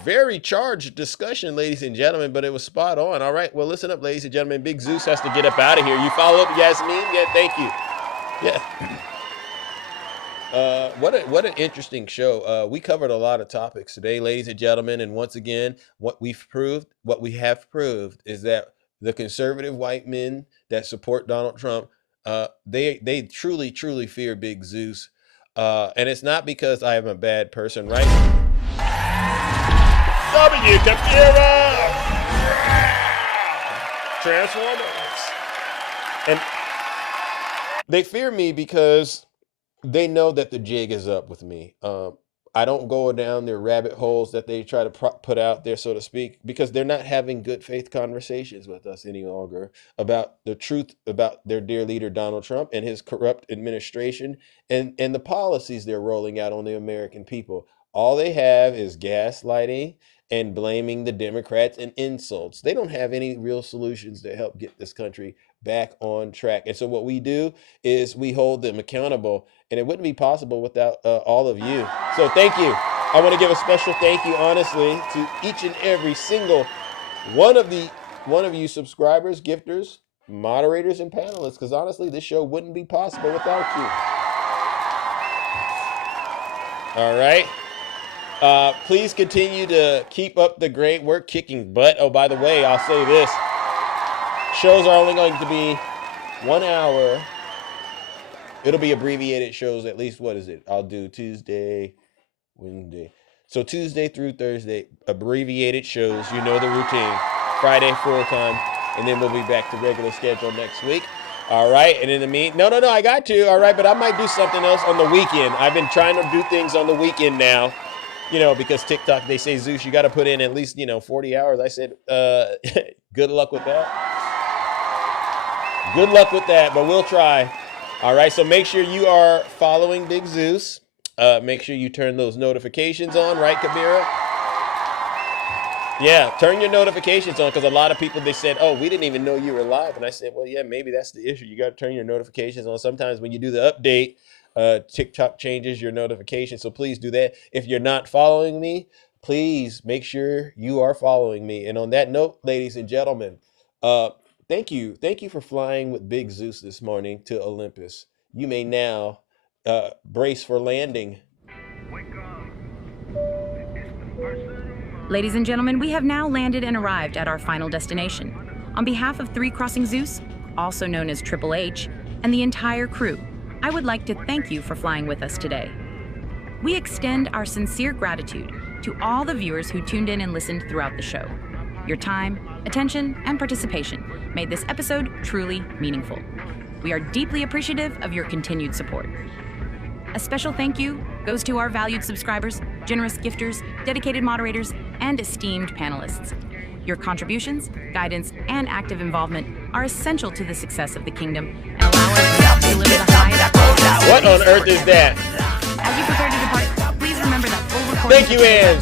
very charged discussion, ladies and gentlemen, but it was spot on. All right. Well, listen up, ladies and gentlemen. Big Zeus has to get up out of here. You follow up, Yasmin? Yeah, thank you. Yeah. What an interesting show. We covered a lot of topics today, ladies and gentlemen. And once again, what we have proved is that the conservative white men that support Donald Trump, they truly fear Big Zeus. And it's not because I am a bad person, right? W computer Transformers. And they fear me because they know that the jig is up with me. I don't go down their rabbit holes that they try to put out there, so to speak, because they're not having good faith conversations with us any longer about the truth about their dear leader, Donald Trump, and his corrupt administration and the policies they're rolling out on the American people. All they have is gaslighting and blaming the Democrats and insults. They don't have any real solutions to help get this country back on track. And so what we do is we hold them accountable, and it wouldn't be possible without all of you. So thank you. I want to give a special thank you, honestly, to each and every single one of you subscribers, gifters, moderators, and panelists, because honestly, this show wouldn't be possible without you. All right. Please continue to keep up the great work, kicking butt. Oh, by the way, I'll say this. Shows are only going to be 1 hour It'll be abbreviated shows. At least, what is it? I'll do Tuesday, Wednesday. So Tuesday through Thursday, abbreviated shows. You know the routine. Friday, full time. And then we'll be back to regular schedule next week. All right. And in the no, I got to. All right. But I might do something else on the weekend. I've been trying to do things on the weekend now, because TikTok, they say, Zeus, you got to put in at least, 40 hours. I said, good luck with that. Good luck with that, but we'll try. All right. So make sure you are following Big Zeus. Make sure you turn those notifications on, right, Kabira? Yeah, turn your notifications on, because a lot of people, they said, oh, we didn't even know you were live. And I said, well, yeah, maybe that's the issue. You got to turn your notifications on. Sometimes when you do the update, TikTok changes your notifications. So please do that. If you're not following me, please make sure you are following me. And on that note, ladies and gentlemen, thank you. Thank you for flying with Big Zeus this morning to Olympus. You may now brace for landing. Ladies and gentlemen, we have now landed and arrived at our final destination. On behalf of 3 Crossing Zeus, also known as Triple H, and the entire crew, I would like to thank you for flying with us today. We extend our sincere gratitude to all the viewers who tuned in and listened throughout the show. Your time, attention, and participation made this episode truly meaningful. We are deeply appreciative of your continued support. A special thank you goes to our valued subscribers, generous gifters, dedicated moderators, and esteemed panelists. Your contributions, guidance, and active involvement are essential to the success of the kingdom and allow us to deliver the highest. What on earth is that? As you prepare to depart, please remember that full recording. Thank you, Ann.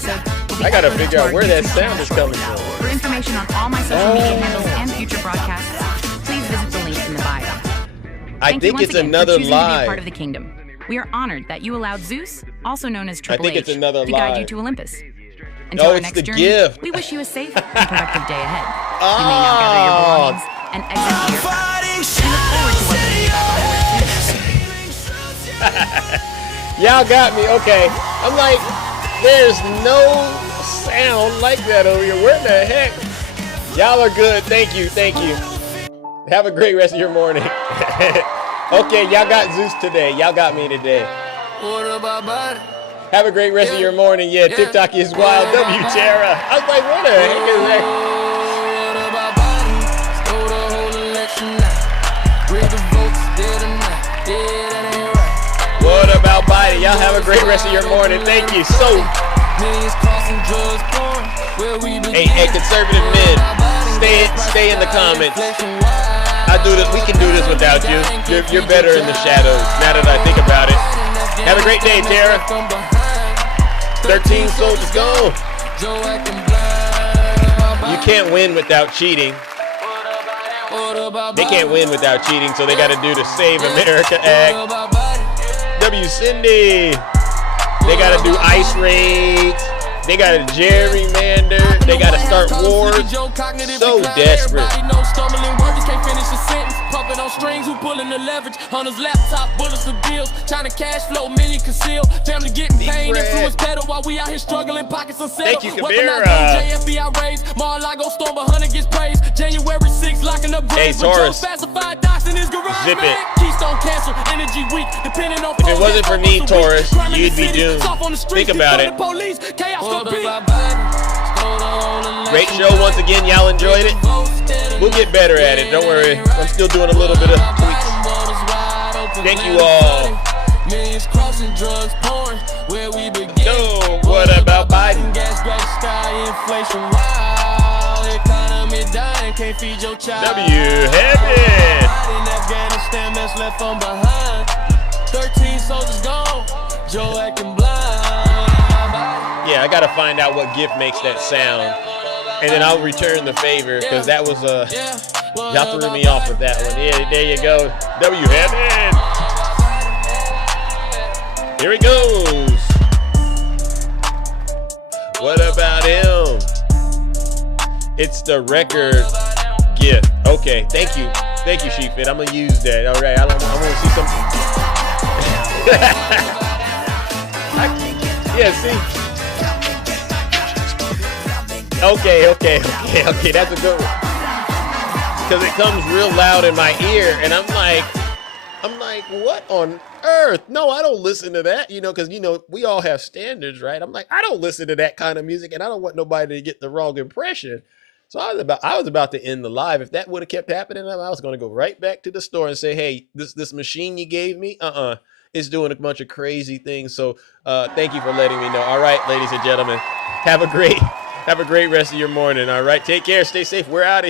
I gotta figure out where that sound is coming from. For information on all my social media handles and future broadcasts, please visit the link in the bio. I think it's another live. To be a part of the kingdom. We are honored that you allowed Zeus, also known as Triple H, to guide you to Olympus. Until our next journey, we wish you a safe and productive day ahead. You may now gather your belongings and exit the aircraft. We look forward to welcoming you back on board soon. Y'all got me. Okay. I'm like, there's no sound like that over here. Where the heck? Y'all are good. Thank you. Thank you. Have a great rest of your morning. Okay, y'all got Zeus today. Y'all got me today. Have a great rest of your morning. Yeah, TikTok is wild. W, Tara. I was like, what the heck is that? What about Biden? Y'all have a great rest of your morning. Thank you. So, hey, conservative men, stay in the comments. I do this. We can do this without you. You're better in the shadows. Now that I think about it. Have a great day, Tara. 13 soldiers go. You can't win without cheating. They can't win without cheating, so they got to do the Save America Act. W. Cindy. They got to do ice raids. They got to gerrymander. They got to start wars. So desperate. Pumping on strings, who pulling the leverage? Hunter's laptop, bullets of deals. China cash flow, million conceal. Family getting pain, influence pedal while we out here struggling, pockets unsettled. Thank you, Kabira. JFBI raised, Mar-a-Lago storm, but Hunter gets praised. January 6th, locking up graves. Hey, Taurus. Zip it. Keystone Cancer, energy weak, depending on. If it wasn't for me, Taurus, you'd be doomed. Think about it. Great show once again. Y'all enjoyed it? We'll get better at it. Don't worry. I'm still doing a little bit of tweaks. Thank you all. No, what about Biden? W, heaven. 13 soldiers gone. Joe acting blind. Yeah, I gotta find out what gift makes that sound, and then I'll return the favor, because that was y'all threw me off with that one. Yeah, there you go. W heaven. Here he goes. What about him? It's the record gift. Okay, thank you, Sheepfit. I'm gonna use that. All right, I'm gonna see something. Yeah, see. Okay, that's a good one. Because it comes real loud in my ear, and I'm like, like, what on earth? No, I don't listen to that, because, we all have standards, right? I'm like, I don't listen to that kind of music, and I don't want nobody to get the wrong impression. So I was about to end the live. If that would have kept happening, I was going to go right back to the store and say, hey, this machine you gave me, it's doing a bunch of crazy things. So thank you for letting me know. All right, ladies and gentlemen, have a great rest of your morning. All right, take care, stay safe. We're out of here.